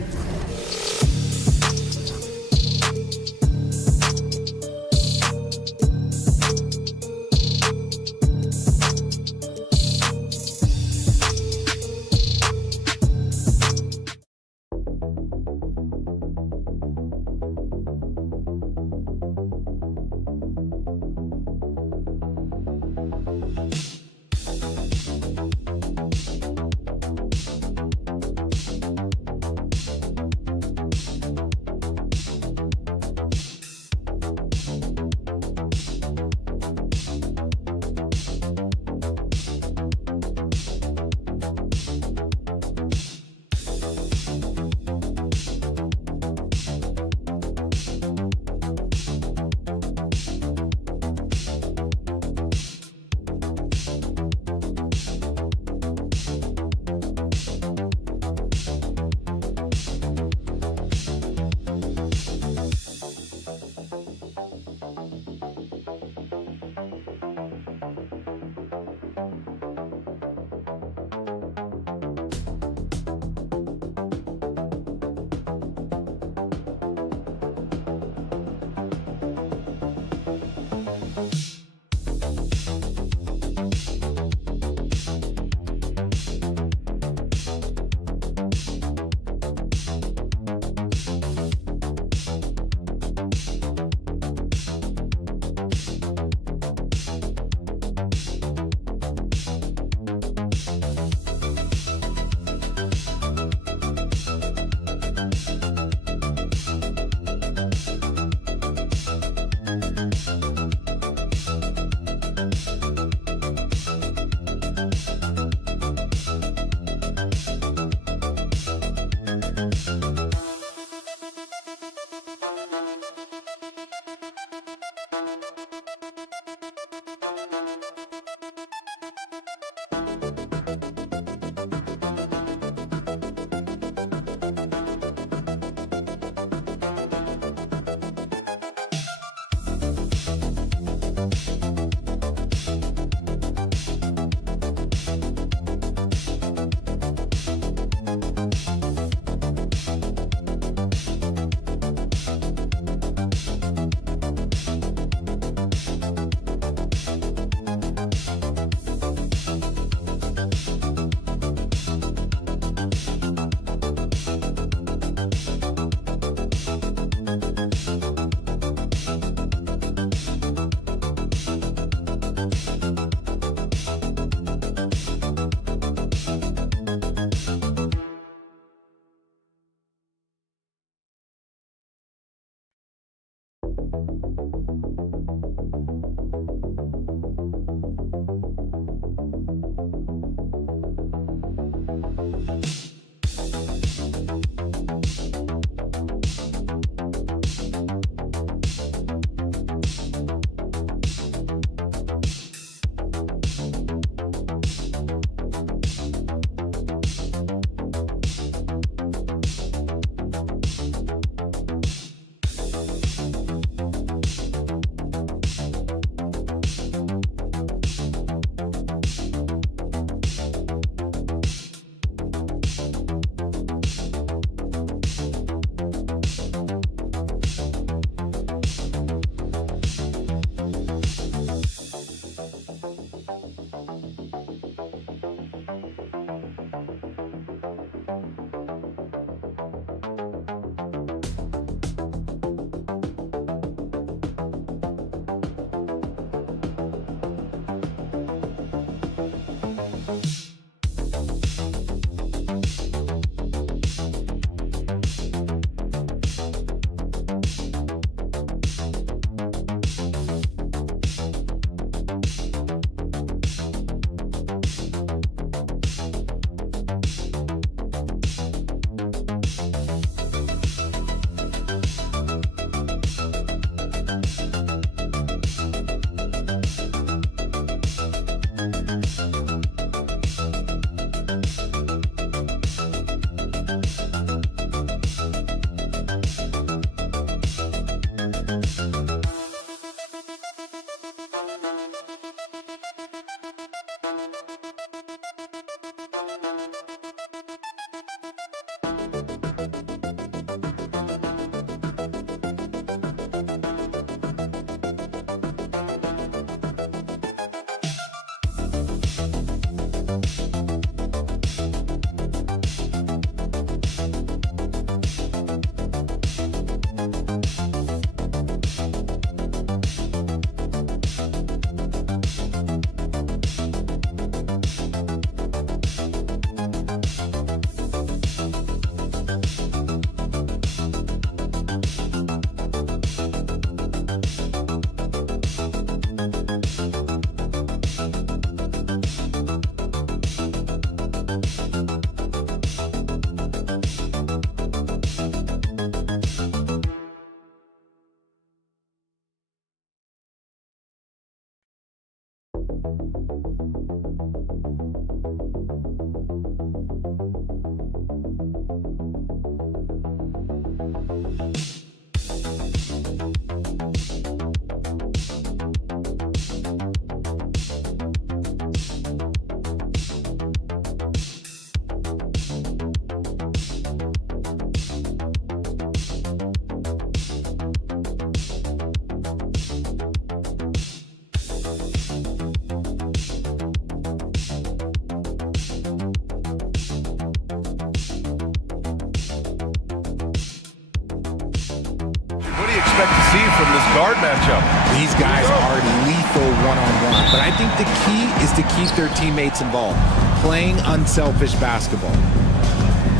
expect to see from this guard matchup? These guys are lethal one-on-one, but I think the key is to keep their teammates involved, playing unselfish basketball.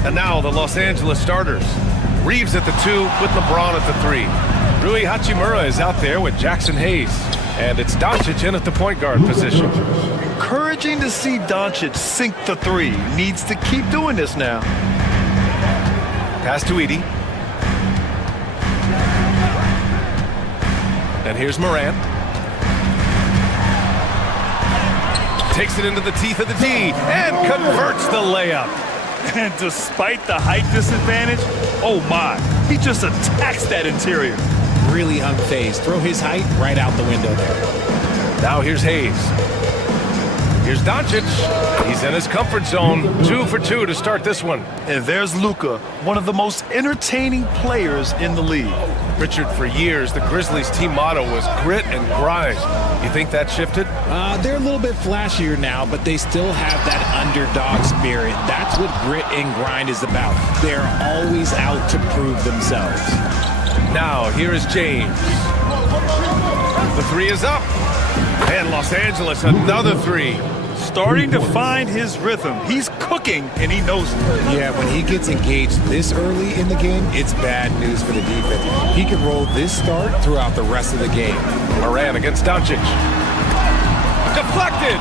And now the Los Angeles starters. Reeves at the 2 with LeBron at the 3. Rui Hachimura is out there with Jackson Hayes. And it's Doncic in at the point guard position. Encouraging to see Doncic sink the 3. Needs to keep doing this now. Pass to Edey. And here's Morant. Takes it into the teeth of the D and converts the layup. And despite the height disadvantage, oh my, he just attacks that interior. Really unfazed. Throw his height right out the window there. Now here's Hayes. Here's Doncic. He's in his comfort zone. 2 for 2 to start this one. And there's Luka, one of the most entertaining players in the league. Richard, for years, the Grizzlies team motto was grit and grind. You think that shifted? They're a little bit flashier now, but they still have that underdog spirit. That's what grit and grind is about. They're always out to prove themselves. Now, here is James. The 3 is up. And Los Angeles, another 3. starting to find his rhythm. He's cooking, and he knows it. Yeah, when he gets engaged this early in the game, it's bad news for the defense. He can roll this start throughout the rest of the game. Moran against Doncic. Deflected.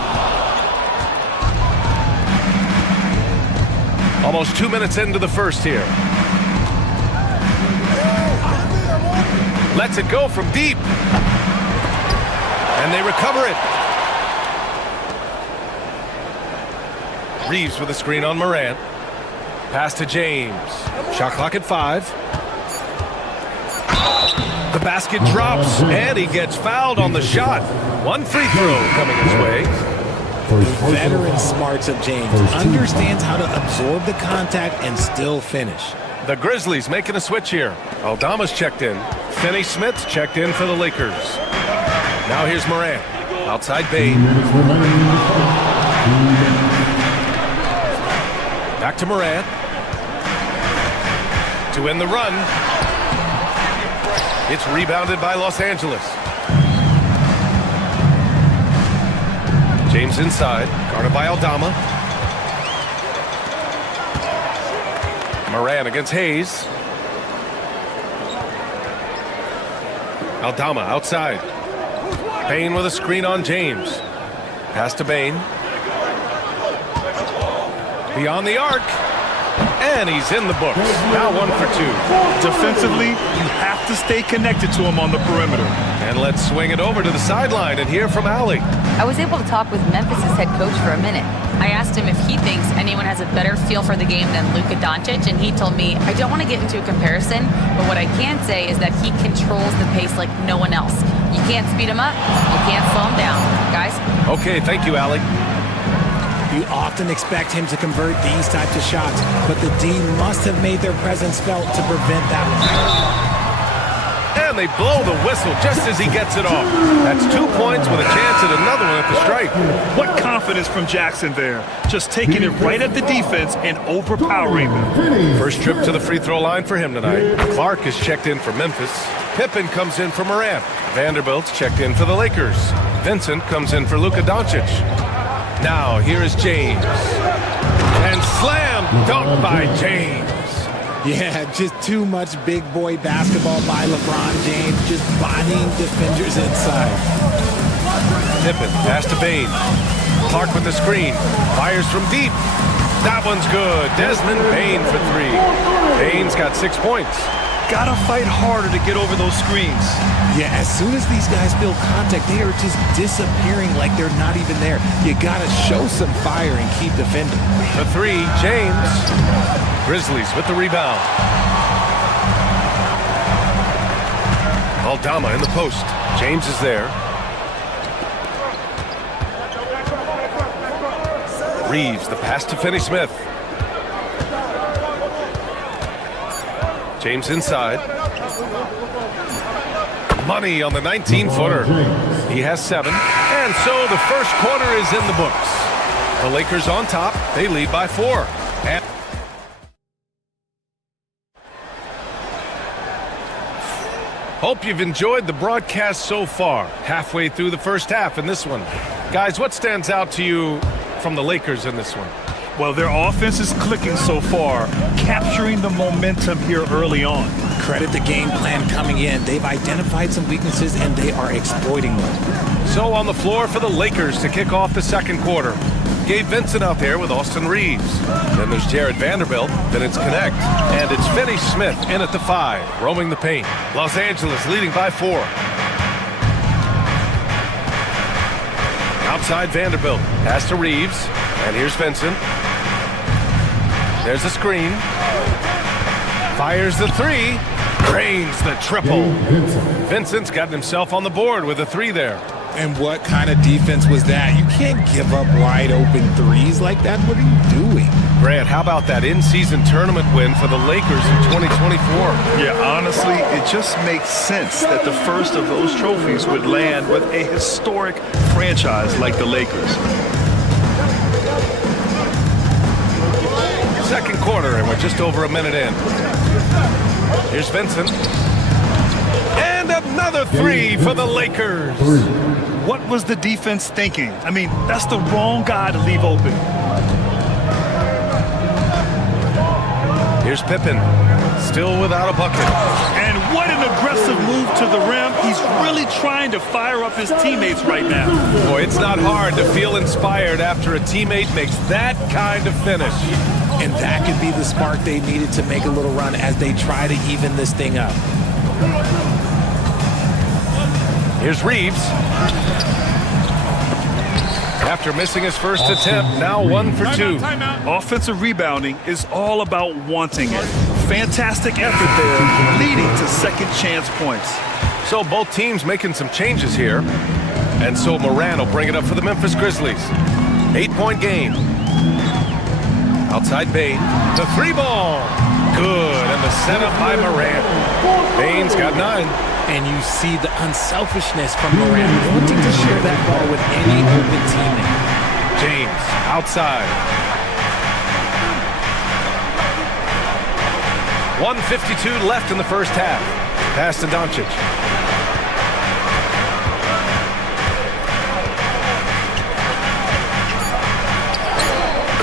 Almost 2 minutes into the first here. Lets it go from deep. And they recover it. Reeves with a screen on Moran. Pass to James. Shot clock at 5. The basket drops, and he gets fouled on the shot. One free throw coming his way. The veteran smarts of James understands how to absorb the contact and still finish. The Grizzlies making a switch here. Aldama's checked in. Finney-Smith's checked in for the Lakers. Now here's Moran. Outside Bain. Back to Moran. To end the run. It's rebounded by Los Angeles. James inside. Guarded by Aldama. Moran against Hayes. Aldama outside. Bain with a screen on James. Pass to Bain. Beyond the arc. And he's in the books. Now 1 for 2. Defensively, you have to stay connected to him on the perimeter. And let's swing it over to the sideline and hear from Allie. I was able to talk with Memphis' head coach for a minute. I asked him if he thinks anyone has a better feel for the game than Luka Doncic, and he told me, I don't want to get into a comparison, but what I can say is that he controls the pace like no one else. You can't speed him up, you can't slow him down. Guys? Okay, thank you, Allie. You often expect him to convert these types of shots, but the D must have made their presence felt to prevent that one. And they blow the whistle just as he gets it off. That's 2 points with a chance at another one at the stripe. What confidence from Jackson there. Just taking it right at the defense and overpowering them. First trip to the free throw line for him tonight. Clark is checked in for Memphis. Pippen comes in for Morant. Vanderbilt's checked in for the Lakers. Vincent comes in for Luka Doncic. Now here is James. And slam dunk by James. Yeah, just too much big boy basketball by LeBron James, just bodying defenders inside. Pippen, pass to Bain. Clark with the screen, fires from deep. That one's good. Desmond Bain for 3. Bain's got 6 points. Gotta fight harder to get over those screens. Yeah, as soon as these guys feel contact, they are just disappearing like they're not even there. You gotta show some fire and keep defending. The 3, James. Grizzlies with the rebound. Aldama in the post. James is there. Reeves, the pass to Finney-Smith. James inside. Money on the 19-footer. He has 7. And so the first quarter is in the books. The Lakers on top. They lead by 4. And hope you've enjoyed the broadcast so far. Halfway through the first half in this one. Guys, what stands out to you from the Lakers in this one? Well, their offense is clicking so far, capturing the momentum here early on. Credit the game plan coming in. They've identified some weaknesses, and they are exploiting them. So on the floor for the Lakers to kick off the second quarter. Gabe Vincent out there with Austin Reeves. Then there's Jared Vanderbilt. Then it's Connect. And it's Finney-Smith in at the 5, roaming the paint. Los Angeles leading by 4. Outside Vanderbilt. Pass to Reeves. And here's Vincent. There's a screen. Fires the 3. Drains the triple. Vincent's gotten himself on the board with a 3 there. And what kind of defense was that? You can't give up wide open threes like that. What are you doing? Grant, how about that in-season tournament win for the Lakers in 2024? Yeah, honestly, it just makes sense that the first of those trophies would land with a historic franchise like the Lakers. Second quarter, and we're just over a minute in. Here's Vincent. And And another three for the Lakers. What was the defense thinking? I mean, that's the wrong guy to leave open. Here's Pippen, still without a bucket. And what an aggressive move to the rim. He's really trying to fire up his teammates right now. Boy, it's not hard to feel inspired after a teammate makes that kind of finish. And that could be the spark they needed to make a little run as they try to even this thing up. Here's Reeves. After missing his first attempt, now 1 for 2. Offensive rebounding is all about wanting it. Fantastic effort there, leading to second chance points. So both teams making some changes here. And so Moran will bring it up for the Memphis Grizzlies. 8-point game. Outside Bane. The 3-ball. Good. And the setup by Moran. Bane's got 9. And you see the unselfishness from Moran, wanting to share that ball with any open teammate. James, outside. 1:52 left in the first half. Pass to Doncic.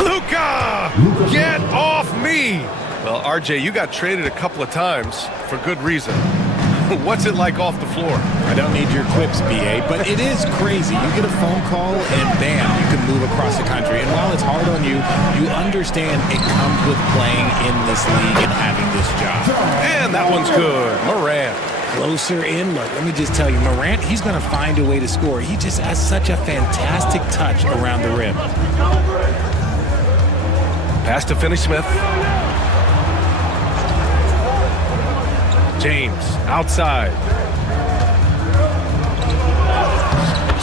Luka! Get off me! Well, RJ, you got traded a couple of times for good reason. What's it like off the floor? I don't need your quips, BA, but it is crazy. You get a phone call and bam, you can move across the country. And while it's hard on you, you understand it comes with playing in this league and having this job. And that one's good. Morant. Closer in. Look, let me just tell you, Morant, he's going to find a way to score. He just has such a fantastic touch around the rim. Pass to Finney-Smith. James, outside.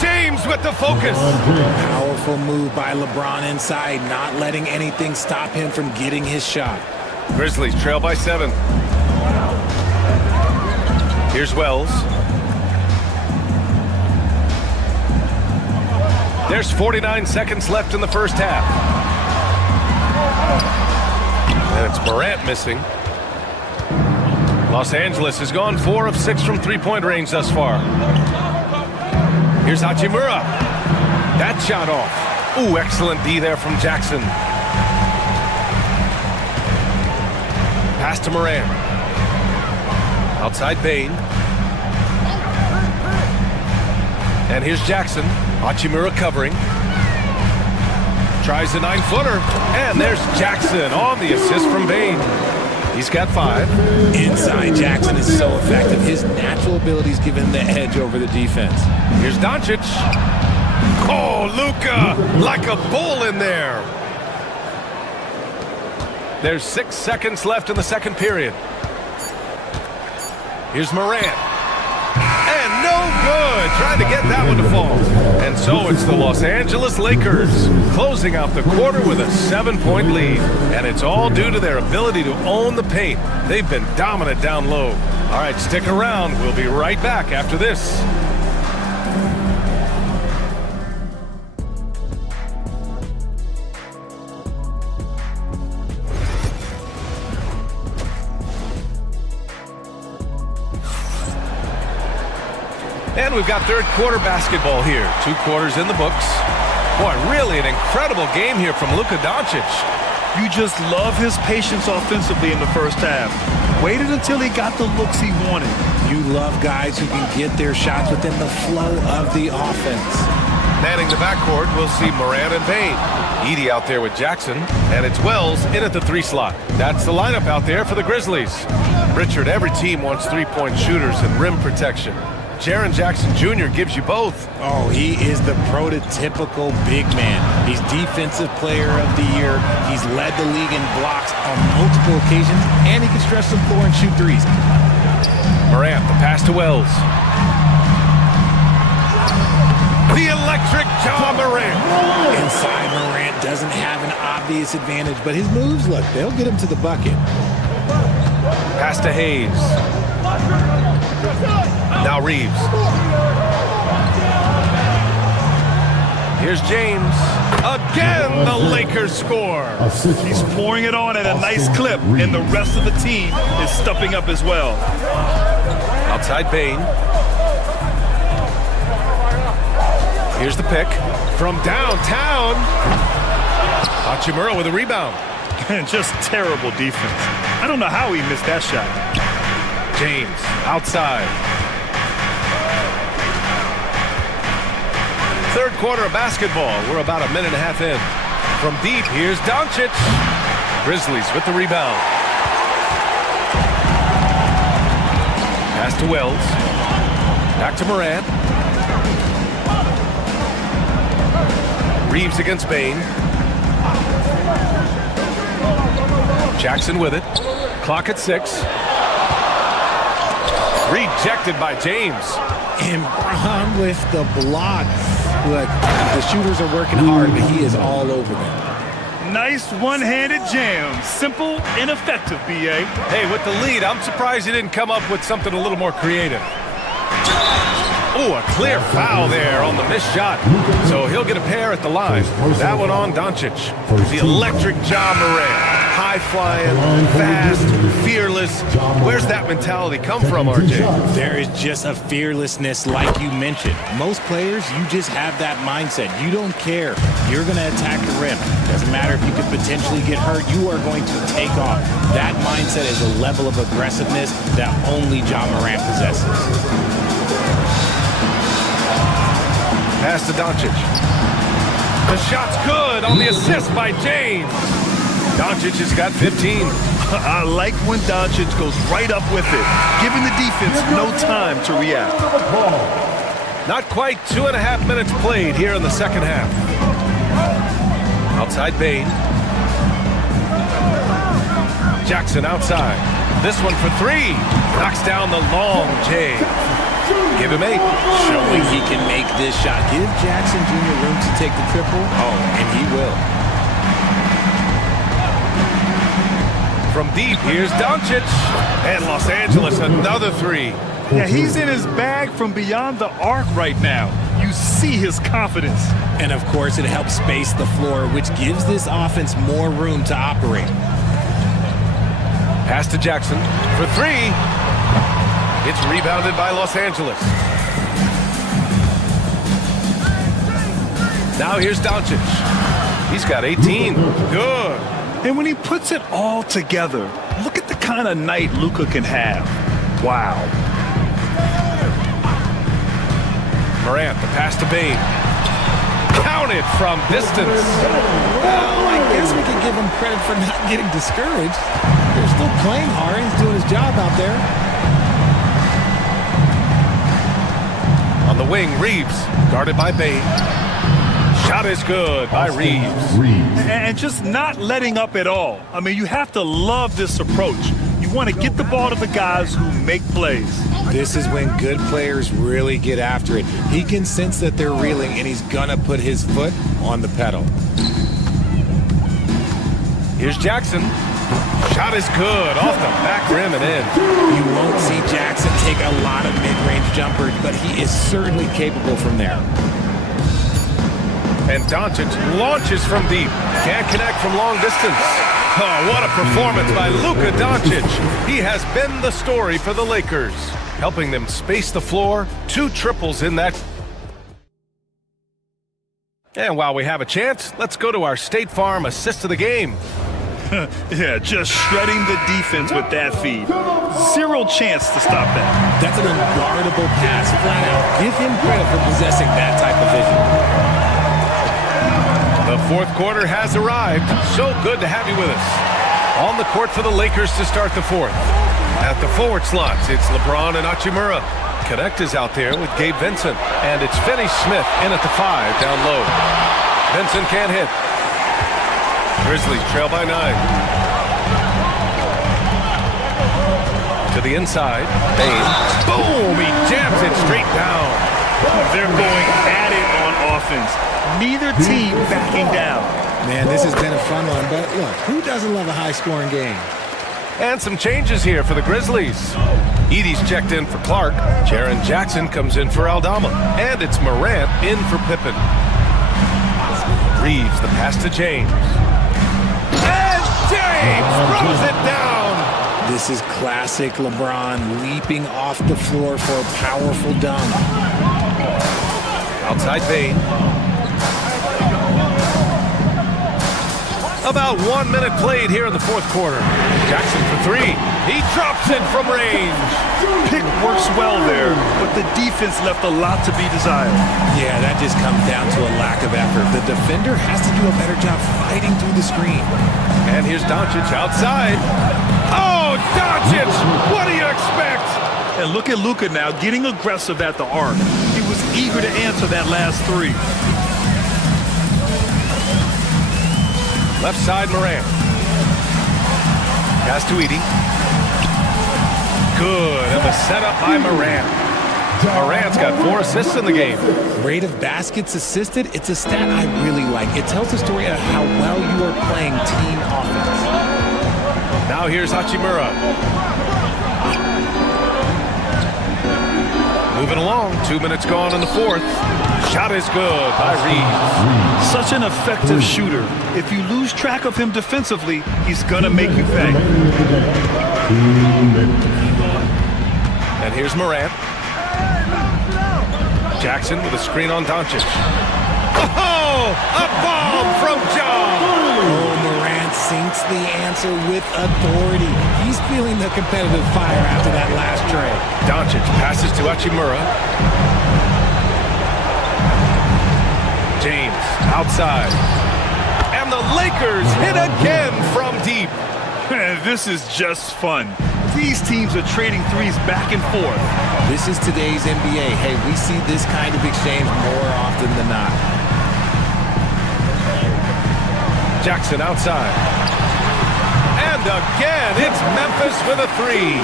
James with the focus. Powerful move by LeBron inside, not letting anything stop him from getting his shot. Grizzlies trail by 7. Here's Wells. There's 49 seconds left in the first half. And it's Morant missing. Los Angeles has gone 4 of 6 from three-point range thus far. Here's Hachimura. That shot off. Ooh, excellent D there from Jackson. Pass to Moran. Outside Bane. And here's Jackson. Hachimura covering. Tries a 9-footer. And there's Jackson on the assist from Bane. He's got 5. Inside, Jackson is so effective. His natural abilities give him the edge over the defense. Here's Doncic. Oh, Luka, like a bull in there. There's 6 seconds left in the second period. Here's Morant. And no good. Trying to get that one to fall. And so it's the Los Angeles Lakers closing out the quarter with a 7-point lead. And it's all due to their ability to own the paint. They've been dominant down low. All right, stick around. We'll be right back after this. And we've got third quarter basketball here. 2 quarters in the books. Boy, really an incredible game here from Luka Doncic. You just love his patience offensively in the first half. Waited until he got the looks he wanted. You love guys who can get their shots within the flow of the offense. Manning the backcourt, we'll see Moran and Bane. Edey out there with Jackson, and it's Wells in at the 3 slot. That's the lineup out there for the Grizzlies. Richard, every team wants 3-point shooters and rim protection. Jaren Jackson Jr. gives you both. Oh, he is the prototypical big man. He's Defensive Player of the Year. He's led the league in blocks on multiple occasions, and he can stretch the floor and shoot threes. Morant, the pass to Wells. The electric John Morant. Inside, Morant doesn't have an obvious advantage, but his moves, look, they'll get him to the bucket. Pass to Hayes. Now Reeves. Here's James. Again, the Lakers score. He's pouring it on at a nice clip, and the rest of the team is stepping up as well. Outside Bain. Here's the pick from downtown. Hachimura with a rebound. Just terrible defense. I don't know how he missed that shot. James outside. Third quarter of basketball. We're about a minute and a half in. From deep, here's Doncic. Grizzlies with the rebound. Pass to Wells. Back to Morant. Reeves against Bain. Jackson with it. Clock at 6. Rejected by James. And Braun with the block. Look, the shooters are working hard, but he is all over them. Nice one-handed jam. Simple and effective, B.A. Hey, with the lead, I'm surprised he didn't come up with something a little more creative. Oh, a clear foul there on the missed shot. So he'll get a pair at the line. That one on Doncic. The electric Ja Morant. High-flying, fast, fearless. Where's that mentality come from, RJ? There is just a fearlessness like you mentioned. Most players, you just have that mindset. You don't care. You're going to attack the rim. Doesn't matter if you could potentially get hurt. You are going to take off. That mindset is a level of aggressiveness that only Ja Morant possesses. Pass to Doncic. The shot's good on the assist by James. Doncic has got 15. I like when Doncic goes right up with it, giving the defense no time to react. Not quite 2.5 minutes played here in the second half. Outside Bain. Jackson outside. This one for 3. Knocks down the long J. Give him 8. Showing he can make this shot. Give Jackson Jr. room to take the triple. Oh, and he will. From deep, here's Doncic. And Los Angeles, another 3. Yeah, he's in his bag from beyond the arc right now. You see his confidence. And, of course, it helps space the floor, which gives this offense more room to operate. Pass to Jackson for 3. It's rebounded by Los Angeles. Now here's Doncic. He's got 18. Good. And when he puts it all together, look at the kind of night Luka can have. Wow. Morant, the pass to Bain. Counted from distance. Well, I guess we can give him credit for not getting discouraged. They're still playing hard. He's doing his job out there. On the wing, Reeves, guarded by Bain. Shot is good by Reeves. And just not letting up at all. I mean, you have to love this approach. You want to get the ball to the guys who make plays. This is when good players really get after it. He can sense that they're reeling, and he's going to put his foot on the pedal. Here's Jackson. Shot is good off the back rim and in. You won't see Jackson take a lot of mid-range jumpers, but he is certainly capable from there. And Doncic launches from deep. Can't connect from long distance. Oh, what a performance by Luka Doncic. He has been the story for the Lakers, helping them space the floor. 2 triples in that. And while we have a chance, let's go to our State Farm assist of the game. Yeah, just shredding the defense with that feed. 0 chance to stop that. That's an unguardable pass, flat out. Give him credit for possessing that type of vision. The fourth quarter has arrived. So good to have you with us. On the court for the Lakers to start the fourth. At the forward slots, it's LeBron and Hachimura. Connect is out there with Gabe Vincent. And it's Finney Smith in at the 5 down low. Vincent can't hit. Grizzlies trail by 9. To the inside. Bain. Boom! He jams it straight down. They're going at it on offense. Neither team backing down. Man, this has been a fun one, but look, who doesn't love a high-scoring game? And some changes here for the Grizzlies. Edie's checked in for Clark. Jaren Jackson comes in for Aldama. And it's Morant in for Pippen. Reeves, the pass to James. And James throws it down. This is classic LeBron leaping off the floor for a powerful dunk. Outside Bane. About 1 minute played here in the fourth quarter. Jackson for three. He drops it from range. Pick works well there, but the defense left a lot to be desired. Yeah, that just comes down to a lack of effort. The defender has to do a better job fighting through the screen. And here's Doncic outside. Oh, Doncic! What do you expect? And look at Luka now getting aggressive at the arc. He was eager to answer that last three. Left side, Morant. Pass to Edey. Good, and the setup by Morant. Morant's got 4 assists in the game. Rate of baskets assisted, it's a stat I really like. It tells the story of how well you are playing team offense. Now here's Hachimura. Moving along, 2 minutes gone in the fourth. Shot is good by Reeves. Such an effective shooter. If you lose track of him defensively, he's gonna make you pay. And here's Morant. Jackson with a screen on Doncic. Oh, a bomb from John. Oh, Morant sinks the answer with authority. He's feeling the competitive fire after that last trade. Doncic passes to Hachimura. James outside. And the Lakers hit again from deep. This is just fun. These teams are trading threes back and forth. This is today's NBA. Hey, we see this kind of exchange more often than not. Jackson outside. And again, it's Memphis with a three.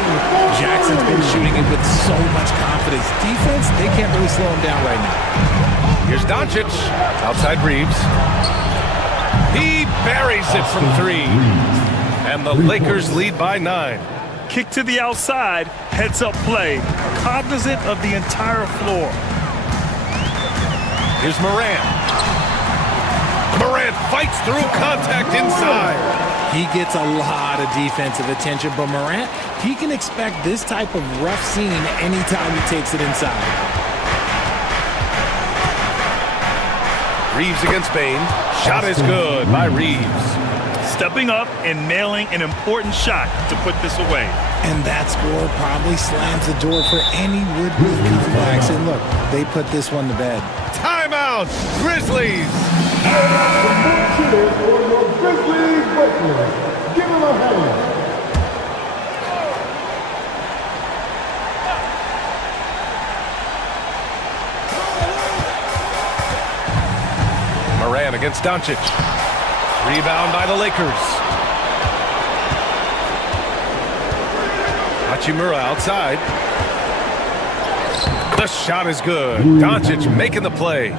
Jackson's been shooting it with so much confidence. Defense, they can't really slow him down right now. Here's Doncic. Outside Reeves. He buries it from three. And the Lakers lead by 9. Kick to the outside, heads-up play, cognizant of the entire floor. Here's Morant. Morant fights through contact inside. He gets a lot of defensive attention, but Morant, he can expect this type of rough scene anytime he takes it inside. Reeves against Bane. Shot is good by Reeves. Stepping up and nailing an important shot to put this away. And that score probably slams the door for any would-be comebacks. And look, they put this one to bed. Timeout, Grizzlies! Give him a hand. Morant against Doncic. Rebound by the Lakers. Hachimura outside. The shot is good. Doncic making the play.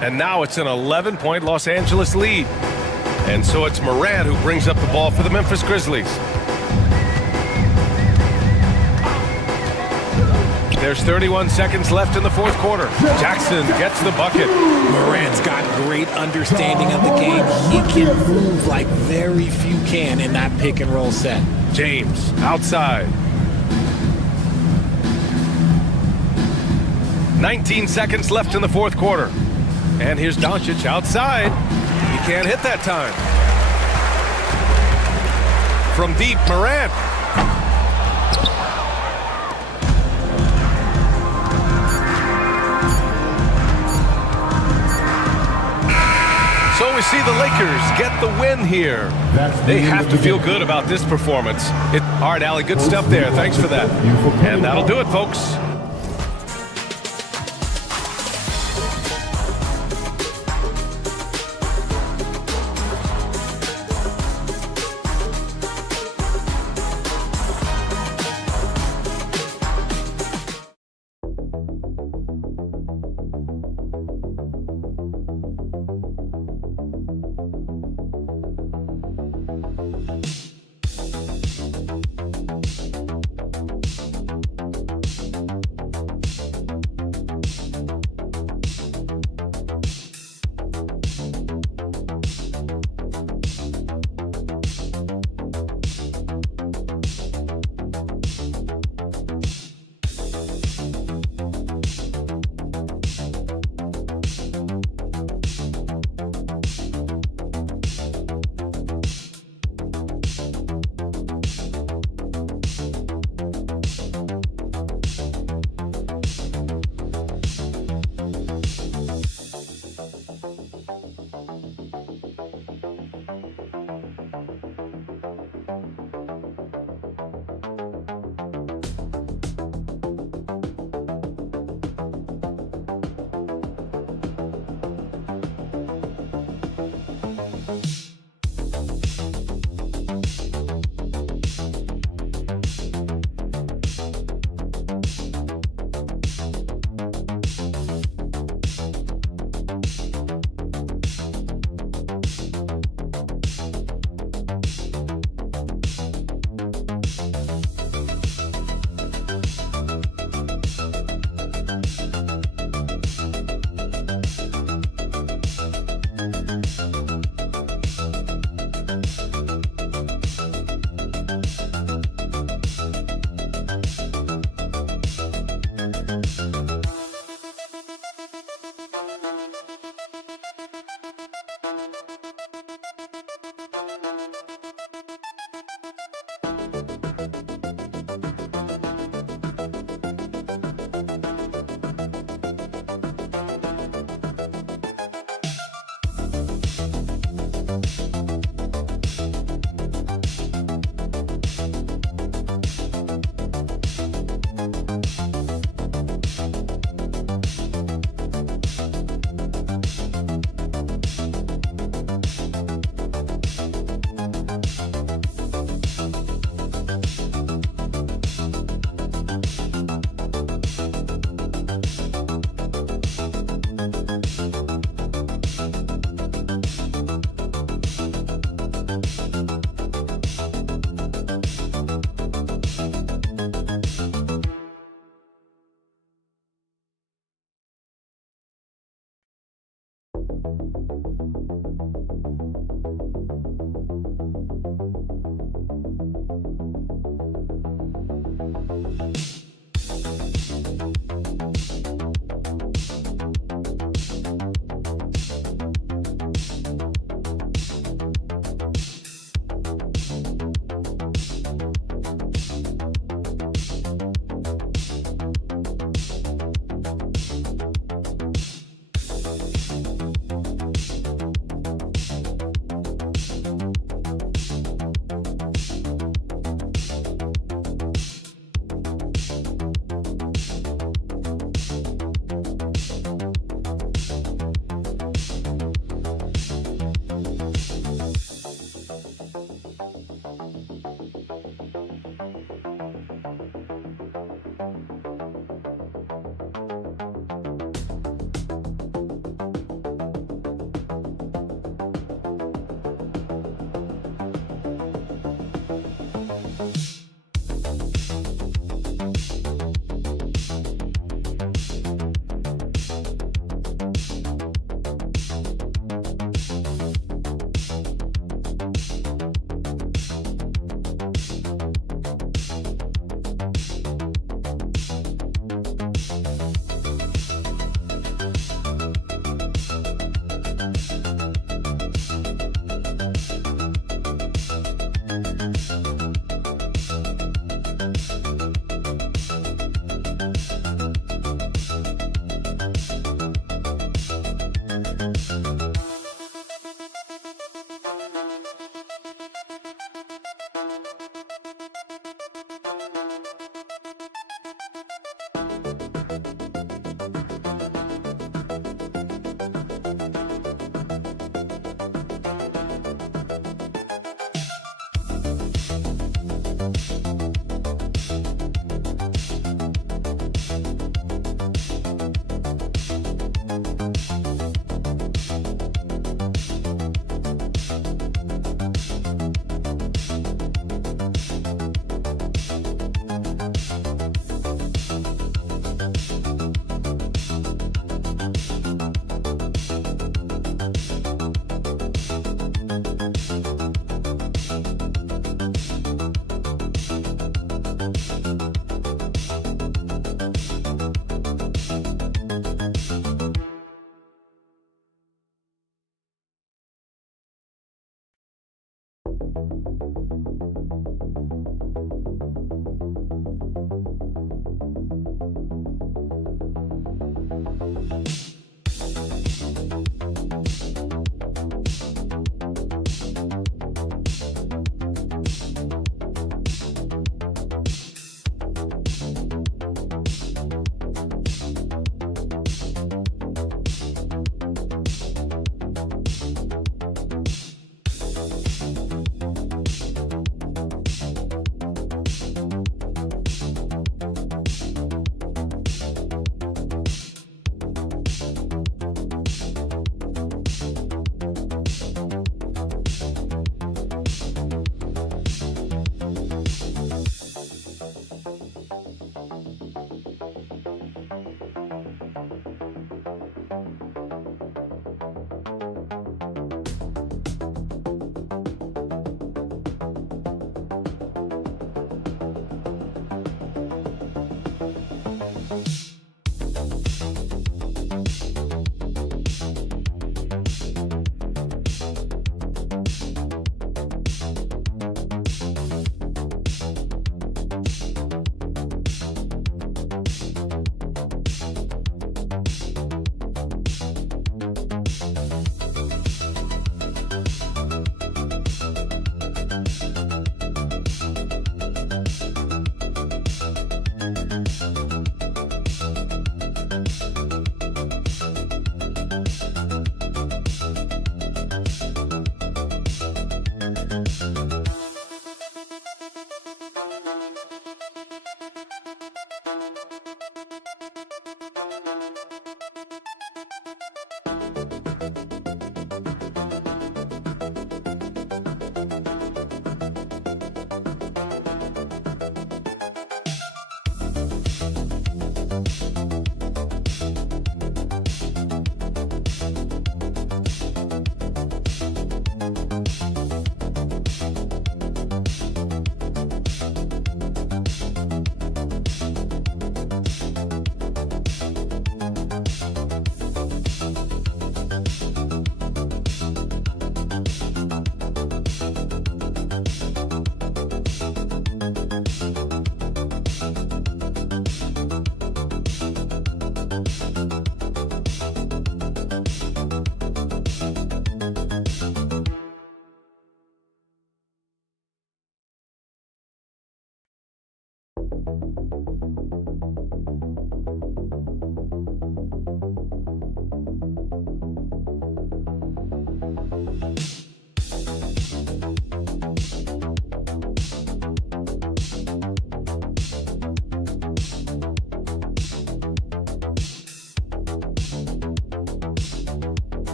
And now it's an 11-point Los Angeles lead. And so it's Morant who brings up the ball for the Memphis Grizzlies. There's 31 seconds left in the fourth quarter. Jackson gets the bucket. Morant's got great understanding of the game. He can move like very few can in that pick and roll set. James outside. 19 seconds left in the fourth quarter. And here's Doncic outside. He can't hit that time. From deep, Morant. So we see the Lakers get the win here. They have to feel good about this performance. All right, Allie, good stuff there. Thanks for that. And that'll do it, folks.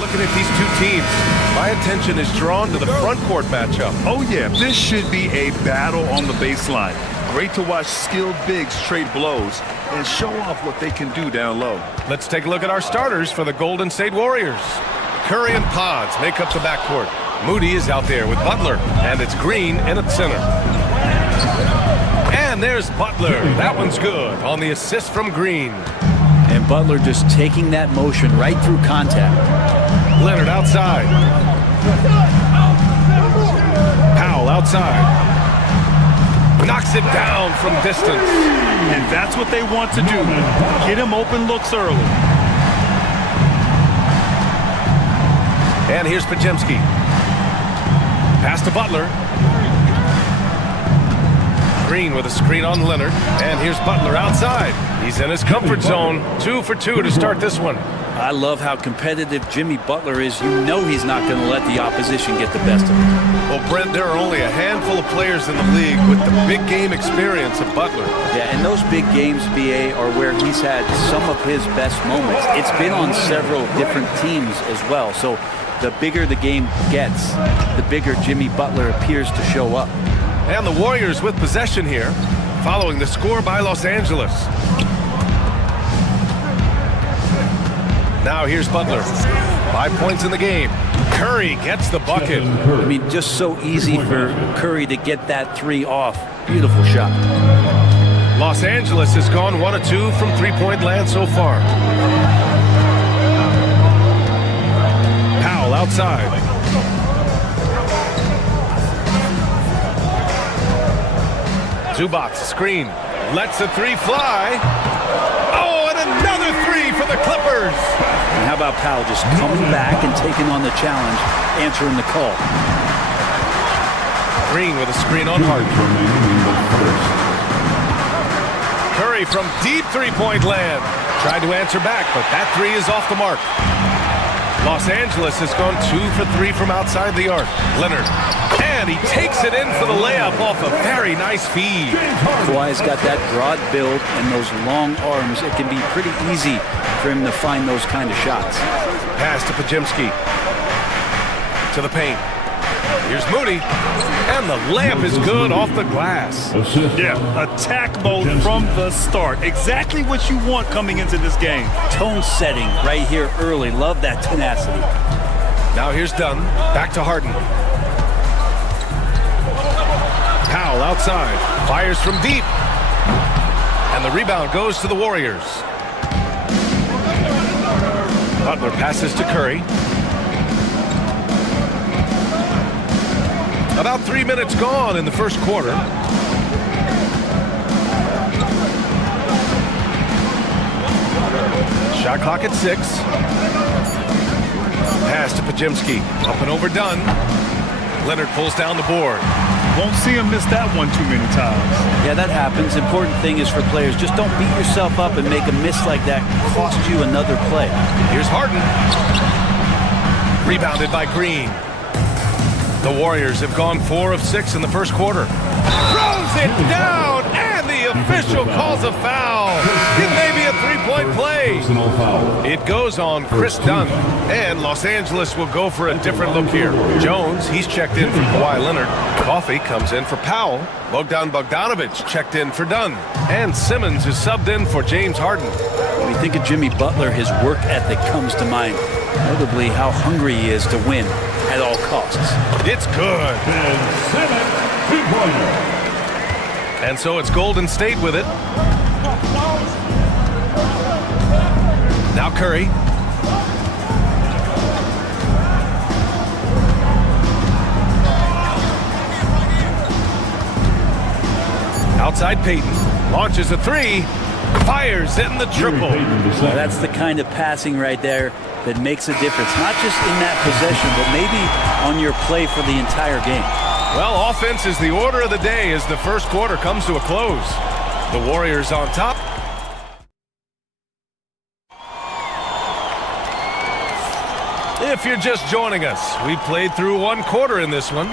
Looking at these two teams, my attention is drawn to the front court matchup. Oh yeah, this should be a battle on the baseline. Great to watch skilled bigs trade blows and show off what they can do down low. Let's take a look at our starters for the Golden State Warriors. Curry and Pods make up the backcourt. Moody is out there with Butler, and it's Green in at center. And there's Butler. That one's good on the assist from Green. And Butler just taking that motion right through contact. Leonard outside. Powell outside. Knocks it down from distance. And that's what they want to do. Get him open looks early. And here's Pajemski. Pass to Butler. Green with a screen on Leonard. And here's Butler outside. He's in his comfort zone. 2 for 2 to start this one. I love how competitive Jimmy Butler is. You know he's not going to let the opposition get the best of him. Well, Brent, there are only a handful of players in the league with the big game experience of Butler. Yeah, and those big games, BA, are where he's had some of his best moments. It's been on several different teams as well. So the bigger the game gets, the bigger Jimmy Butler appears to show up. And the Warriors with possession here, following the score by Los Angeles. Now here's Butler. 5 points in the game. Curry gets the bucket. I mean, just so easy for Curry to get that three off. Beautiful shot. Los Angeles has gone 1 of 2 from three-point land so far. Powell outside. Zubac screen. Lets the three fly. Oh, and another three for the Clippers. And how about Powell just coming back and taking on the challenge, answering the call. Green with a screen on Hart. Curry from deep three-point land. Tried to answer back, but that three is off the mark. Los Angeles has gone 2 for 3 from outside the arc. Leonard. And he takes it in for the layup off a very nice feed. Kawhi's got that broad build and those long arms. It can be pretty easy for him to find those kind of shots. Pass to Pajemski. To the paint. Here's Moody. And the layup is good off the glass. Yeah, attack mode from the start. Exactly what you want coming into this game. Tone setting right here early. Love that tenacity. Now here's Dunn. Back to Harden. Powell outside. Fires from deep. And the rebound goes to the Warriors. Butler passes to Curry. About 3 minutes gone in the first quarter. Shot clock at 6. Pass to Pajemski. Up and over Dunn. Leonard pulls down the board. Won't see him miss that one too many times. Yeah, that happens. Important thing is for players, just don't beat yourself up and make a miss like that cost you another play. Here's Harden. Rebounded by Green. The Warriors have gone 4 of 6 in the first quarter. Throws it down, and the official calls a foul. It may be a three-point play. It goes on Chris Dunn, and Los Angeles will go for a different look here. Jones, he's checked in for Kawhi Leonard. Coffey comes in for Powell. Bogdan Bogdanovic checked in for Dunn. And Simmons is subbed in for James Harden. When you think of Jimmy Butler, his work ethic comes to mind. Notably how hungry he is to win at all costs. It's good. And so it's Golden State with it. Now Curry. Outside Peyton. Launches a three. Fires in the triple. Well, that's the kind of passing right there that makes a difference. Not just in that possession, but maybe on your play for the entire game. Well, offense is the order of the day as the first quarter comes to a close. The Warriors on top. If you're just joining us, we played through one quarter in this one.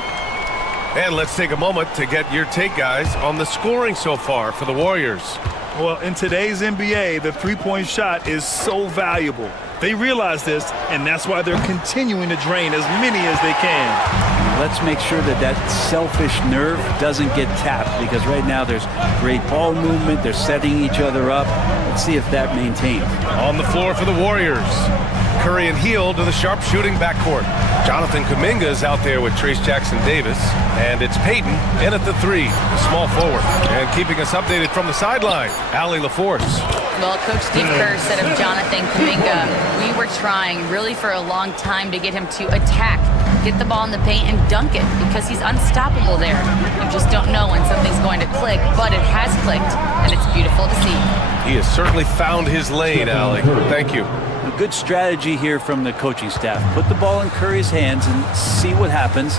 And let's take a moment to get your take, guys, on the scoring so far for the Warriors. Well, in today's NBA, the three-point shot is so valuable. They realize this, and that's why they're continuing to drain as many as they can. Let's make sure that that selfish nerve doesn't get tapped, because right now there's great ball movement. They're setting each other up. Let's see if that maintains. On the floor for the Warriors, Curry and Hill to the sharp-shooting backcourt. Jonathan Kuminga is out there with Trace Jackson-Davis, and it's Peyton in at the three, the small forward. And keeping us updated from the sideline, Allie LaForce. Well, Coach Steve Kerr said of Jonathan Kuminga, we were trying really for a long time to get him to attack, get the ball in the paint and dunk it, because he's unstoppable there. You just don't know when something's going to click, but it has clicked, and it's beautiful to see. He has certainly found his lane, Allie. Thank you. A good strategy here from the coaching staff. Put the ball in Curry's hands and see what happens.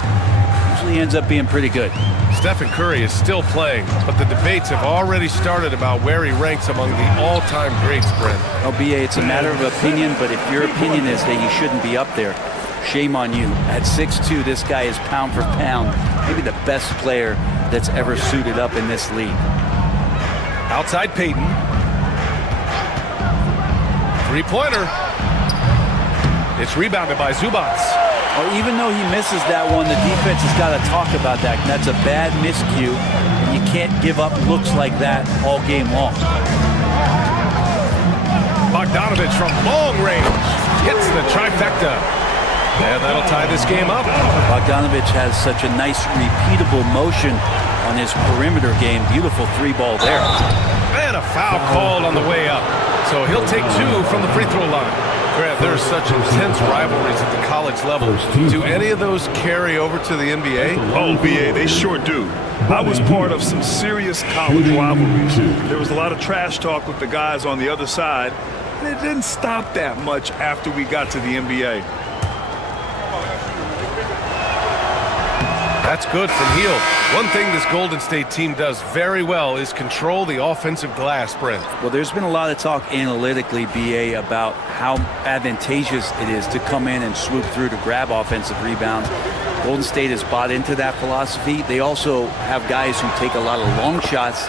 Usually ends up being pretty good. Stephen Curry is still playing, but the debates have already started about where he ranks among the all-time greats, Brent. LBA, it's a matter of opinion, but if your opinion is that he shouldn't be up there, shame on you. At 6'2", this guy is pound for pound, maybe the best player that's ever suited up in this league. Outside Peyton. Three-pointer. It's rebounded by Zubats. Well, even though he misses that one, the defense has got to talk about that. That's a bad miscue, and you can't give up looks like that all game long. Bogdanovich from long range hits the trifecta. And that'll tie this game up. Bogdanovich has such a nice repeatable motion on his perimeter game. Beautiful three ball there. And a foul called on the way up. So he'll take two from the free throw line. Grant, there's such intense rivalries at the college level. Do any of those carry over to the NBA? Oh, BA, they sure do. I was part of some serious college rivalries. There was a lot of trash talk with the guys on the other side, and it didn't stop that much after we got to the NBA. That's good from Hill. One thing this Golden State team does very well is control the offensive glass, Brent. Well, there's been a lot of talk analytically, BA, about how advantageous it is to come in and swoop through to grab offensive rebounds. Golden State has bought into that philosophy. They also have guys who take a lot of long shots,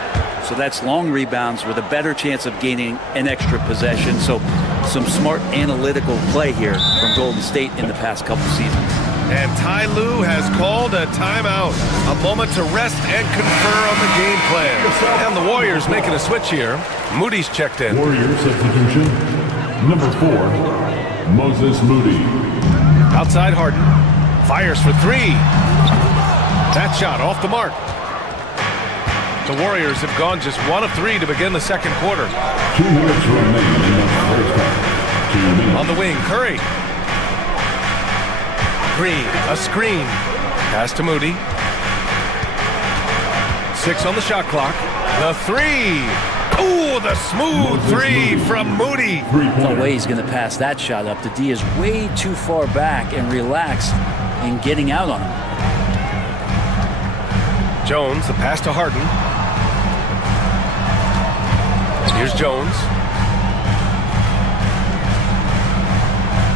so that's long rebounds with a better chance of gaining an extra possession. So some smart analytical play here from Golden State in the past couple seasons. And Ty Lue has called a timeout. A moment to rest and confer on the game plan. And the Warriors making a switch here. Moody's checked in. Warriors substitution. Number 4, Moses Moody. Outside Harden. Fires for three. That shot off the mark. The Warriors have gone just 1 of 3 to begin the second quarter. 2 minutes remain in the first half. 2 minutes. On the wing, Curry. Green, a screen. Pass to Moody. 6 on the shot clock. The three. Ooh, the smooth three from Moody. No way he's going to pass that shot up. The D is way too far back and relaxed in getting out on him. Jones, the pass to Harden. Here's Jones.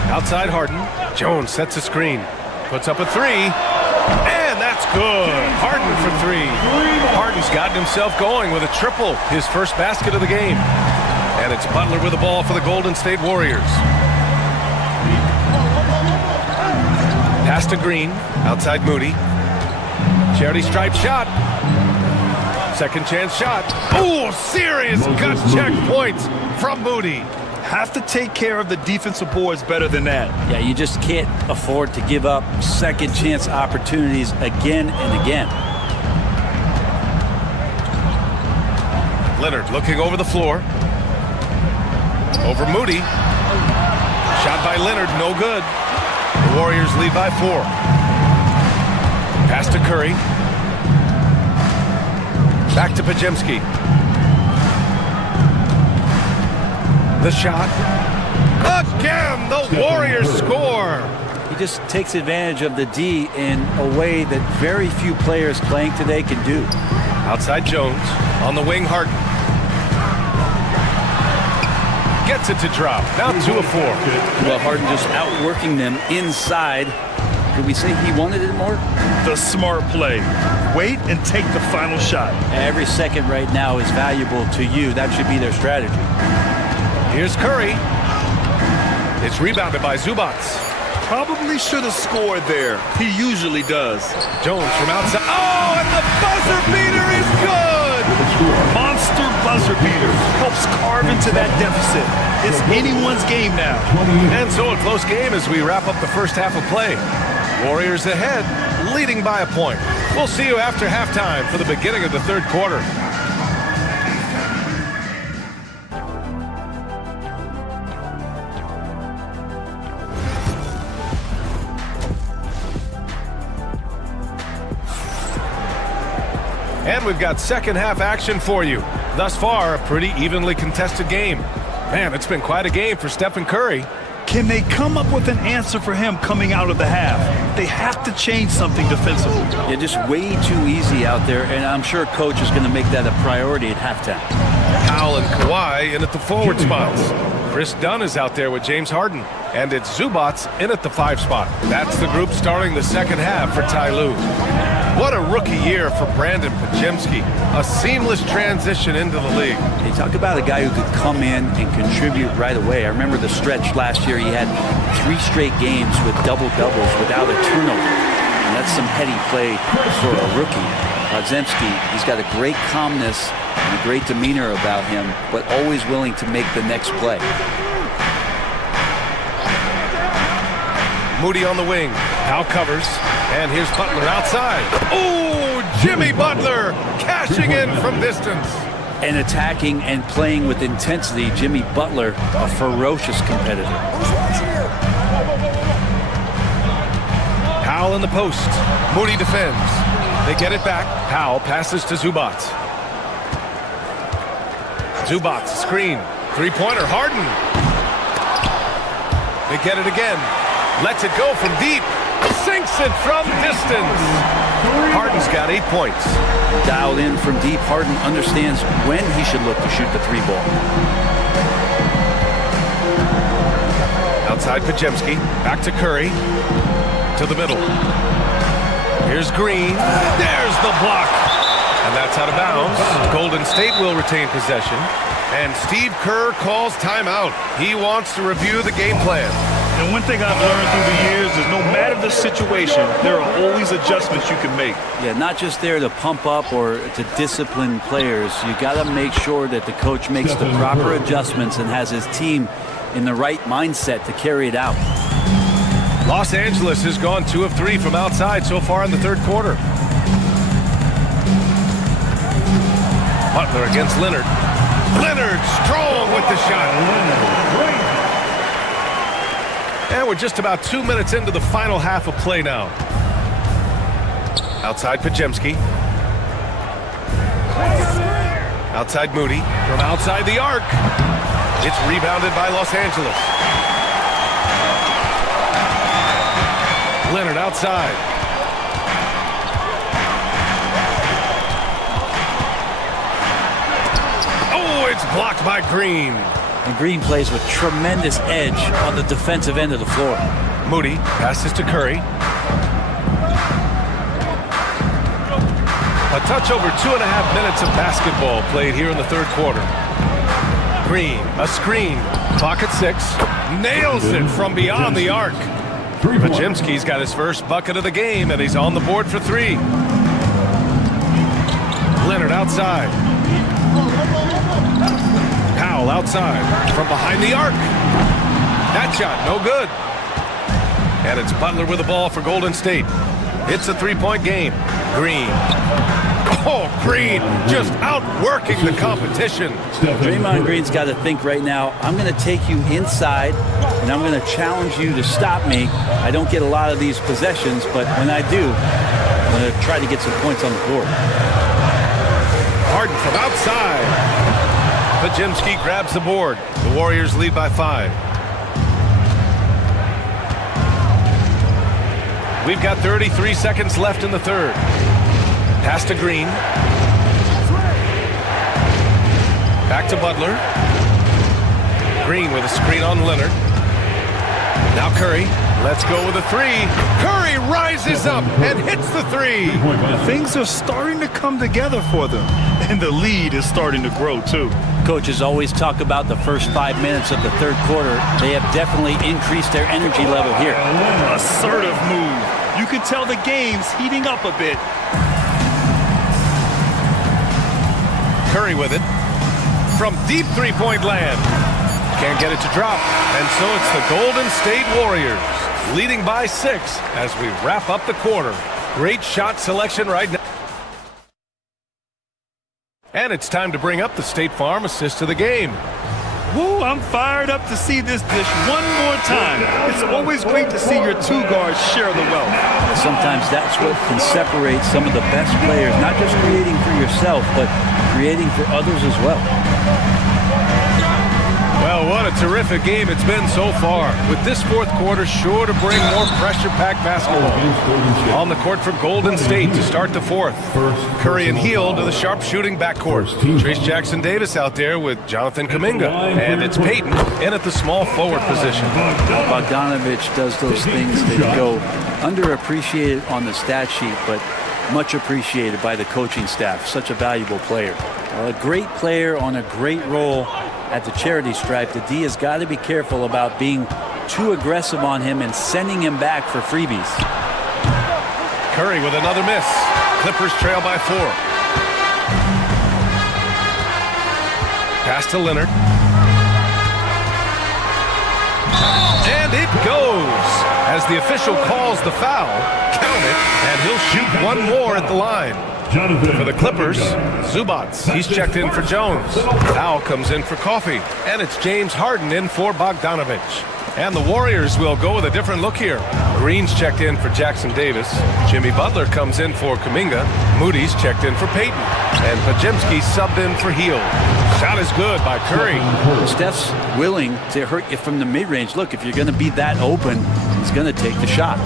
Outside Harden. Jones sets a screen. Puts up a three. And that's good. Harden for three. Harden's gotten himself going with a triple. His first basket of the game. And it's Butler with the ball for the Golden State Warriors. Pass to Green. Outside Moody. Charity stripe shot. Second chance shot. Oh, serious gut check points from Moody. Have to take care of the defensive boards better than that. Yeah, you just can't afford to give up second chance opportunities again and again. Leonard looking over the floor. Over Moody. Shot by Leonard, no good. The Warriors lead by 4. Pass to Curry. Back to Podziemski. The shot. Again, the Warriors score. He just takes advantage of the D in a way that very few players playing today can do. Outside Jones. On the wing, Harden. Gets it to drop. Now 2 of 4. Well, Harden just outworking them inside. Could we say he wanted it more? The smart play. Wait and take the final shot. Every second right now is valuable to you. That should be their strategy. Here's Curry. It's rebounded by Zubac. Probably should have scored there. He usually does. Jones from outside. Oh, and the buzzer beater is good! Monster buzzer beater. Helps carve into that deficit. It's anyone's game now. And so a close game as we wrap up the first half of play. Warriors ahead, leading by a point. We'll see you after halftime for the beginning of the third quarter. And we've got second half action for you. Thus far, a pretty evenly contested game. Man, it's been quite a game for Stephen Curry. Can they come up with an answer for him coming out of the half? They have to change something defensively. Yeah, just way too easy out there, and I'm sure coach is going to make that a priority at halftime. Powell and Kawhi in at the forward spots. Chris Dunn is out there with James Harden. And it's Zubac in at the 5 spot. That's the group starting the second half for Ty Lue. What a rookie year for Brandon Podziemski. A seamless transition into the league. You talk about a guy who could come in and contribute right away. I remember the stretch last year. He had 3 straight games with double-doubles without a turnover. And that's some heady play for a rookie. Podziemski, he's got a great calmness and a great demeanor about him, but always willing to make the next play. Moody on the wing. Powell covers. And here's Butler outside. Oh, Jimmy Butler cashing in from distance. And attacking and playing with intensity, Jimmy Butler, a ferocious competitor. Powell in the post. Moody defends. They get it back. Powell passes to Zubac. Zubac screen. 3-pointer. Harden. They get it again. Lets it go from deep. Sinks it from distance. Harden's got 8 points. Dialed in from deep, Harden understands when he should look to shoot the 3 ball. Outside Podziemski. Back to Curry. To the middle. Here's Green. There's the block. And that's out of bounds. Golden State will retain possession. And Steve Kerr calls timeout. He wants to review the game plan. And one thing I've learned through the years is no matter the situation, there are always adjustments you can make. Yeah, not just there to pump up or to discipline players. You got to make sure that the coach makes the proper adjustments and has his team in the right mindset to carry it out. Los Angeles has gone 2 of 3 from outside so far in the third quarter. Butler against Leonard. Leonard strong with the shot. And we're just about 2 minutes into the final half of play now. Outside Podziemski. Outside Moody. From outside the arc. It's rebounded by Los Angeles. Leonard outside. Oh, it's blocked by Green. And Green plays with tremendous edge on the defensive end of the floor. Moody passes to Curry. A touch over 2.5 minutes of basketball played here in the third quarter. Green, a screen. Clock at 6. Nails it from beyond the arc. Podziemski's got his first bucket of the game, and he's on the board for 3. Leonard outside. Powell outside from behind the arc. That shot, no good. And it's Butler with the ball for Golden State. It's a 3-point game. Green. Oh, Green just outworking the competition. Draymond Green's got to think right now, I'm going to take you inside, and I'm going to challenge you to stop me. I don't get a lot of these possessions, but when I do, I'm going to try to get some points on the board. Harden from outside. Podziemski grabs the board. The Warriors lead by 5. We've got 33 seconds left in the third. Pass to Green. Back to Butler. Green with a screen on Leonard. Now Curry. Let's go with a 3. Curry rises up and hits the 3. Things are starting to come together for them, and the lead is starting to grow too. Coaches always talk about the first 5 minutes of the third quarter. They have definitely increased their energy level here. Assertive move. You can tell the game's heating up a bit. Curry with it. From deep three-point land. Can't get it to drop. And so it's the Golden State Warriors leading by 6 as we wrap up the quarter. Great shot selection right now. And it's time to bring up the State Farm assist of the game. Woo, I'm fired up to see this dish one more time. It's always great to see your two guards share the wealth. Sometimes that's what can separate some of the best players, not just creating for yourself, but creating for others as well. Well, what a terrific game it's been so far, with this fourth quarter sure to bring more pressure-packed basketball. On the court for Golden State to start the fourth. Curry and Hield to the sharp-shooting backcourt. Trace Jackson-Davis out there with Jonathan Kuminga. And it's Payton in at the small forward position. Bogdanovich does those things that go underappreciated on the stat sheet, but much appreciated by the coaching staff. Such a valuable player. A great player on a great role at the charity stripe. The D has got to be careful about being too aggressive on him and sending him back for freebies. Curry with another miss. Clippers trail by 4. Pass to Leonard. And it goes as the official calls the foul. Count it, and he'll shoot one more at the line. For the Clippers, Zubats. He's checked in for Jones. Foul comes in for Coffey. And it's James Harden in for Bogdanovich. And the Warriors will go with a different look here. Green's checked in for Jackson Davis. Jimmy Butler comes in for Kuminga. Moody's checked in for Payton. And Podziemski subbed in for Hield. Shot is good by Curry. Steph's willing to hurt you from the mid-range. Look, if you're going to be that open, he's going to take the shot.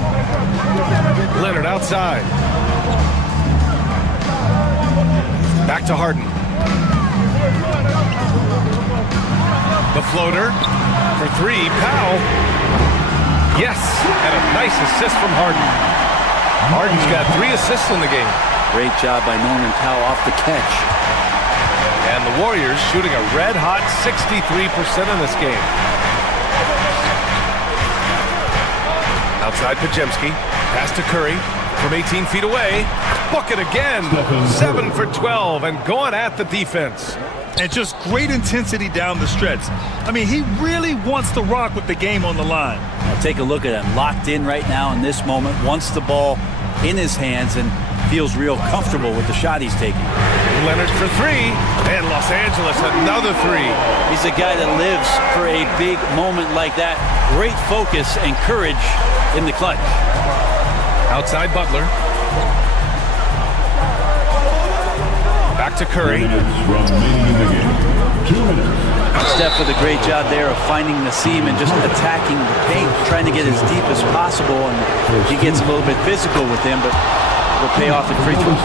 Leonard outside. Back to Harden. The floater for 3. Powell. Yes, and a nice assist from Harden. Harden's got 3 assists in the game. Great job by Norman Powell off the catch. And the Warriors shooting a red-hot 63% in this game. Outside Podziemski. Pass to Curry from 18 feet away. Bucket again. 7 for 12 and going at the defense. And just great intensity down the stretch. I mean, he really wants to rock with the game on the line. Now take a look at him. Locked in right now in this moment. Wants the ball in his hands and feels real comfortable with the shot he's taking. Leonard for 3. And Los Angeles another 3. He's a guy that lives for a big moment like that. Great focus and courage in the clutch. Outside Butler. Back to Curry. Steph with a great job there of finding the seam and just attacking the paint, trying to get as deep as possible, and he gets a little bit physical with him, but will pay off in free throws.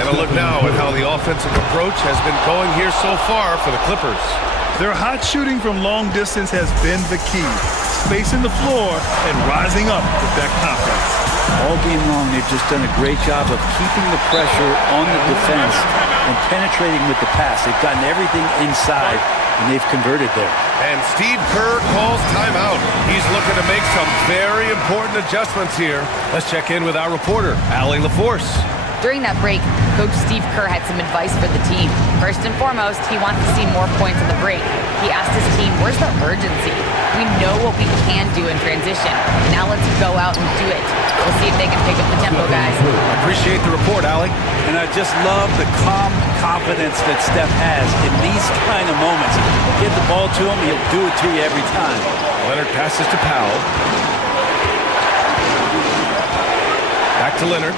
And a look now at how the offensive approach has been going here so far for the Clippers. Their hot shooting from long distance has been the key. Spacing the floor and rising up with that confidence. All game long, they've just done a great job of keeping the pressure on the defense and penetrating with the pass. They've gotten everything inside, and they've converted there. And Steve Kerr calls timeout. He's looking to make some very important adjustments here. Let's check in with our reporter, Allie LaForce. During that break, Coach Steve Kerr had some advice for the team. First and foremost, he wants to see more points on the break. He asked his team where Where's the urgency? We know what we can do in transition. Now let's go out and do it. We'll see if they can pick up the tempo, guys. Appreciate the report, Allie. And I just love the calm confidence that Steph has in these kind of moments. Get the ball to him, he'll do it to you every time. Leonard passes to Powell. Back to Leonard.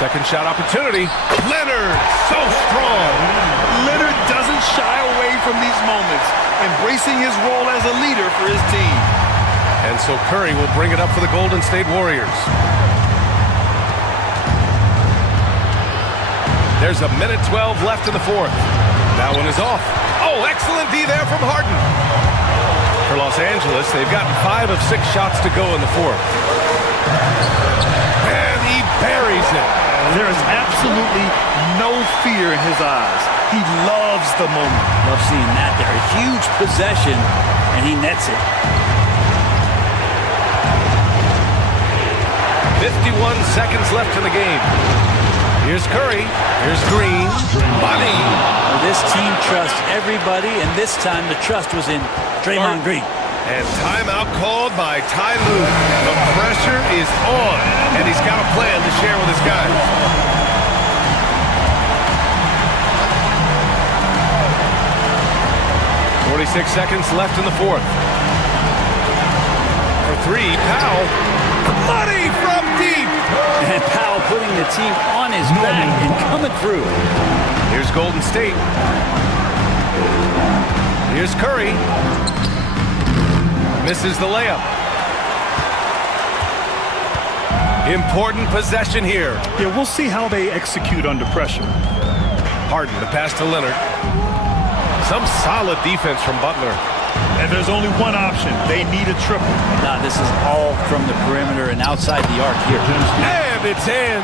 Second shot opportunity. Leonard, so strong. Leonard doesn't shy away from these moments, embracing his role as a leader for his team. And so Curry will bring it up for the Golden State Warriors. There's a minute 12 left in the fourth. That one is off. Oh, excellent D there from Harden. For Los Angeles, they've gotten 5 of 6 shots to go in the fourth. And he buries it. There is absolutely no fear in his eyes. He loves the moment. Love seeing that there. A huge possession, and he nets it. 51 seconds left in the game. Here's Curry. Here's Green. Money. Well, this team trusts everybody, and this time the trust was in Draymond Green. And timeout called by Ty Lue. The pressure is on, and he's got a plan to share with his guys. .46 seconds left in the fourth. For 3, Powell. Money from deep. And Powell putting the team on his back and coming through. Here's Golden State. Here's Curry. Misses the layup. Important possession here. Yeah, we'll see how they execute under pressure. Harden, the pass to Leonard. Some solid defense from Butler. And there's only one option. They need a triple. Now, this is all from the perimeter and outside the arc here. And it's in.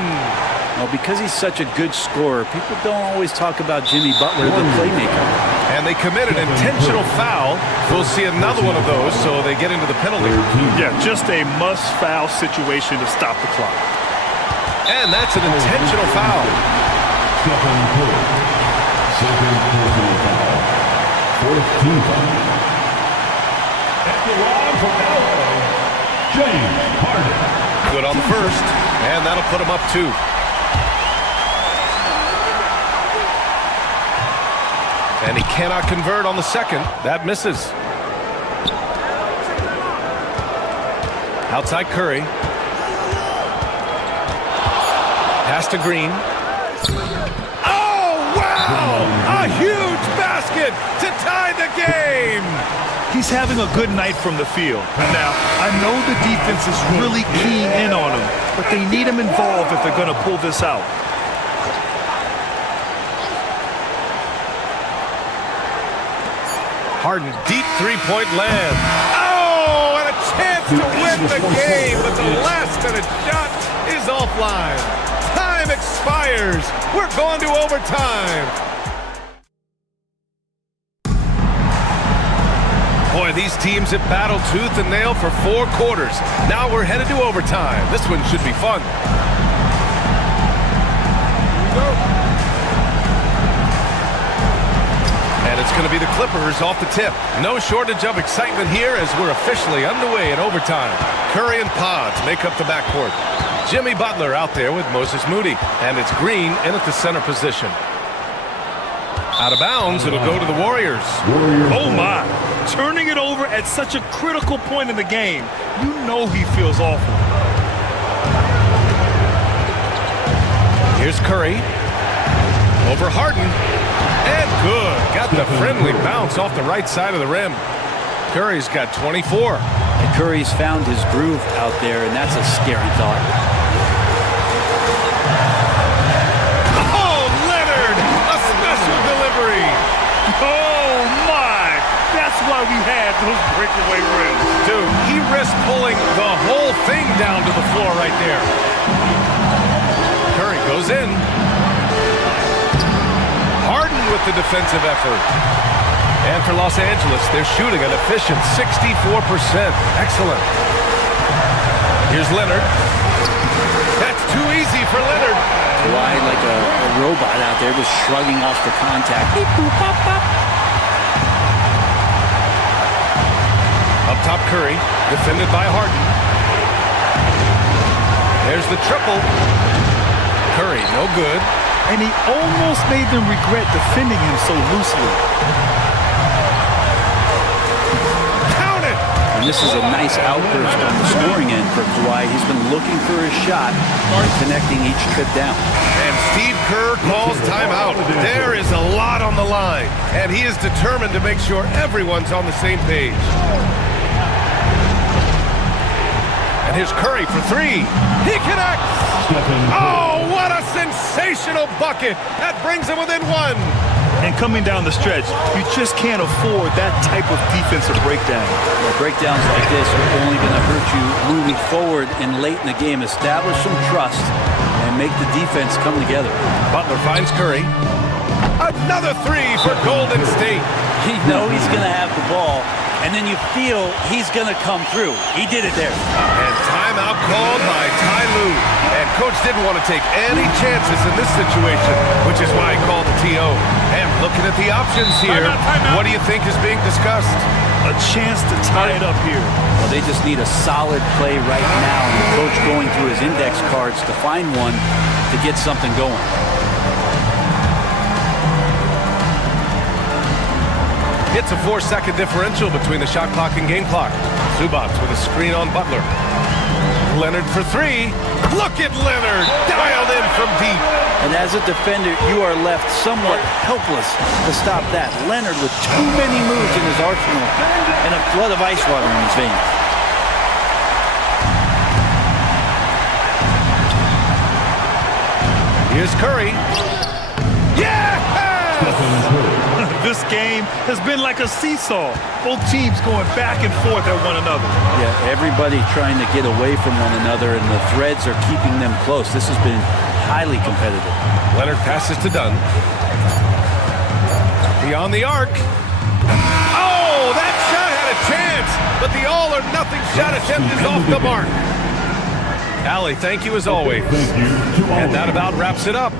Well, because he's such a good scorer, people don't always talk about Jimmy Butler, the playmaker. And they committed an intentional foul. We'll see another one of those, so they get into the penalty. Yeah, just a must-foul situation to stop the clock. And that's an intentional foul. Second personal foul. Fourth team foul. At the line for LA, James Harden. Good on the first, and that'll put him up 2. And he cannot convert on the second. That misses. Outside Curry. Pass to Green. Oh, wow! A huge basket to tie the game! He's having a good night from the field. Now, I know the defense is really keying in on him, but they need him involved if they're going to pull this out. Harden, deep three-point land. Oh, and a chance to win the game, but the last-minute shot is offline. Time expires. We're going to overtime. Boy, these teams have battled tooth and nail for 4 quarters. Now we're headed to overtime. This one should be fun. And it's going to be the Clippers off the tip. No shortage of excitement here as we're officially underway in overtime. Curry and Pods make up the backcourt. Jimmy Butler out there with Moses Moody. And it's Green in at the center position. Out of bounds, it'll go to the Warriors. Oh, my. Turning it over at such a critical point in the game. You know he feels awful. Here's Curry. Over Harden. And good. Got the friendly bounce off the right side of the rim. Curry's got 24. And Curry's found his groove out there, and that's a scary thought. Oh, Leonard! A special delivery! Oh, my! That's why we had those breakaway rims. Dude, he risked pulling the whole thing down to the floor right there. Curry goes in. Harden with the defensive effort. And for Los Angeles, they're shooting an efficient 64%. Excellent. Here's Leonard. That's too easy for Leonard. Kawhi, like a robot out there, was shrugging off the contact. Beep, boop, pop, pop. Up top, Curry, defended by Harden. There's the triple. Curry, no good. And he almost made them regret defending him so loosely. Count it! And this is a nice outburst on the scoring end for Kawhi. He's been looking for his shot and connecting each trip down. And Steve Kerr calls timeout. There is a lot on the line, and he is determined to make sure everyone's on the same page. And here's Curry for three. He connects! Oh, what a sensational bucket! That brings him within one. And coming down the stretch, you just can't afford that type of defensive breakdown. Well, breakdowns like this are only going to hurt you moving forward and late in the game. Establish some trust and make the defense come together. Butler finds Curry. Another three for Golden State. You know he's going to have the ball, and then you feel he's going to come through. He did it there. And timeout called by Ty Lue. And coach didn't want to take any chances in this situation, which is why he called the TO. And looking at the options here, what do you think is being discussed? A chance to tie it up here. Well, they just need a solid play right now, and the coach going through his index cards to find one to get something going. It's a 4-second differential between the shot clock and game clock. Zubac with a screen on Butler. Leonard for three. Look at Leonard, dialed in from deep. And as a defender, you are left somewhat helpless to stop that. Leonard with too many moves in his arsenal and a flood of ice water in his veins. Here's Curry. Yeah! This game has been like a seesaw. Both teams going back and forth at one another. Yeah, everybody trying to get away from one another, and the threads are keeping them close. This has been highly competitive. Leonard passes to Dunn. Beyond the arc. Oh, that shot had a chance, but the all-or-nothing shot attempt is off the mark. Allie, thank you as always. And that about wraps it up.